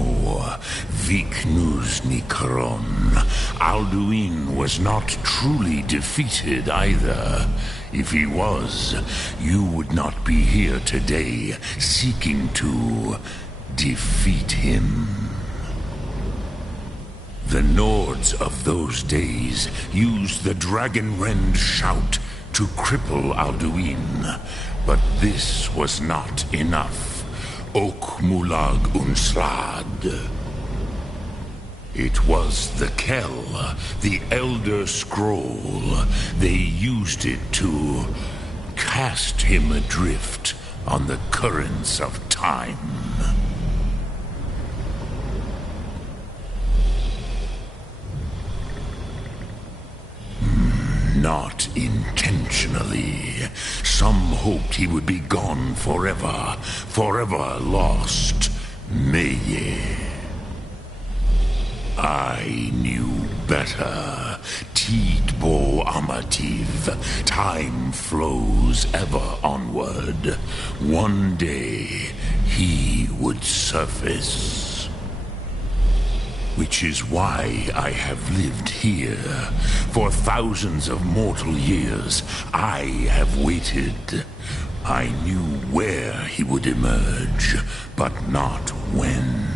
Viknus Nikaron. Alduin was not truly defeated either. If he was, you would not be here today seeking to defeat him. The Nords of those days used the Dragonrend shout to cripple Alduin, but this was not enough. Ok Mulag Unslad. It was the Kell, the Elder Scroll. They used it to cast him adrift on the currents of time. Not intentionally. Some hoped he would be gone forever, forever lost. Meye. I knew better. Tidbo Amativ. Time flows ever onward. One day, he would surface. Which is why I have lived here. For thousands of mortal years, I have waited. I knew where he would emerge, but not when.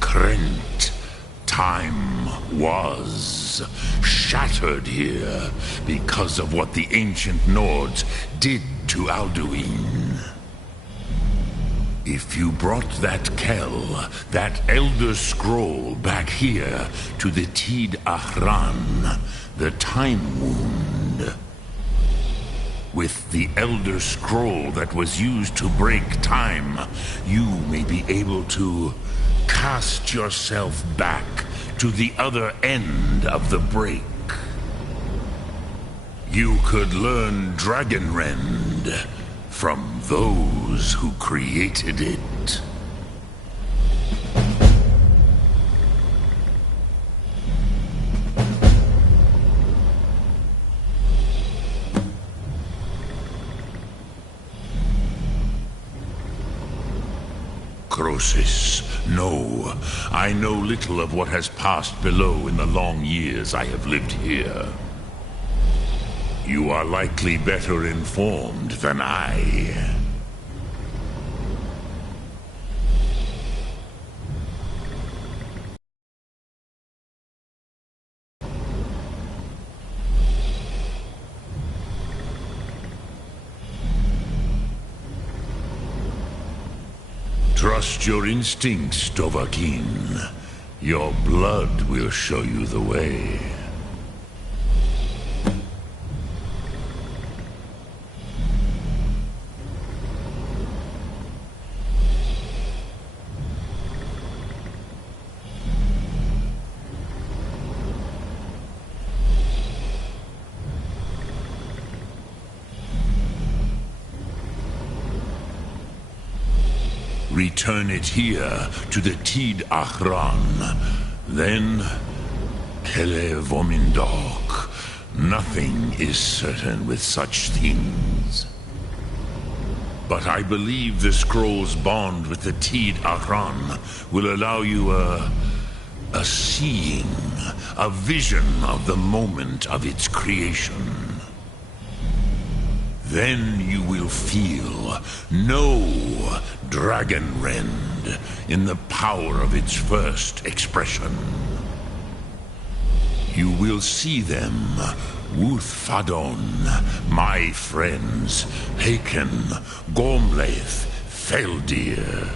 Krent. Time was shattered here because of what the ancient Nords did to Alduin. If you brought that Kell, that Elder Scroll back here to the Tid Ahran, the Time Wound, with the Elder Scroll that was used to break time, you may be able to cast yourself back to the other end of the break. You could learn Dragonrend from those who created it. Crosis, no. I know little of what has passed below in the long years I have lived here. You are likely better informed than I. Trust your instincts, Dovahkiin. Your blood will show you the way. Return it here to the Tid Ahran. Then, Kele Vomindok. Nothing is certain with such things. But I believe the scroll's bond with the Tid Ahran will allow you a seeing, a vision of the moment of its creation. Then you will feel, know Dragonrend in the power of its first expression. You will see them, Wuthfadon, my friends, Haken, Gormlaith, Feldir.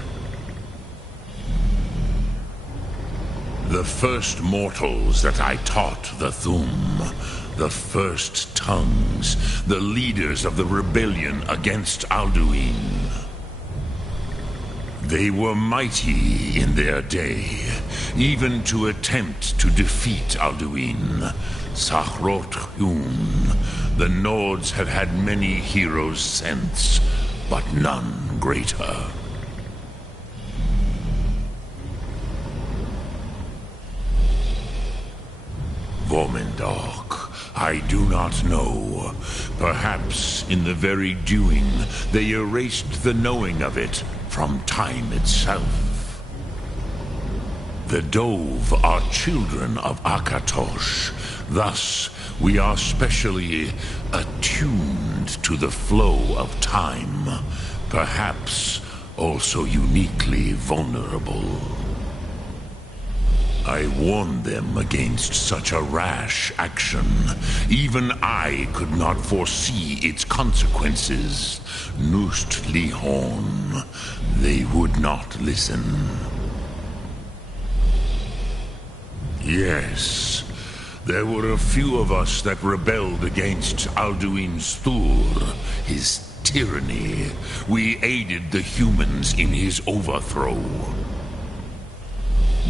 The first mortals that I taught the Thum. The first tongues, the leaders of the rebellion against Alduin. They were mighty in their day, even to attempt to defeat Alduin. Sahrot Hun, the Nords have had many heroes since, but none greater. Vomindok. I do not know. Perhaps in the very doing, they erased the knowing of it from time itself. The Dove are children of Akatosh. Thus, we are specially attuned to the flow of time. Perhaps also uniquely vulnerable. I warned them against such a rash action. Even I could not foresee its consequences. Nust Lihorn, they would not listen. Yes, there were a few of us that rebelled against Alduin's Thur, his tyranny. We aided the humans in his overthrow.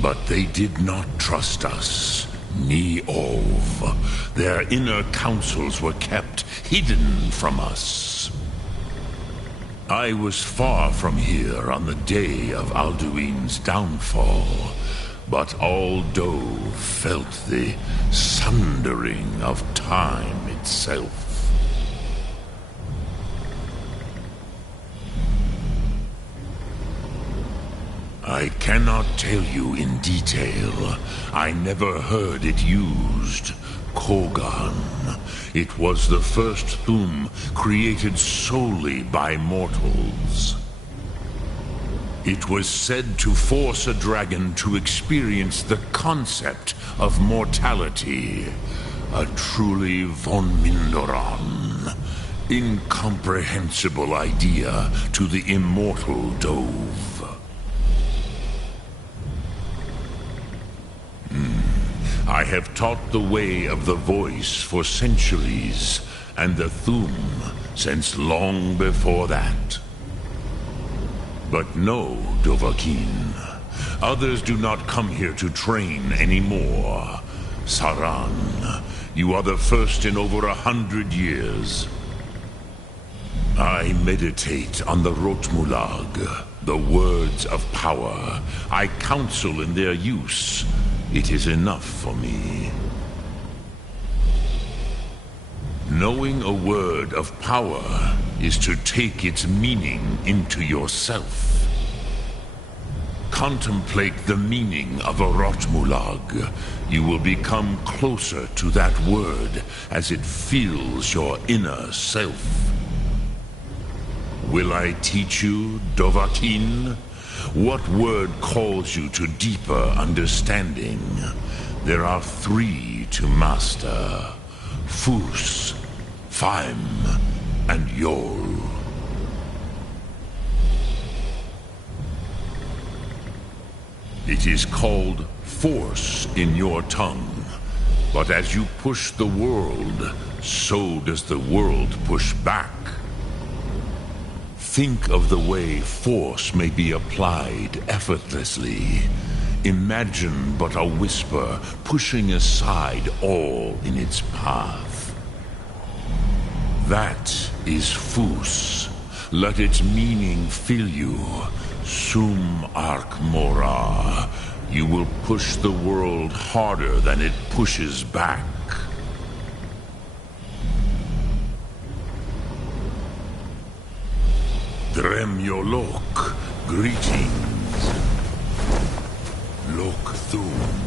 But they did not trust us. Ni Ov. Their inner counsels were kept hidden from us. I was far from here on the day of Alduin's downfall, but Aldo felt the sundering of time itself. I cannot tell you in detail. I never heard it used. Kogan. It was the first Thum created solely by mortals. It was said to force a dragon to experience the concept of mortality. A truly von Mindoran. Incomprehensible idea to the immortal Dove. I have taught the way of the voice for centuries, and the Thum since long before that. But no, Dovahkiin. Others do not come here to train anymore. Saran, you are the first in over 100 years. I meditate on the Rotmulag, the words of power. I counsel in their use. It is enough for me. Knowing a word of power is to take its meaning into yourself. Contemplate the meaning of a Rotmulag. You will become closer to that word as it fills your inner self. Will I teach you, Dovahkiin? What word calls you to deeper understanding? There are 3 to master. Fus, Faim, and Yol. It is called force in your tongue. But as you push the world, so does the world push back. Think of the way force may be applied effortlessly. Imagine but a whisper pushing aside all in its path. That is Fus. Let its meaning fill you. Sum Ark Mora. You will push the world harder than it pushes back. Dremyolok, greetings. Lok Thum.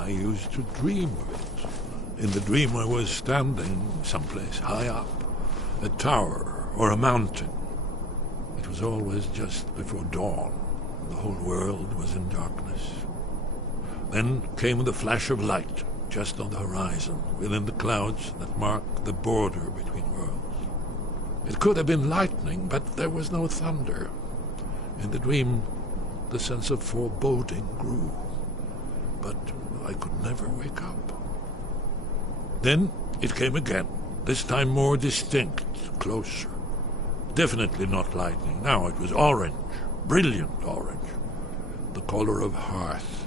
I used to dream of it. In the dream I was standing someplace high up, a tower or a mountain. It was always just before dawn. The whole world was in darkness. Then came the flash of light, just on the horizon, within the clouds that mark the border between worlds. It could have been lightning, but there was no thunder. In the dream, the sense of foreboding grew, but I could never wake up. Then it came again, this time more distinct, closer. Definitely not lightning. Now it was orange, brilliant orange, the color of hearth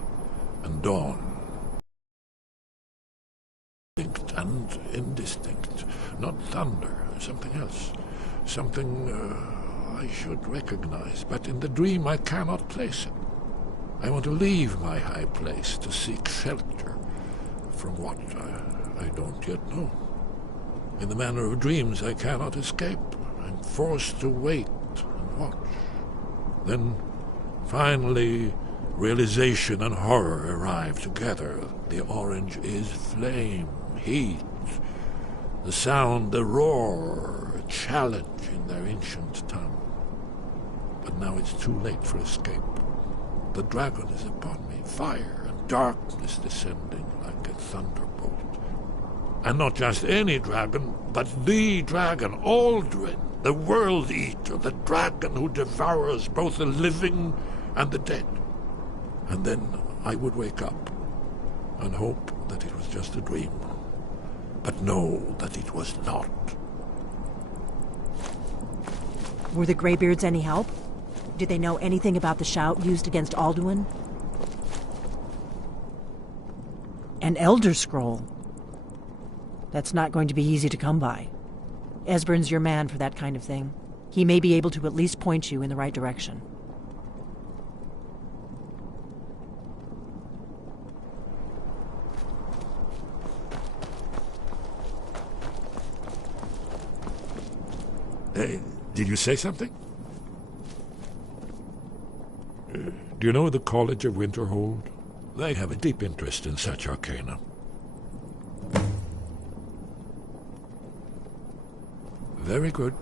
and dawn. Distinct and indistinct, not thunder, something else, something I should recognize, but in the dream I cannot place it. I want to leave my high place to seek shelter from what I don't yet know. In the manner of dreams I cannot escape. I'm forced to wait and watch. Then, finally, realization and horror arrive together. The orange is flame, heat, the sound, the roar, a challenge in their ancient tongue. But now it's too late for escape. The dragon is upon me, fire and darkness descending like a thunderbolt. And not just any dragon, but the dragon, Aldrin, the World Eater, the dragon who devours both the living and the dead. And then I would wake up and hope that it was just a dream, but know that it was not. Were the Greybeards any help? Did they know anything about the shout used against Alduin? An Elder Scroll. That's not going to be easy to come by. Esbern's your man for that kind of thing. He may be able to at least point you in the right direction. Hey, did you say something? Do you know the College of Winterhold? They have a deep interest in such arcana. Very good.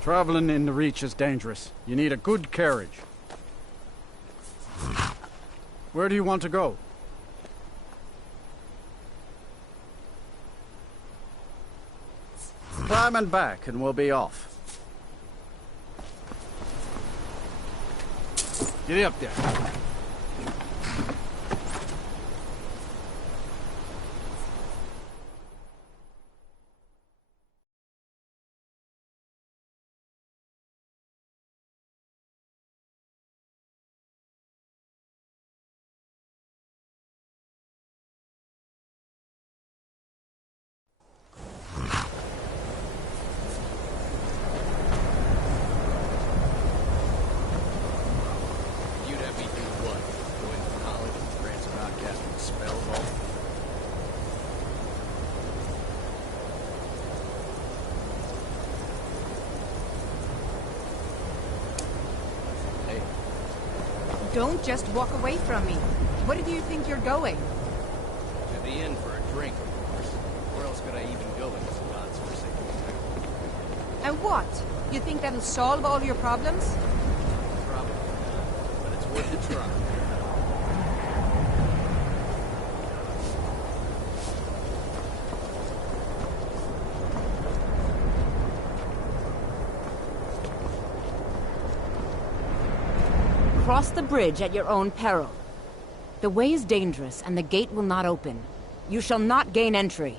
Traveling in the Reach is dangerous. You need a good carriage. Where do you want to go? Climb and back and we'll be off. Get up there. Don't just walk away from me. Where do you think you're going? To the inn for a drink, of course. Where else could I even go in this God's forsaken town? And what? You think that'll solve all your problems? Probably not, but it's worth a try. cross the bridge at your own peril. The way is dangerous, and the gate will not open. You shall not gain entry.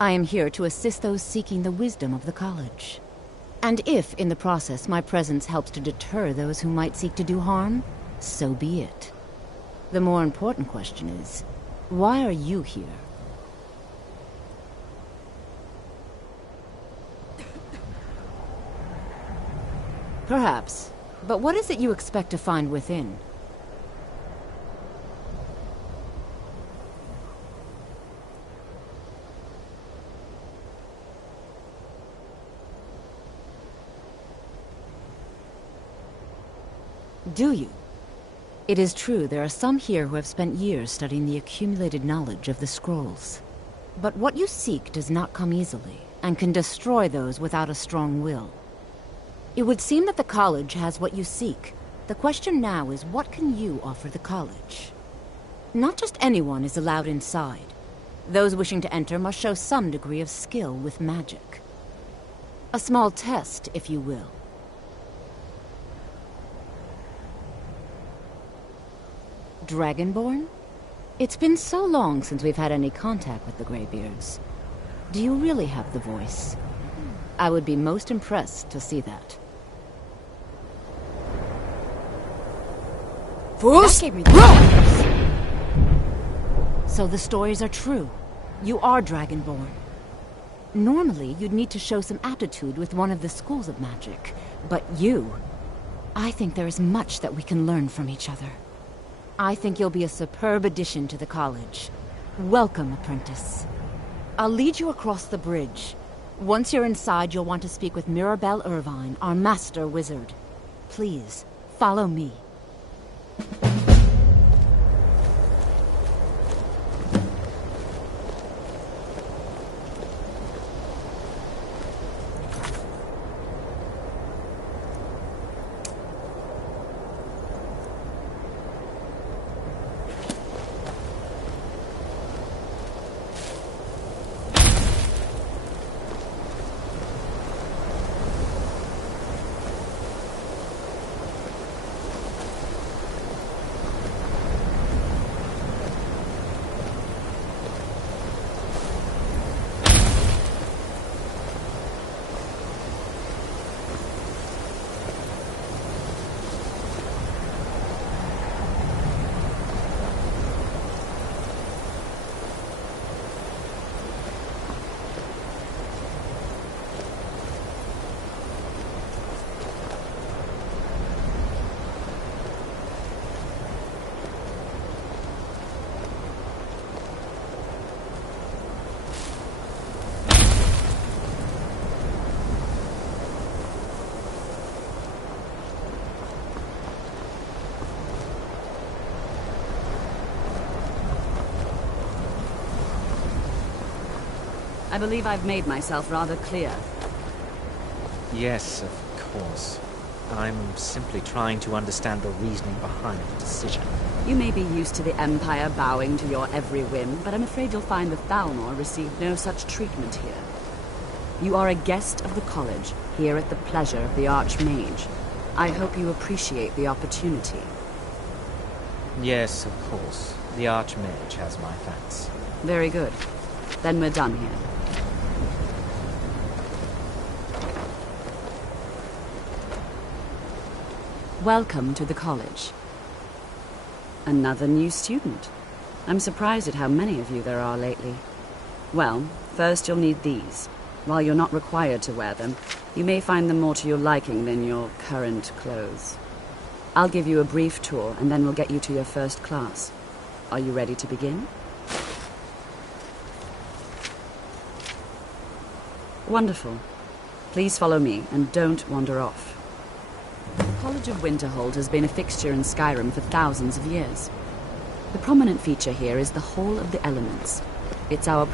I am here to assist those seeking the wisdom of the college. And if, in the process, my presence helps to deter those who might seek to do harm, so be it. The more important question is, why are you here? Perhaps, but what is it you expect to find within? Do you? It is true there are some here who have spent years studying the accumulated knowledge of the scrolls. But what you seek does not come easily, and can destroy those without a strong will. It would seem that the college has what you seek. The question now is, what can you offer the college? Not just anyone is allowed inside. Those wishing to enter must show some degree of skill with magic. A small test, if you will. Dragonborn? It's been so long since we've had any contact with the Greybeards. Do you really have the voice? I would be most impressed to see that. That gave me the vibes. So the stories are true. You are Dragonborn. Normally, you'd need to show some aptitude with one of the schools of magic. But you... I think there is much that we can learn from each other. I think you'll be a superb addition to the college. Welcome, apprentice. I'll lead you across the bridge. Once you're inside, you'll want to speak with Mirabelle Irvine, our master wizard. Please, follow me. I believe I've made myself rather clear. Yes, of course. I'm simply trying to understand the reasoning behind the decision. You may be used to the Empire bowing to your every whim, but I'm afraid you'll find the Thalmor received no such treatment here. You are a guest of the college, here at the pleasure of the Archmage. I hope you appreciate the opportunity. Yes, of course. The Archmage has my thanks. Very good. Then we're done here. Welcome to the college. Another new student. I'm surprised at how many of you there are lately. Well, first you'll need these. While you're not required to wear them, you may find them more to your liking than your current clothes. I'll give you a brief tour, and then we'll get you to your first class. Are you ready to begin? Wonderful. Please follow me, and don't wander off. The College of Winterhold has been a fixture in Skyrim for thousands of years. The prominent feature here is the Hall of the Elements. It's our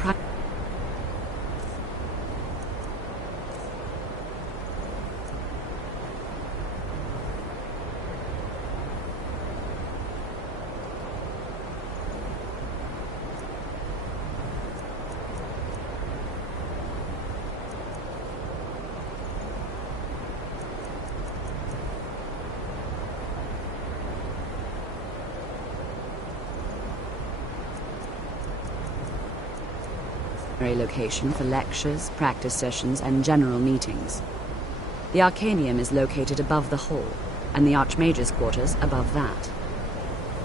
location for lectures, practice sessions, and general meetings. The Arcanium is located above the hall, and the Archmage's quarters above that.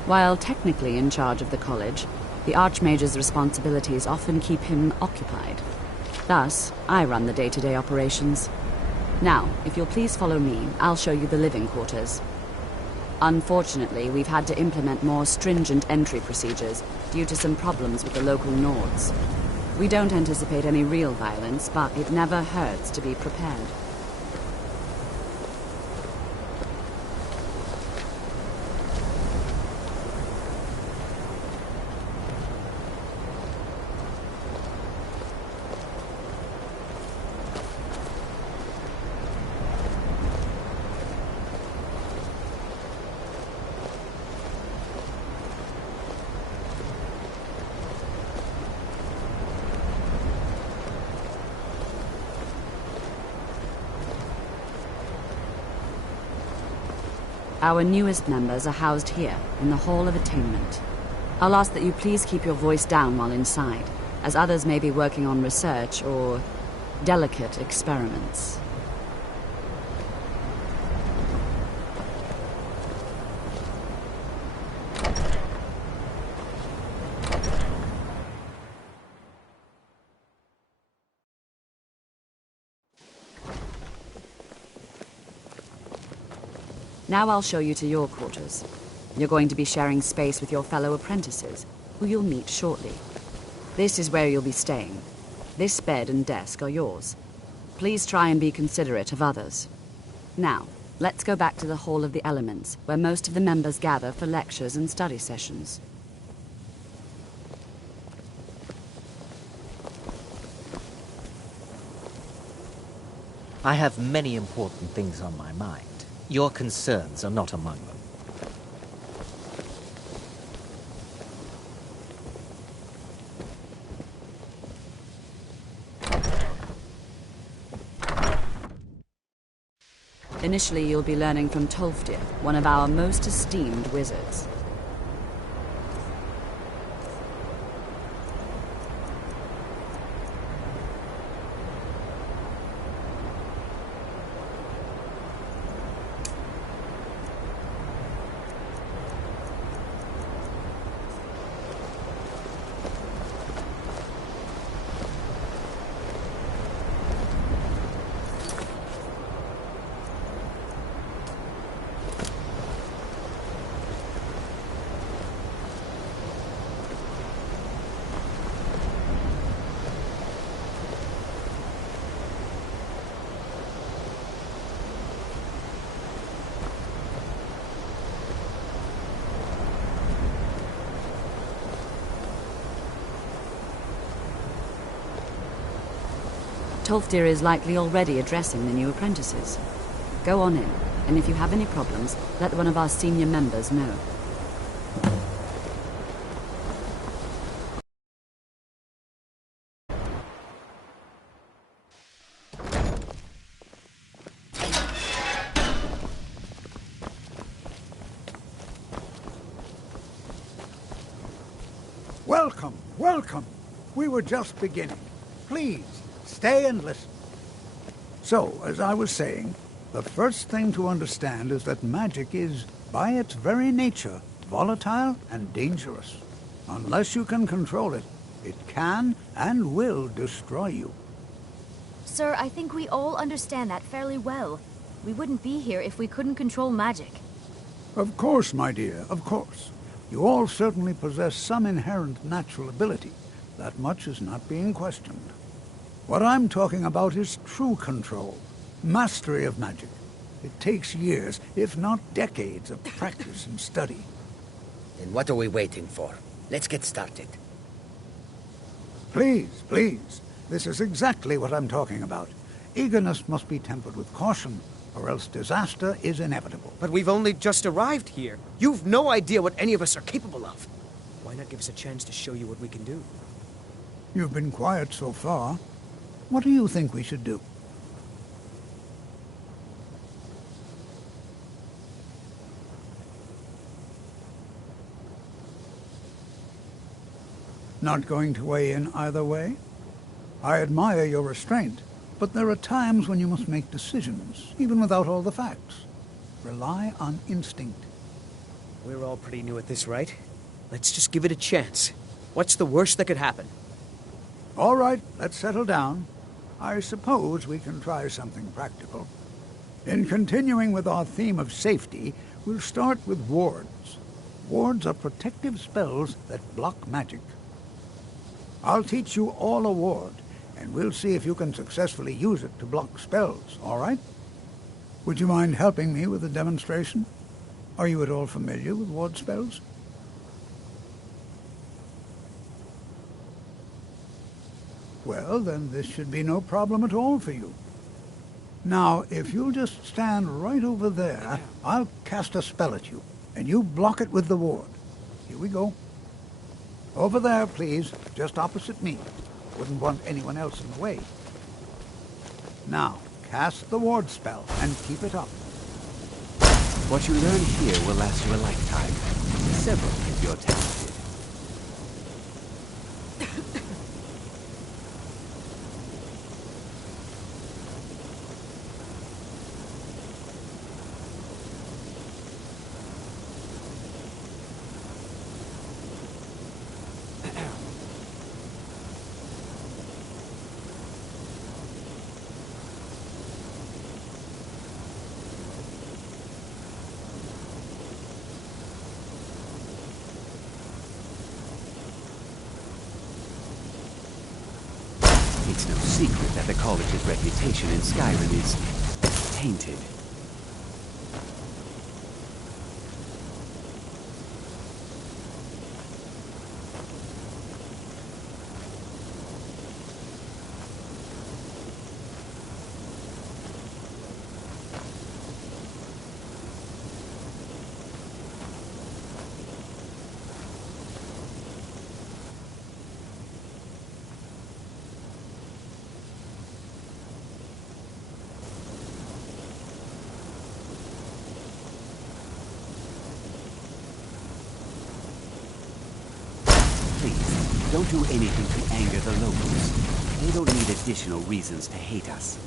While technically in charge of the college, the Archmage's responsibilities often keep him occupied. Thus, I run the day-to-day operations. Now, if you'll please follow me, I'll show you the living quarters. Unfortunately, we've had to implement more stringent entry procedures due to some problems with the local Nords. We don't anticipate any real violence, but it never hurts to be prepared. Our newest members are housed here, in the Hall of Attainment. I'll ask that you please keep your voice down while inside, as others may be working on research or delicate experiments. Now I'll show you to your quarters. You're going to be sharing space with your fellow apprentices, who you'll meet shortly. This is where you'll be staying. This bed and desk are yours. Please try and be considerate of others. Now, let's go back to the Hall of the Elements, where most of the members gather for lectures and study sessions. I have many important things on my mind. Your concerns are not among them. Initially, you'll be learning from Tolfdir, one of our most esteemed wizards. Tolfdir is likely already addressing the new apprentices. Go on in, and if you have any problems, let one of our senior members know. Welcome, welcome. We were just beginning. Please, stay and listen. So, as I was saying, the first thing to understand is that magic is, by its very nature, volatile and dangerous. Unless you can control it, it can and will destroy you. Sir, I think we all understand that fairly well. We wouldn't be here if we couldn't control magic. Of course, my dear, of course. You all certainly possess some inherent natural ability. That much is not being questioned. What I'm talking about is true control, mastery of magic. It takes years, if not decades, of practice and study. Then what are we waiting for? Let's get started. Please, please. This is exactly what I'm talking about. Eagerness must be tempered with caution, or else disaster is inevitable. But we've only just arrived here. You've no idea what any of us are capable of. Why not give us a chance to show you what we can do? You've been quiet so far. What do you think we should do? Not going to weigh in either way? I admire your restraint, but there are times when you must make decisions, even without all the facts. Rely on instinct. We're all pretty new at this, right? Let's just give it a chance. What's the worst that could happen? All right, let's settle down. I suppose we can try something practical. In continuing with our theme of safety, we'll start with wards. Wards are protective spells that block magic. I'll teach you all a ward, and we'll see if you can successfully use it to block spells, all right? Would you mind helping me with a demonstration? Are you at all familiar with ward spells? Well, then this should be no problem at all for you. Now, if you'll just stand right over there, I'll cast a spell at you, and you block it with the ward. Here we go. Over there, please, just opposite me. Wouldn't want anyone else in the way. Now, cast the ward spell, and keep it up. What you learn here will last you a lifetime. Several if you're talented. It's no secret that the college's reputation in Skyrim is tainted. Please, don't do anything to anger the locals. They don't need additional reasons to hate us.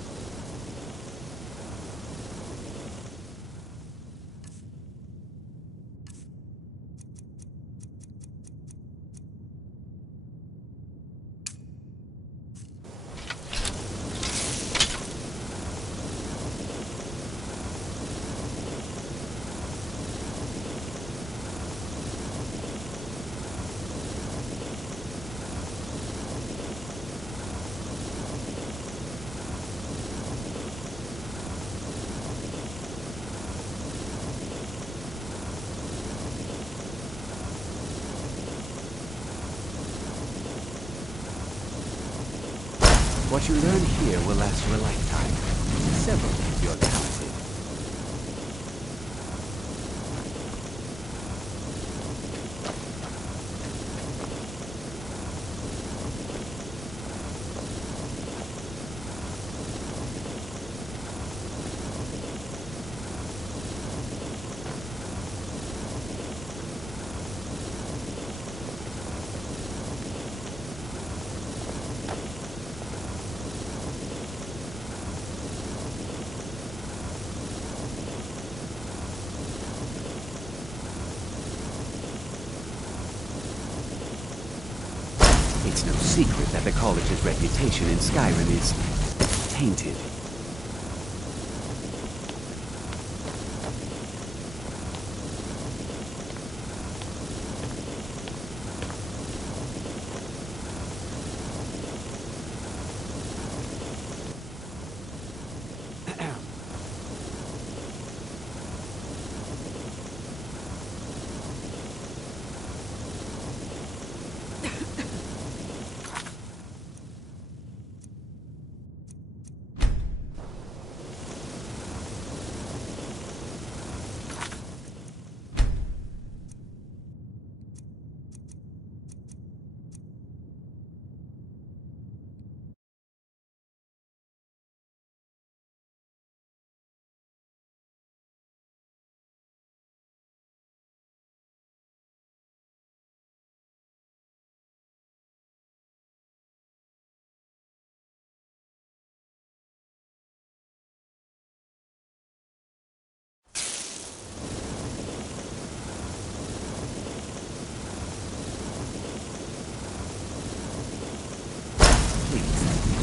What you learn here will last you a lifetime. Several if you're talented. It's no secret that the college's reputation in Skyrim is tainted.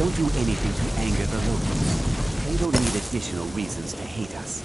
won't do anything to anger the locals. They don't need additional reasons to hate us.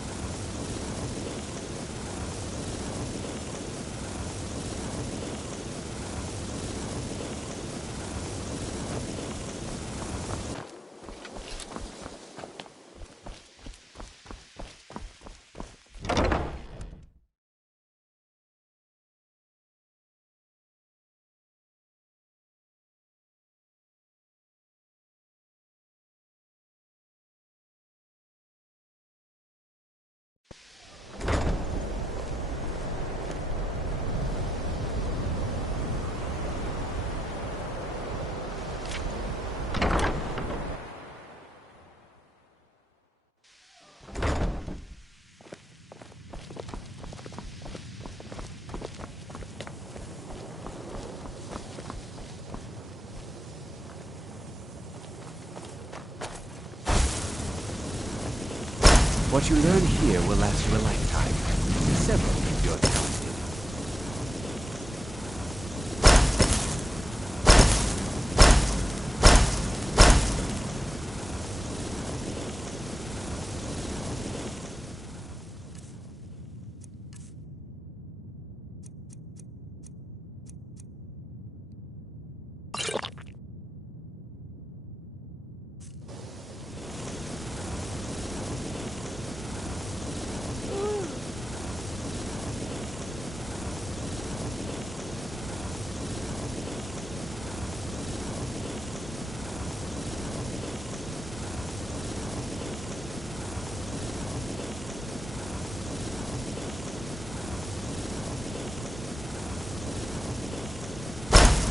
What you learn here will last you a lifetime. Several if you're talented.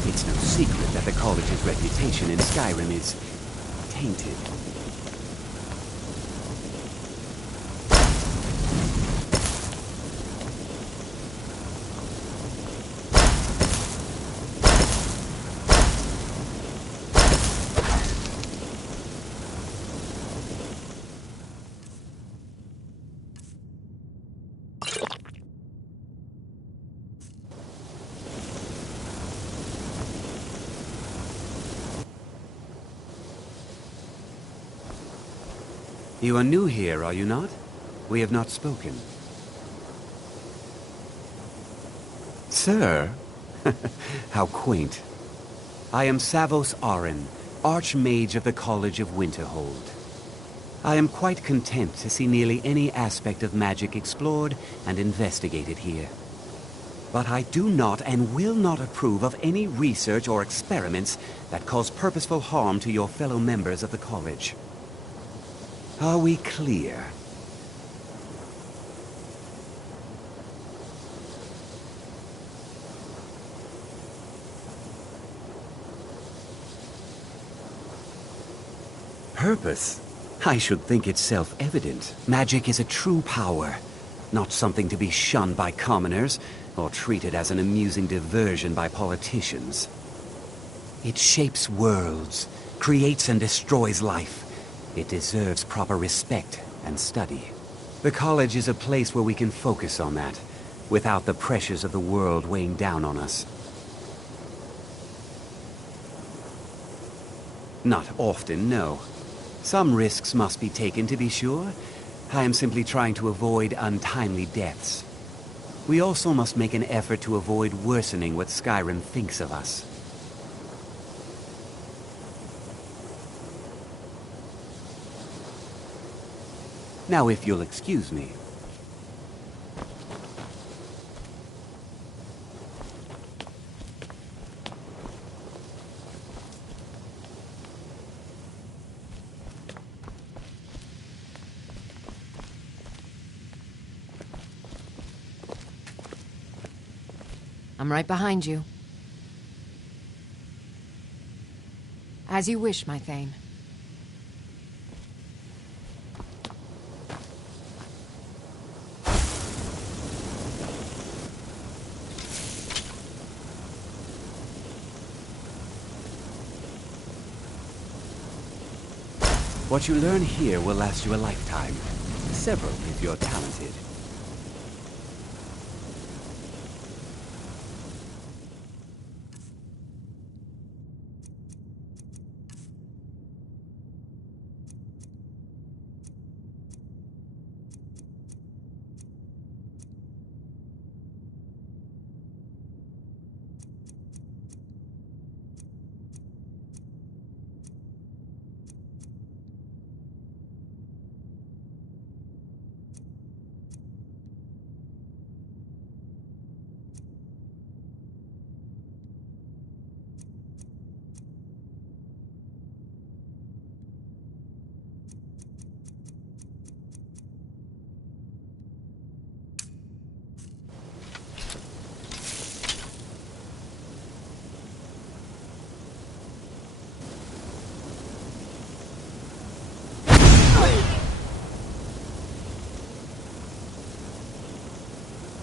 It's no secret that the college's reputation in Skyrim is tainted. You are new here, are you not? We have not spoken. Sir? How quaint. I am Savos Arin, Archmage of the College of Winterhold. I am quite content to see nearly any aspect of magic explored and investigated here. But I do not and will not approve of any research or experiments that cause purposeful harm to your fellow members of the college. Are we clear? Purpose? I should think it's self-evident. Magic is a true power, not something to be shunned by commoners or treated as an amusing diversion by politicians. It shapes worlds, creates and destroys life. It deserves proper respect and study. The college is a place where we can focus on that, without the pressures of the world weighing down on us. Not often, no. Some risks must be taken, to be sure. I am simply trying to avoid untimely deaths. We also must make an effort to avoid worsening what Skyrim thinks of us. Now, if you'll excuse me. I'm right behind you. As you wish, my Thane. What you learn here will last you a lifetime. Several if you're talented.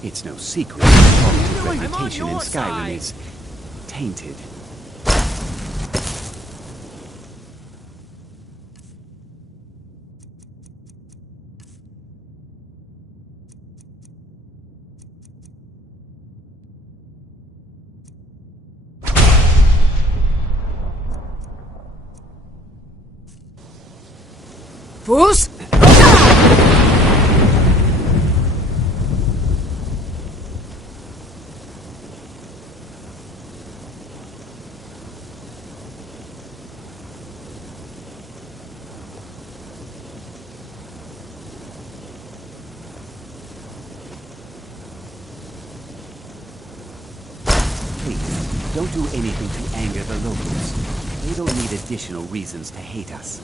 It's no secret that Gothic reputation in Skyrim is tainted. Fools! Please, don't do anything to anger the locals. They don't need additional reasons to hate us.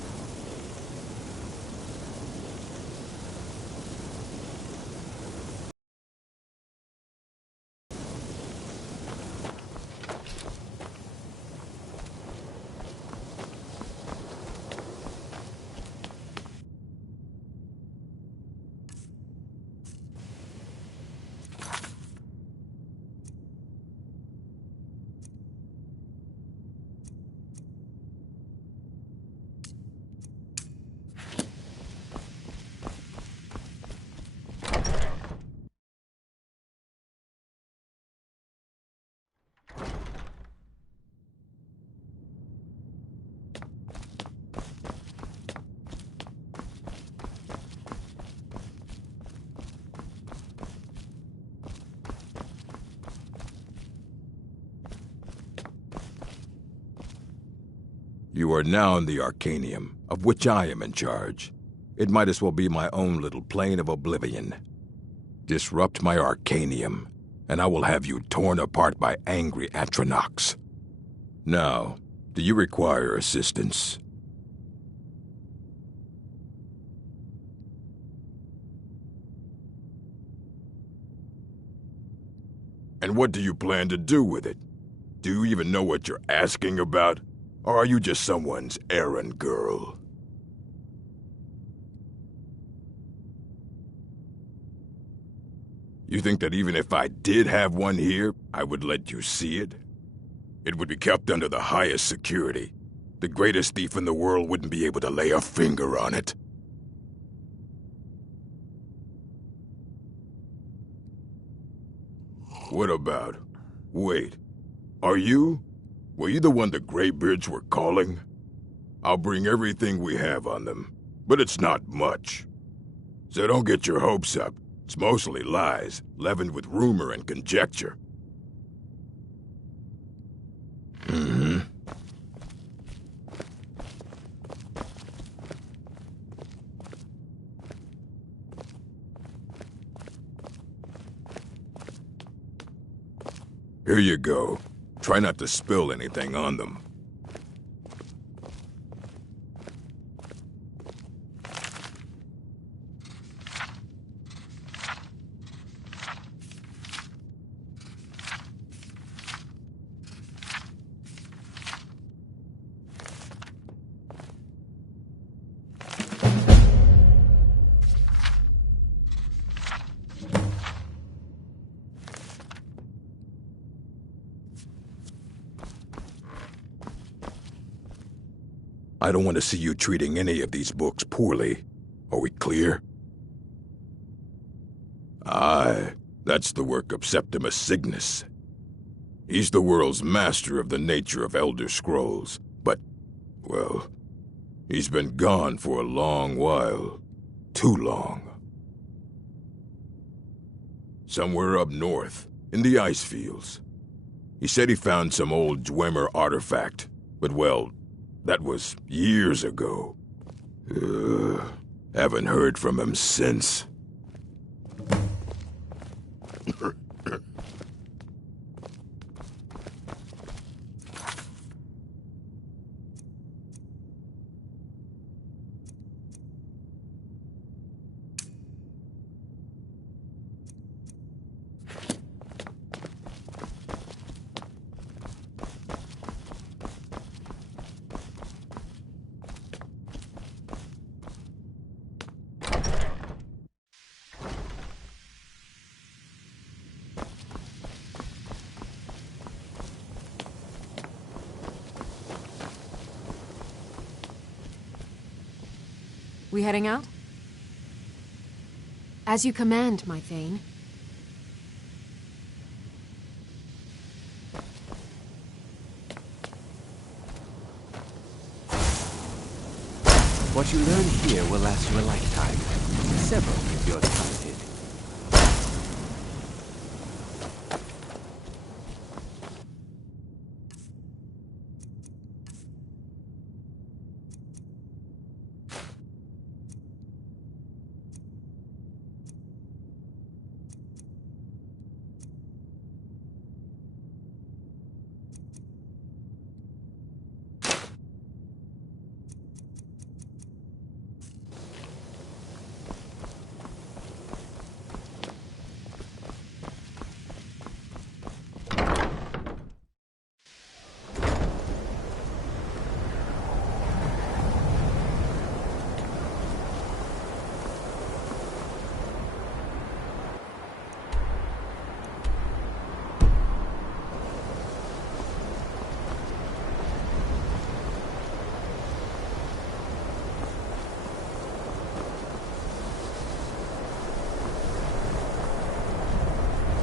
You are now in the Arcanium, of which I am in charge. It might as well be my own little plane of oblivion. Disrupt my Arcanium, and I will have you torn apart by angry Atronachs. Now, do you require assistance? And what do you plan to do with it? Do you even know what you're asking about? Or are you just someone's errand girl? You think that even if I did have one here, I would let you see it? It would be kept under the highest security. The greatest thief in the world wouldn't be able to lay a finger on it. What about? Wait. Are you? Were you the one the Greybeards were calling? I'll bring everything we have on them, but it's not much. So don't get your hopes up. It's mostly lies, leavened with rumor and conjecture. Mm-hmm. Here you go. Try not to spill anything on them. I don't want to see you treating any of these books poorly. Are we clear? Aye, that's the work of Septimus Cygnus. He's the world's master of the nature of Elder Scrolls, but, well, he's been gone for a long while. Too long. Somewhere up north, in the ice fields. He said he found some old Dwemer artifact, but well, that was years ago. Haven't heard from him since. We heading out? As you command, my Thane. What you learn here will last you a lifetime. Several if you're talented.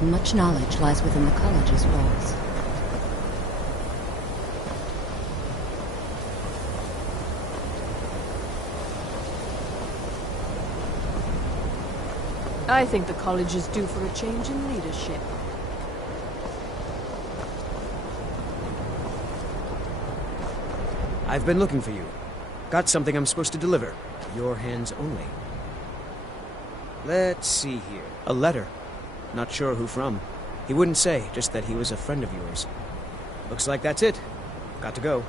Much knowledge lies within the college's walls. I think the college is due for a change in leadership. I've been looking for you. Got something I'm supposed to deliver. Your hands only. Let's see here. A letter. Not sure who from. He wouldn't say, just that he was a friend of yours. Looks like that's it. Got to go.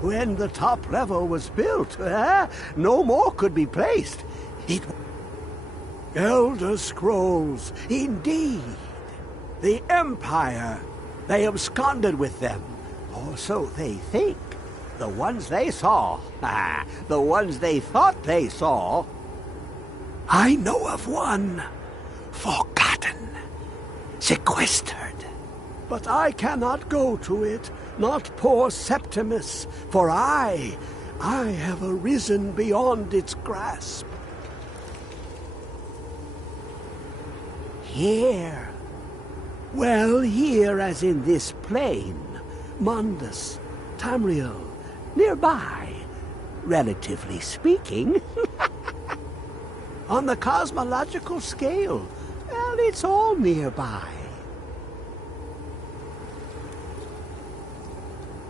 When the top level was built, no more could be placed. It... Elder Scrolls, indeed. The Empire. They absconded with them. Or so they think. The ones they saw. The ones they thought they saw. I know of one. Forgotten. Sequestered. But I cannot go to it. Not poor Septimus, for I have arisen beyond its grasp. Here. Well, here as in this plain. Mundus, Tamriel, nearby, relatively speaking. On the cosmological scale, well, it's all nearby.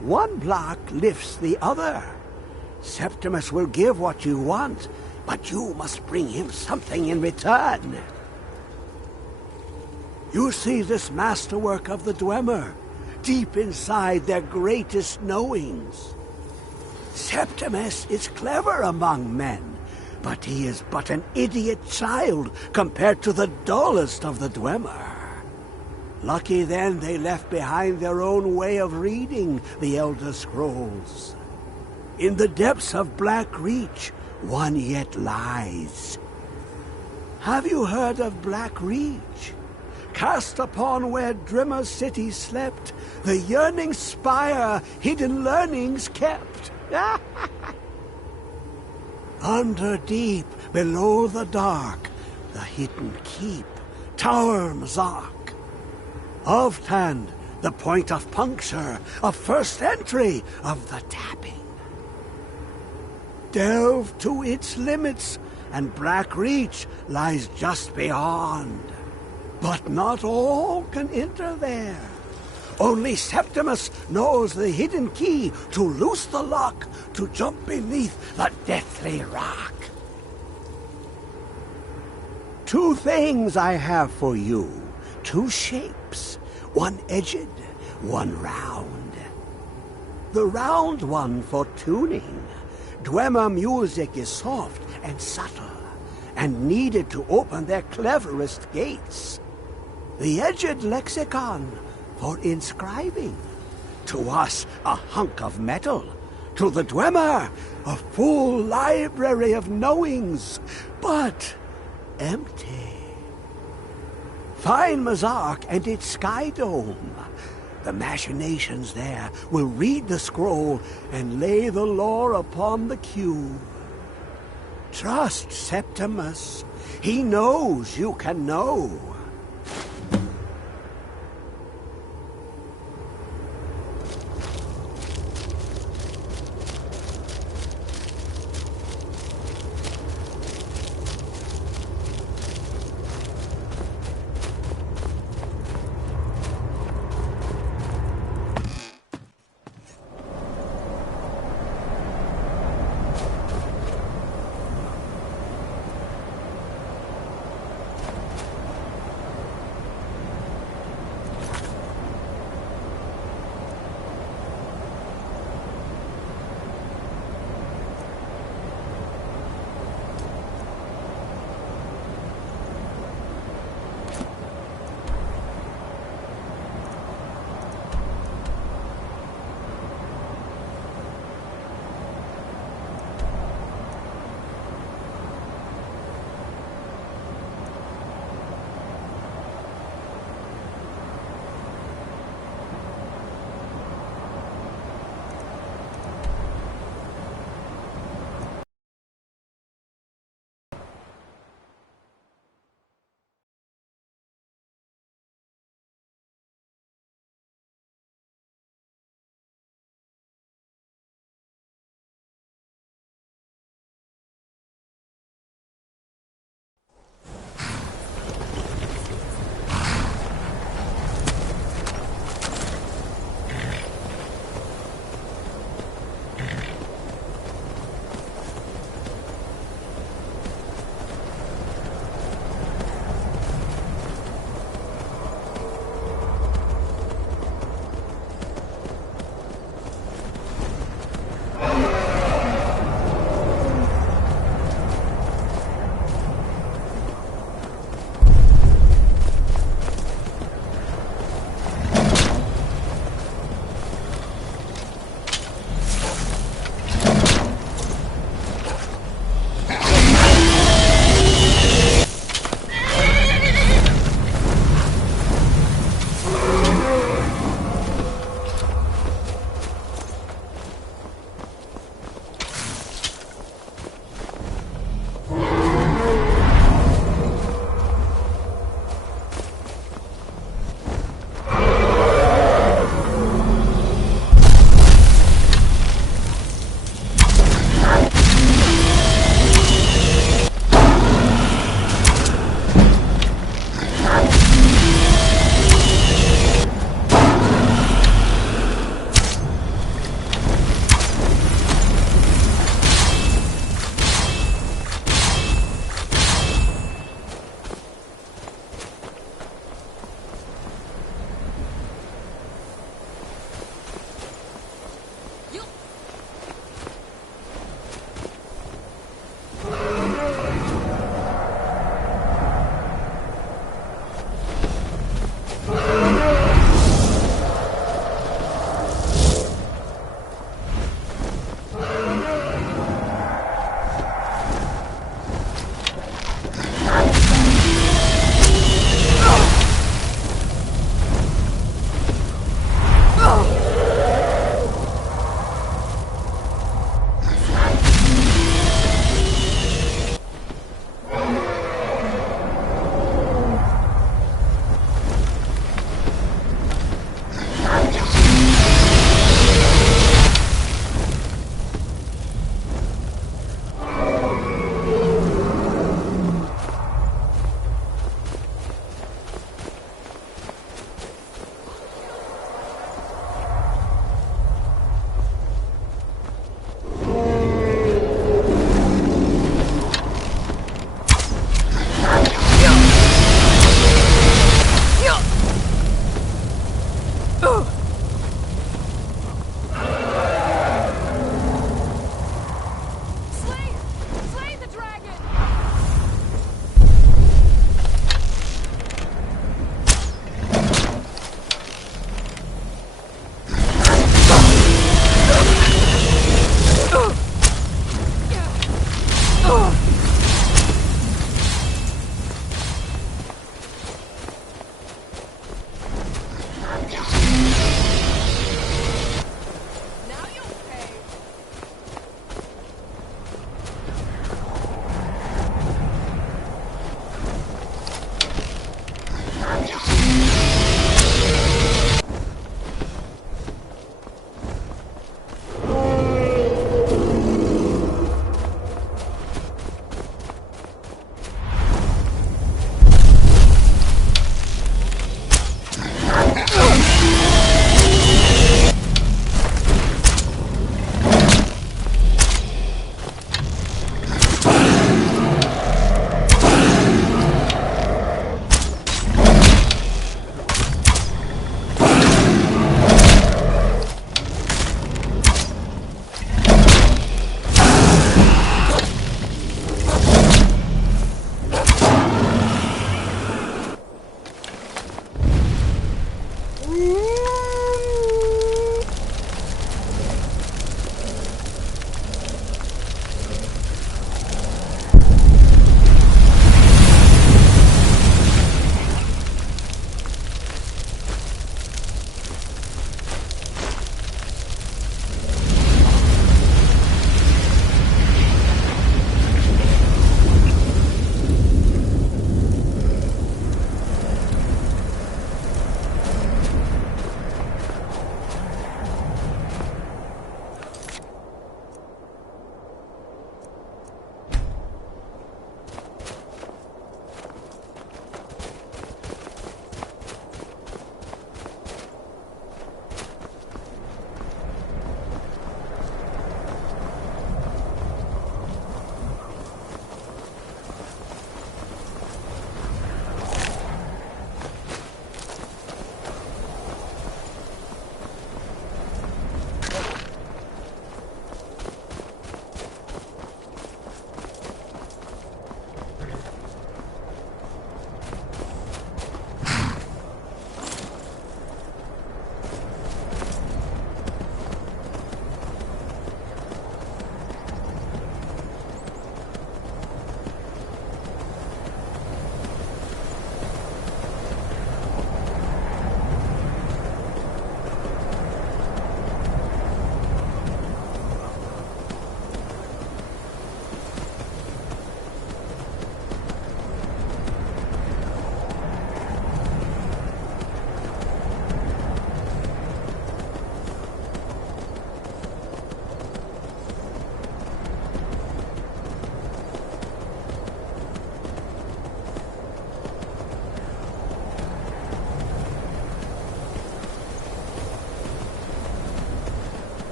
One block lifts the other. Septimus will give what you want, but you must bring him something in return. You see this masterwork of the Dwemer, deep inside their greatest knowings. Septimus is clever among men, but he is but an idiot child compared to the dullest of the Dwemer. Lucky then they left behind their own way of reading the Elder Scrolls. In the depths of Black Reach, one yet lies. Have you heard of Black Reach? Cast upon where Drimmer City slept, the yearning spire hidden learnings kept. Under deep, below the dark, the hidden keep, Tower Mazark. Of Tand, the point of puncture, of first entry, of the tapping. Delve to its limits, and Black Reach lies just beyond. But not all can enter there. Only Septimus knows the hidden key to loose the lock, to jump beneath the deathly rock. 2 things I have for you. 2 shapes, one edged, one round. The round one for tuning. Dwemer music is soft and subtle, and needed to open their cleverest gates. The edged lexicon for inscribing. To us, a hunk of metal. To the Dwemer, a full library of knowings, but empty. Find Mazark and its sky dome. The machinations there will read the scroll and lay the lore upon the cube. Trust Septimus. He knows you can know.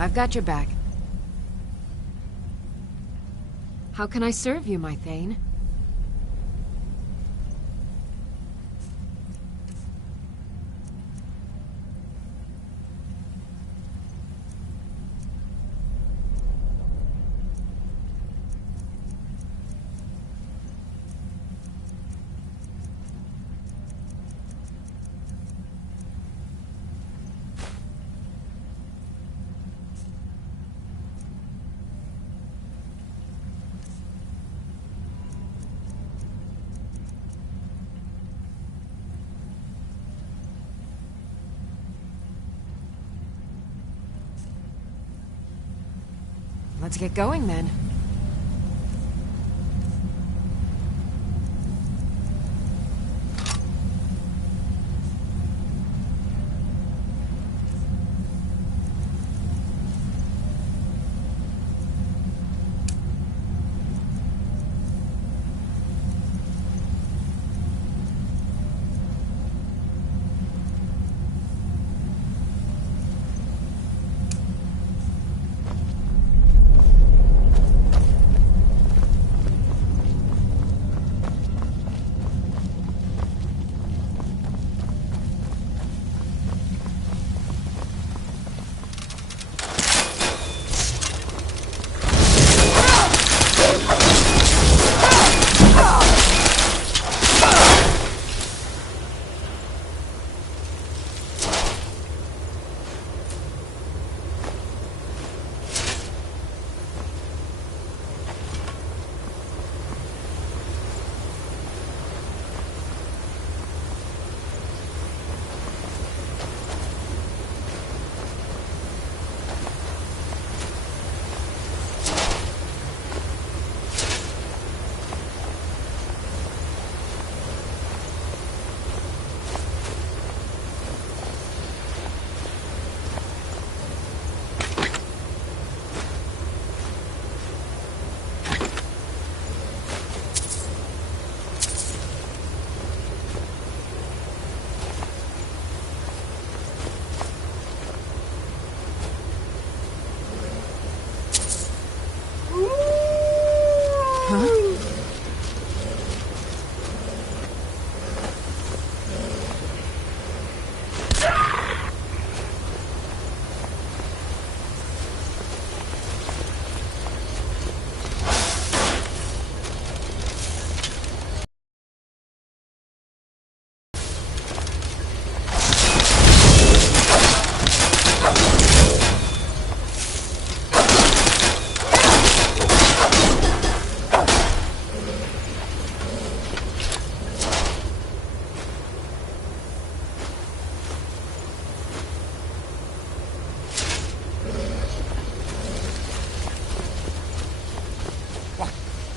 I've got your back. How can I serve you, my Thane? Let's get going, then.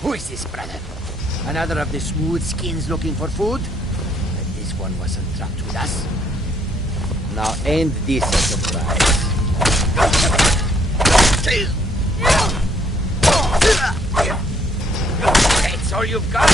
Who is this, brother? Another of the smooth skins looking for food? But this one wasn't trapped with us. Now end this a surprise. That's all you've got?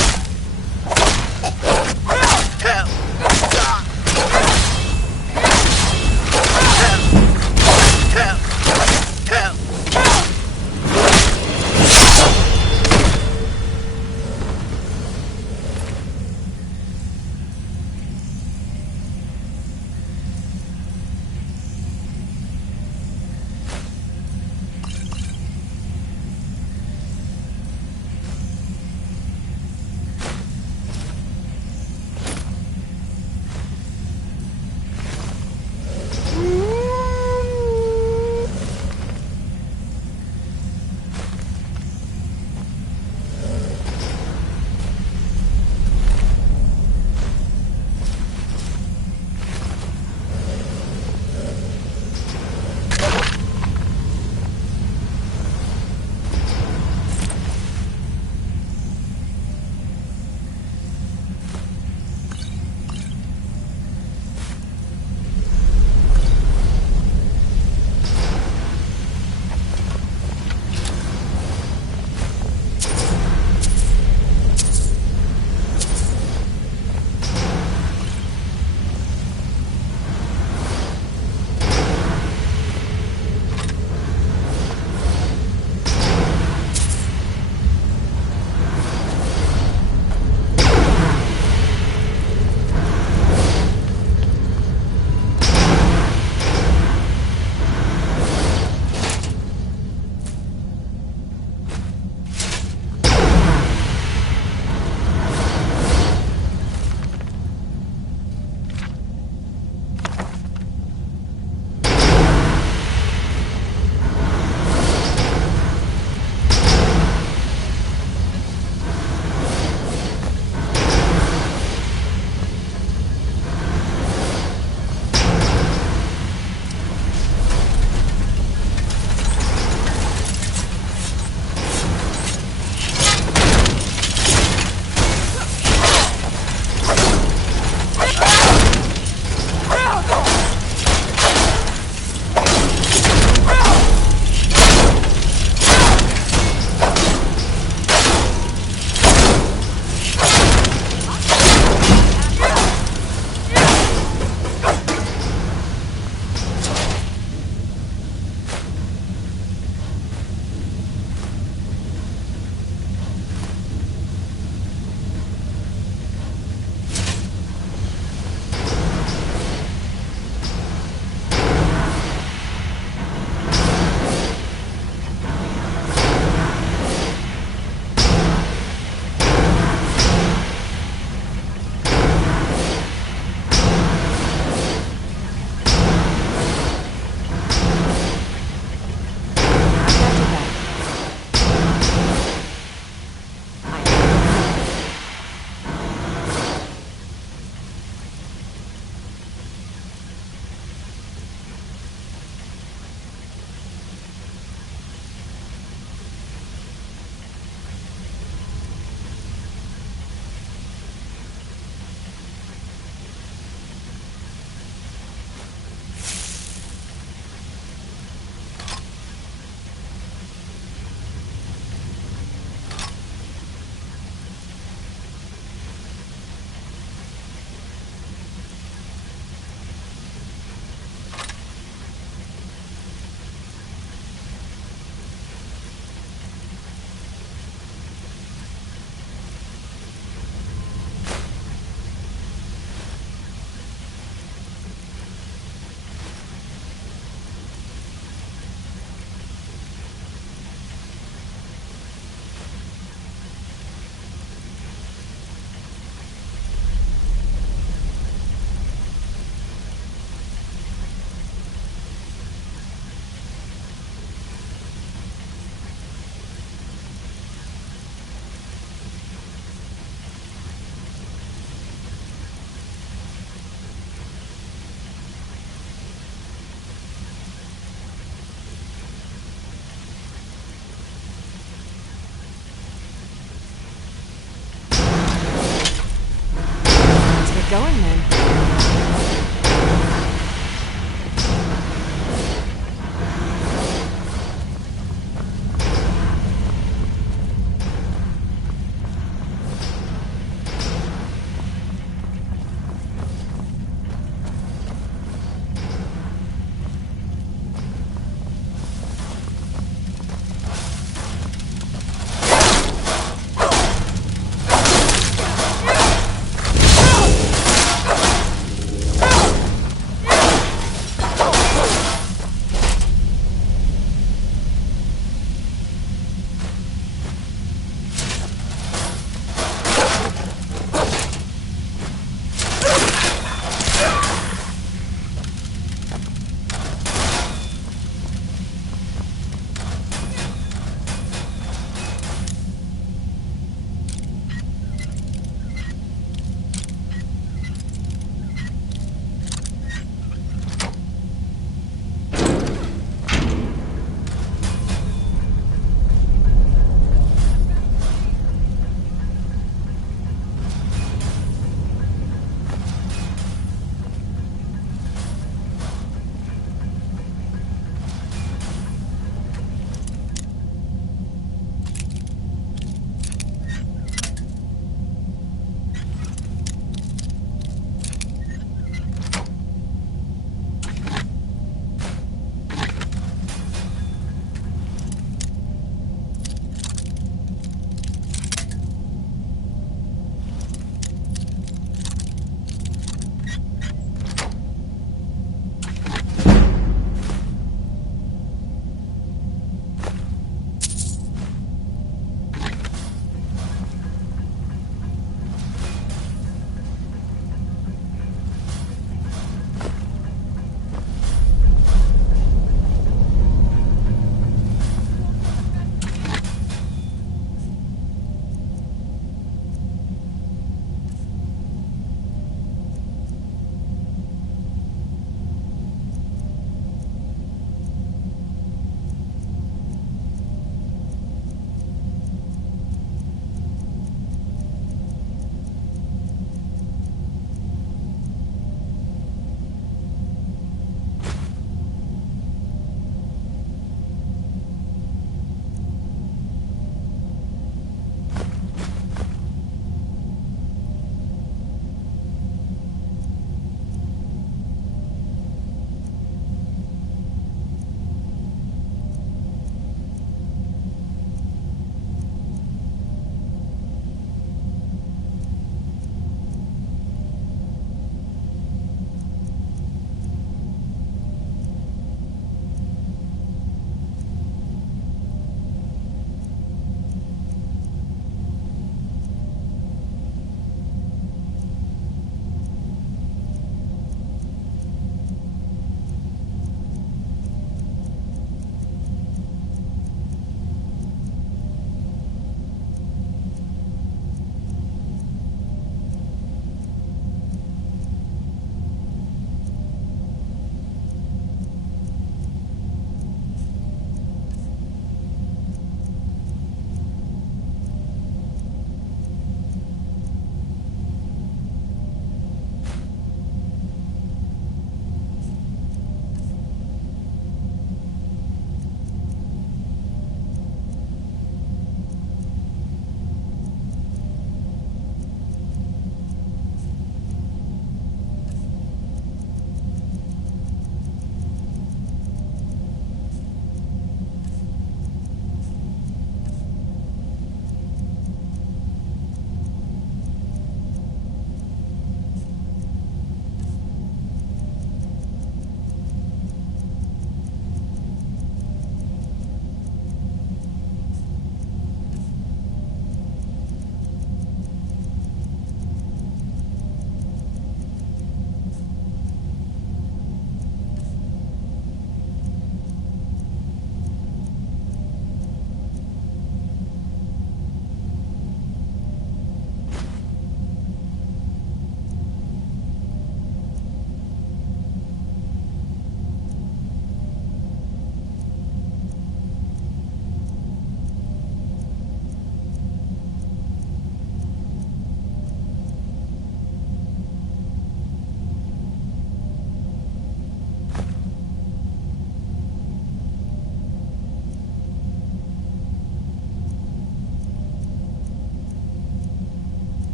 going then.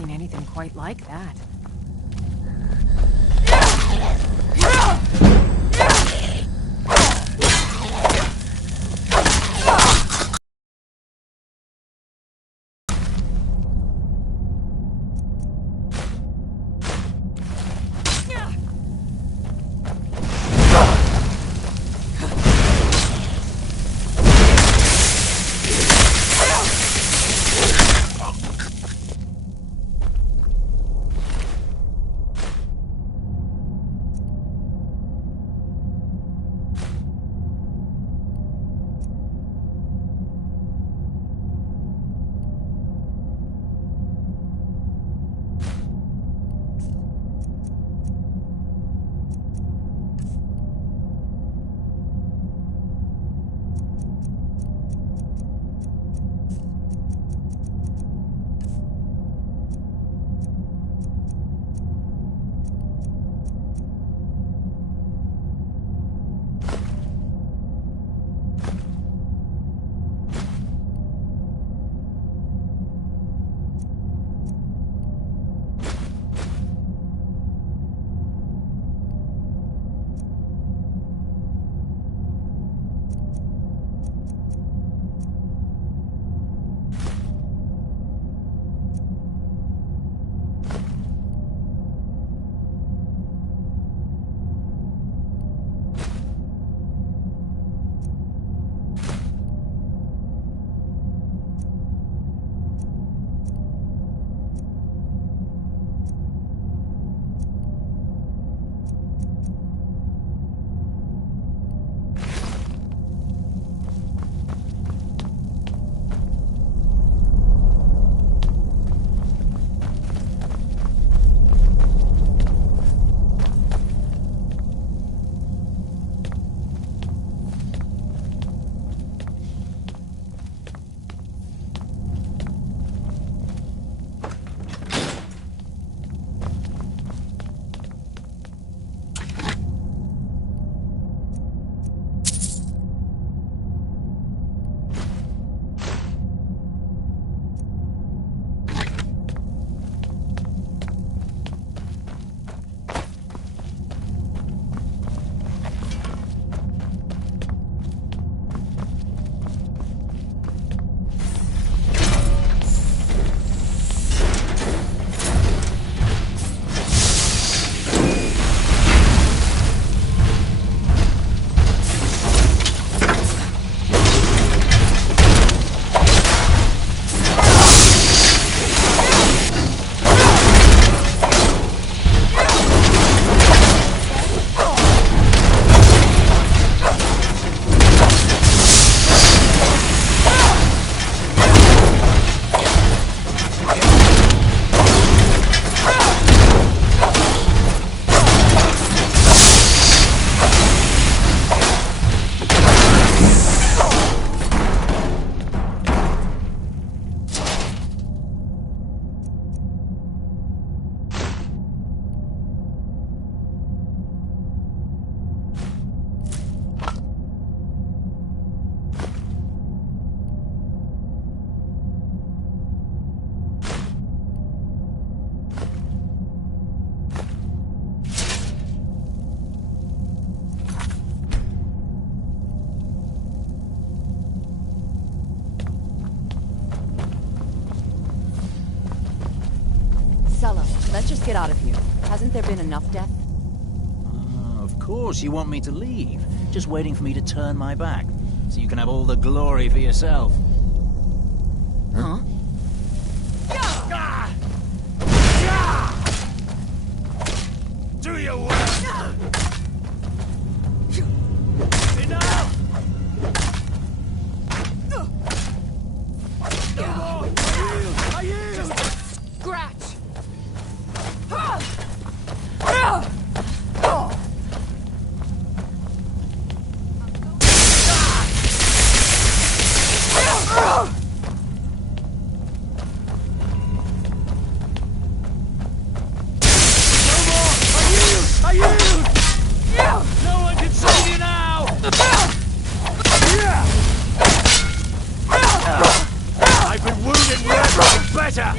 seen anything quite like that. Let's just get out of here. Hasn't there been enough death? Of course you want me to leave. Just waiting for me to turn my back, so you can have all the glory for yourself. Huh? Do your work! Enough! No more! I yield! Scratch! No one can save you now! I've been wounded worse, better!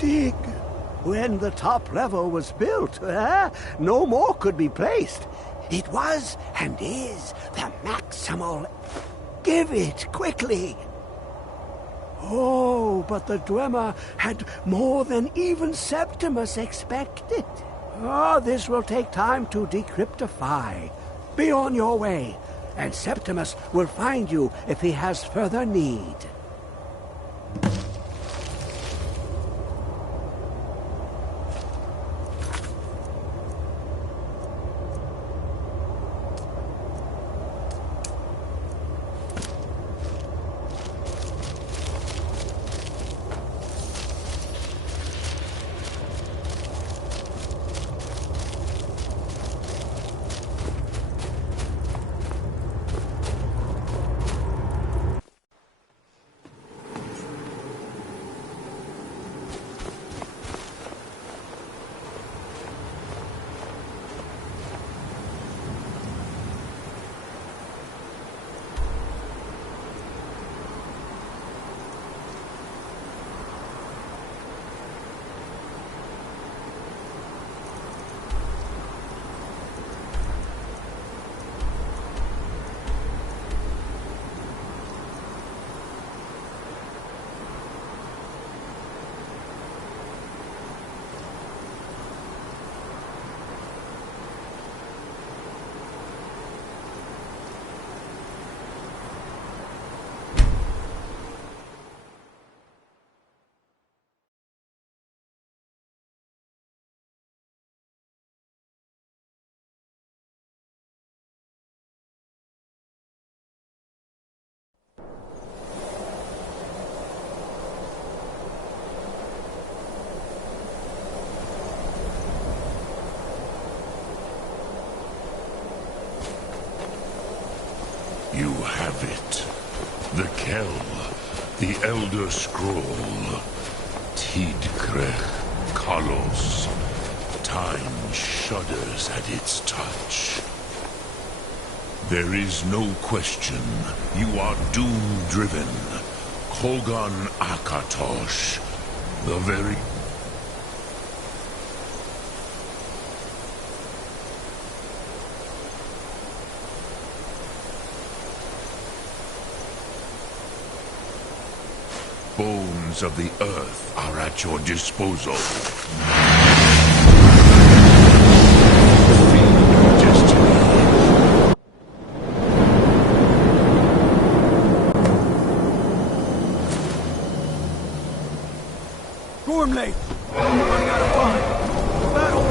dig. When the top level was built, no more could be placed. It was and is the maximal. Give it quickly. Oh, but the Dwemer had more than even Septimus expected. Oh, this will take time to decryptify. Be on your way, and Septimus will find you if he has further need. You have it. The Kell, the Elder Scroll. Tidkrech Kalos. Time shudders at its touch. There is no question. You are doom-driven. Kogan Akatosh. The very... bones of the earth are at your disposal. Gormley! I'm running out of time. Battle!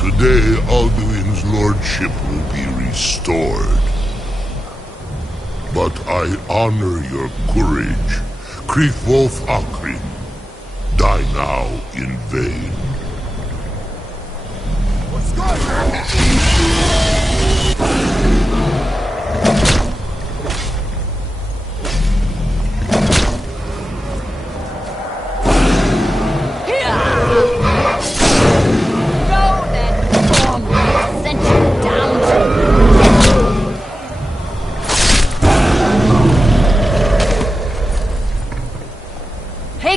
Today, Alduin's lordship will be restored. But I honor your courage. Kriegwolf Akrin. Die now in vain. What's going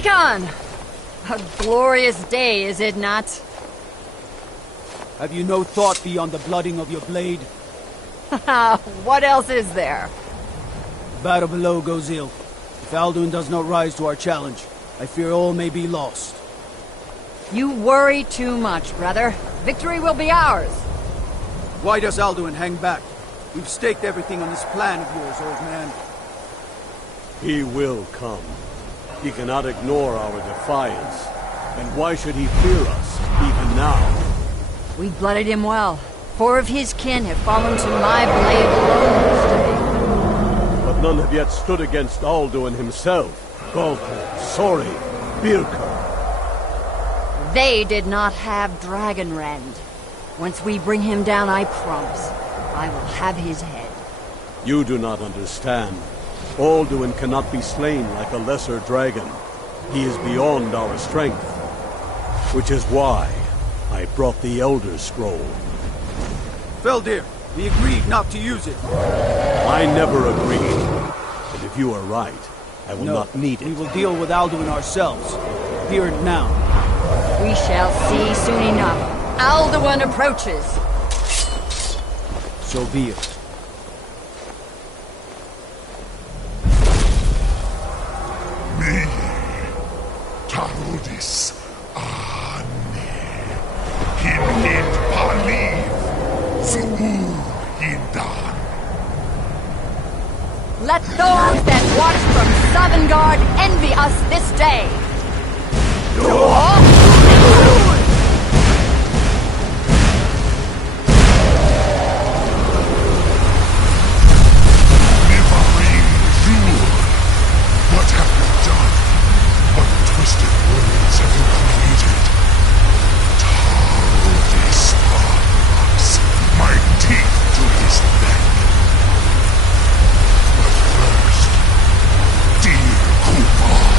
on? A glorious day, is it not? Have you no thought beyond the blooding of your blade? What else is there? The battle below goes ill. If Alduin does not rise to our challenge, I fear all may be lost. You worry too much, brother. Victory will be ours. Why does Alduin hang back? We've staked everything on this plan of yours, old man. He will come. He cannot ignore our defiance. And why should he fear us, even now? We blooded him well. 4 of his kin have fallen to my blade alone this day. But none have yet stood against Alduin himself. Gothic, Sori, Birka. They did not have Dragonrend. Once we bring him down, I promise, I will have his head. You do not understand. Alduin cannot be slain like a lesser dragon. He is beyond our strength. Which is why I brought the Elder Scroll. Feldir, we agreed not to use it. I never agreed. And if you are right, I will not need it. We will deal with Alduin ourselves. Here and now. We shall see soon enough. Alduin approaches. So be it. Me, Tarudis, Ani, Hin Paliv, Zuu Hindan. Let those that watch from Sovngarde envy us this day. What have you done? What twisted worlds have you created? Tarudis Arnox, my teeth to his neck. But first, dear Kupar,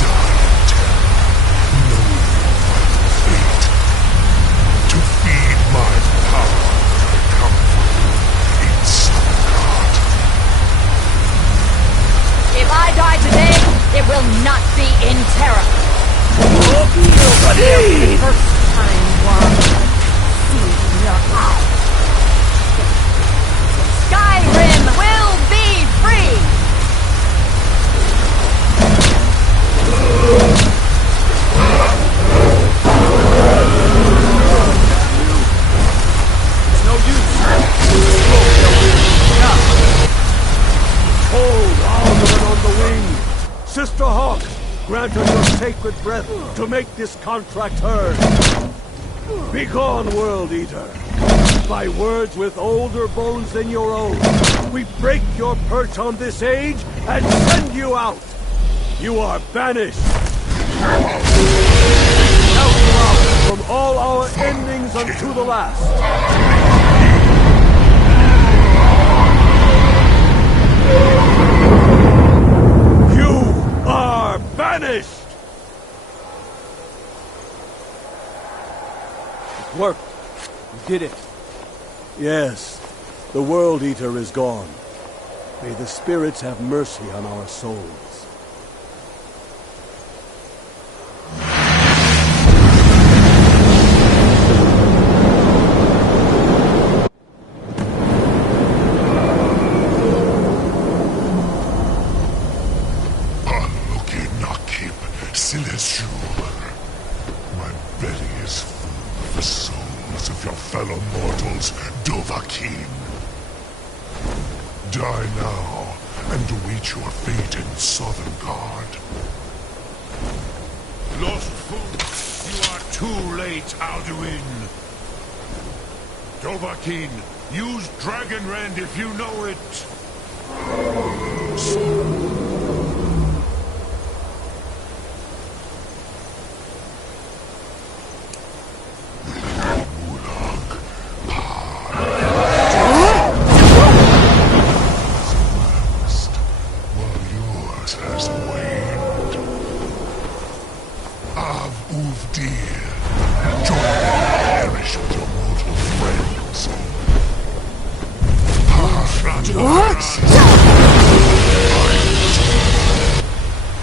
die in terror, know your final fate. To feed my power, I come for you in Sovngarde. If I die today, it will not be in terror. For the first time, one see your eyes. Skyrim will be free! It's no use. Hold Alduin on the wing! Sister Hawk, grant her your sacred breath to make this contract heard. Begone, World Eater! By words with older bones than your own, we break your perch on this age and send you out! You are banished! Out loud from all our endings unto the last! You are banished! It worked. We did it. Yes, the World Eater is gone. May the spirits have mercy on our souls. My belly is full of the souls of your fellow mortals, Dovahkiin. Die now, and await your fate in Sovngarde. Lost food, you are too late, Alduin. Dovahkiin, use Dragon Rend if you know it.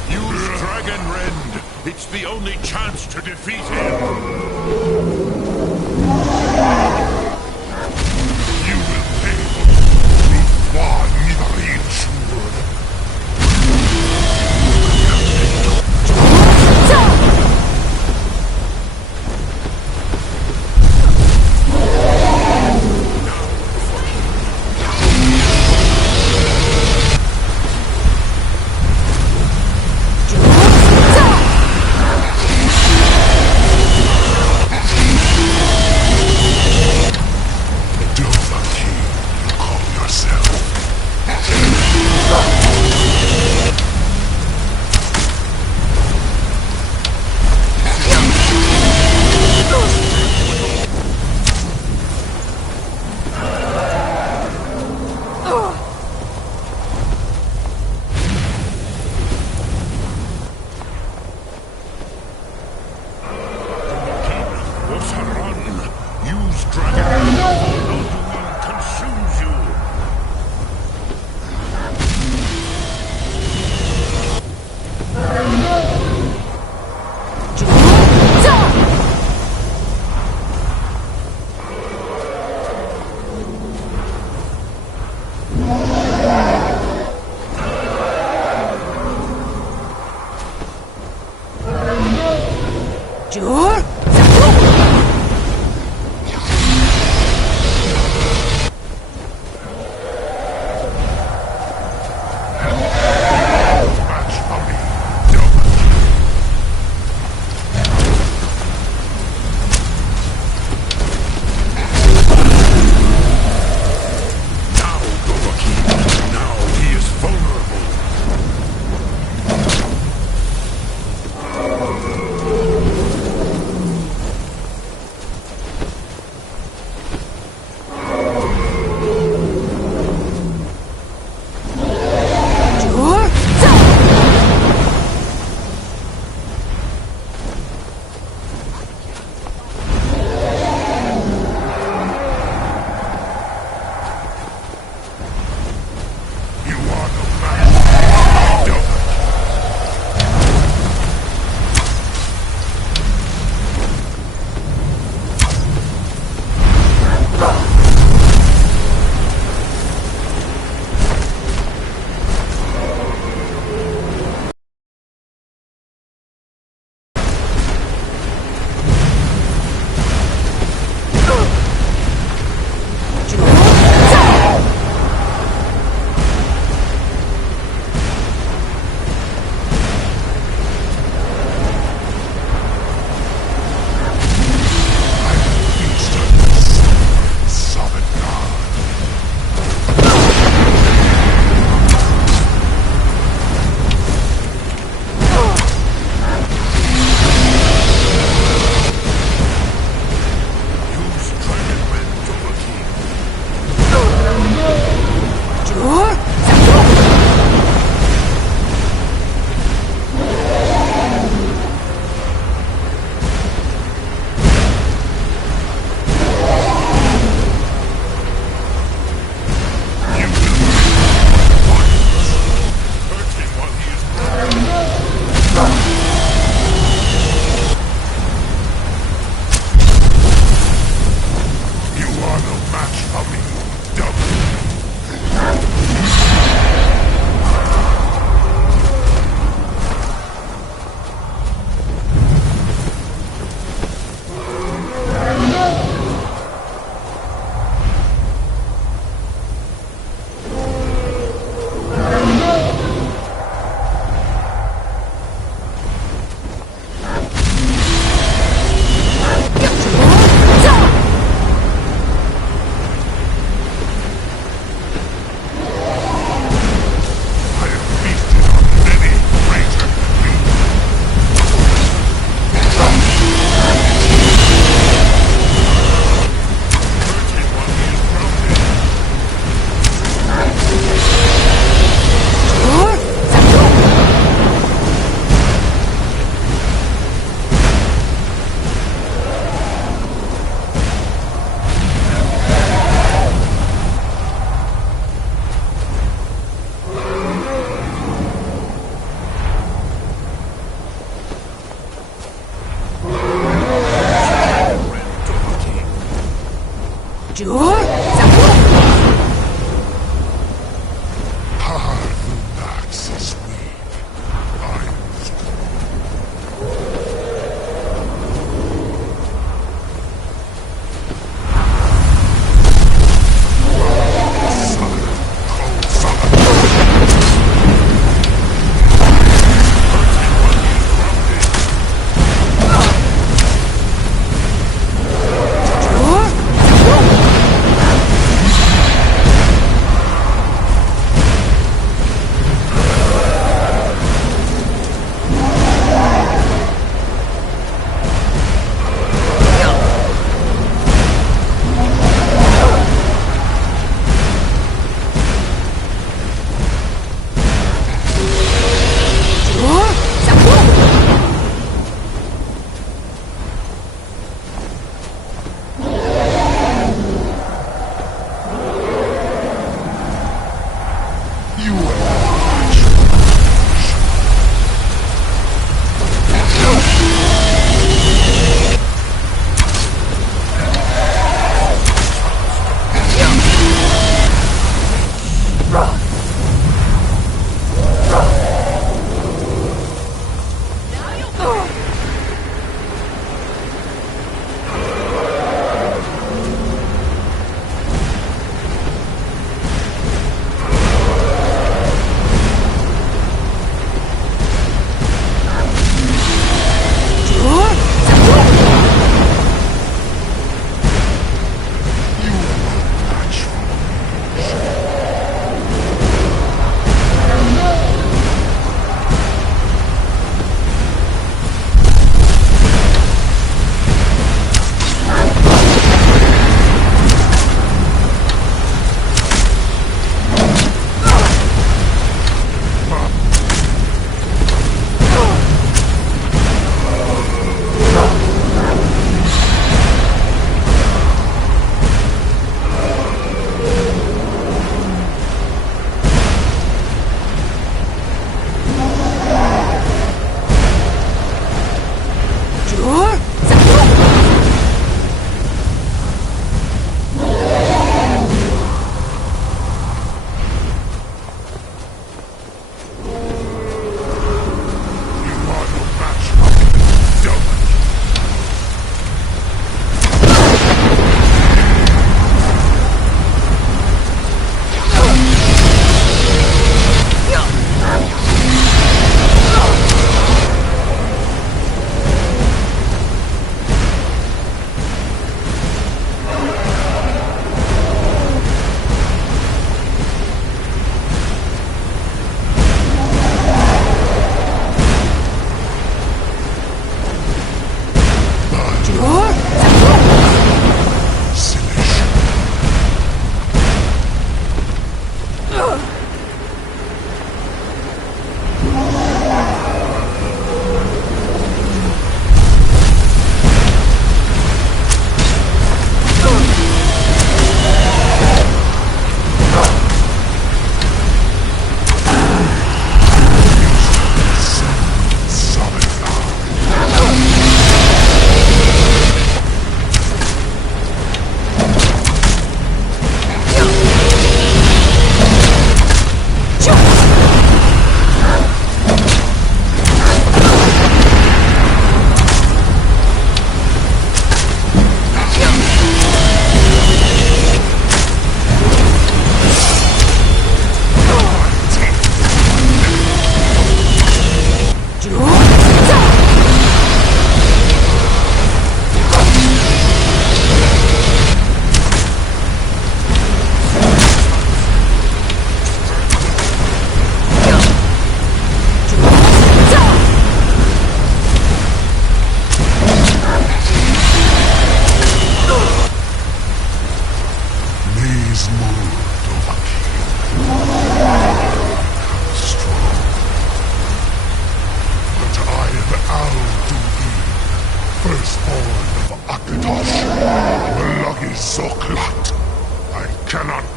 Use Dragon Rend. It's the only chance to defeat him. You will pay for Rufwa Nidarin Shur.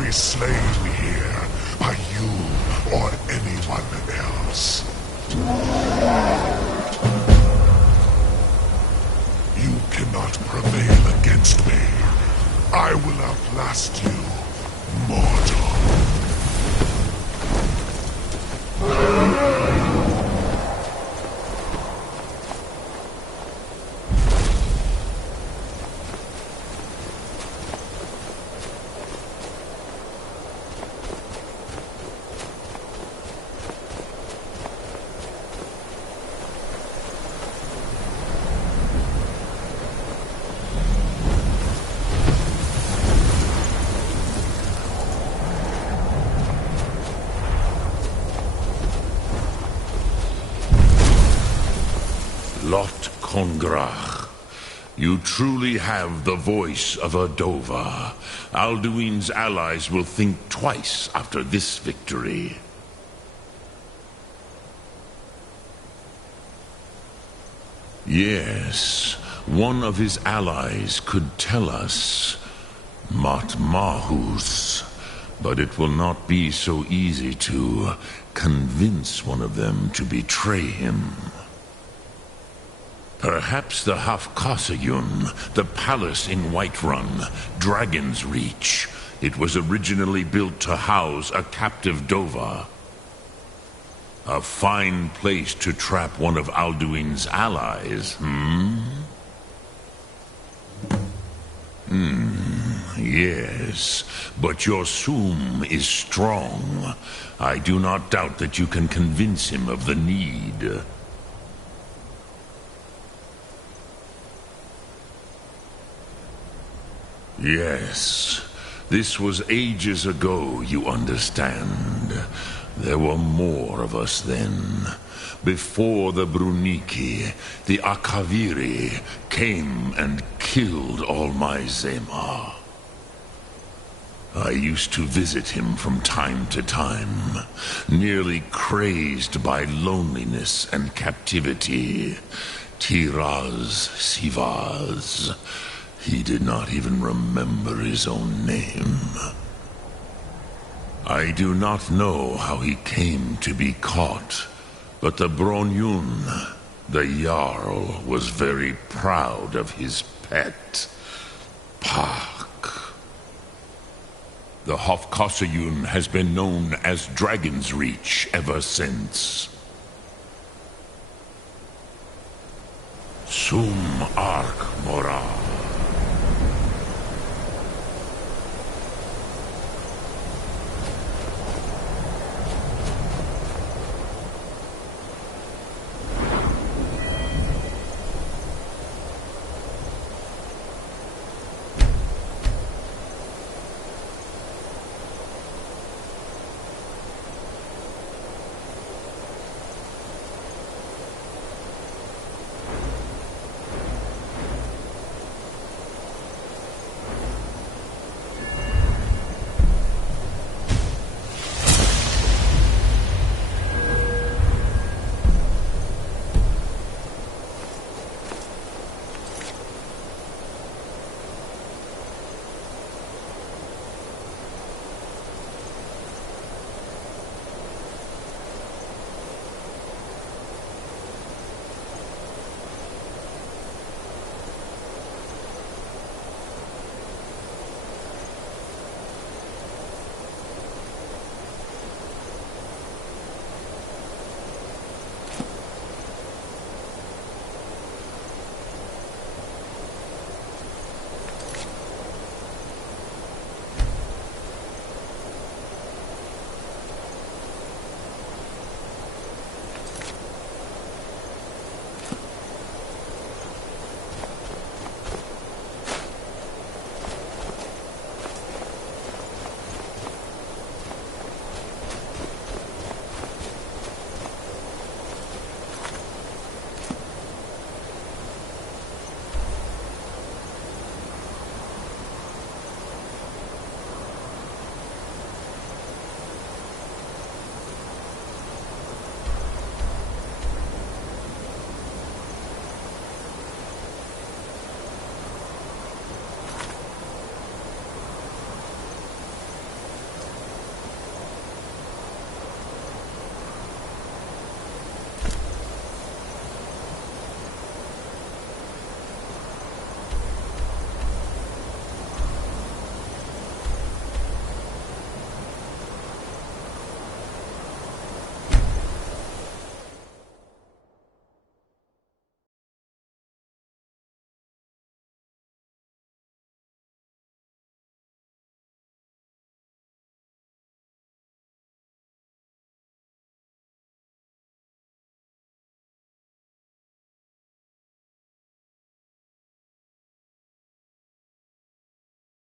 be slain here by you or anyone else. You cannot prevail against me. I will outlast you, mortal. Lot Kongrach, you truly have the voice of a Dova. Alduin's allies will think twice after this victory. Yes, one of his allies could tell us. Matmahus. But it will not be so easy to convince one of them to betray him. Perhaps the Hafkasayun, the palace in Whiterun, Dragon's Reach. It was originally built to house a captive Dova. A fine place to trap one of Alduin's allies, yes, but your Sum is strong. I do not doubt that you can convince him of the need. Yes, this was ages ago, you understand. There were more of us then. Before the Bruniki, the Akaviri came and killed all my Zema. I used to visit him from time to time, nearly crazed by loneliness and captivity. Tiraz Sivaz. He did not even remember his own name. I do not know how he came to be caught, but the Bronyun, the Jarl, was very proud of his pet, Pak. The Hofkosayun has been known as Dragon's Reach ever since. Sum Ark Mora.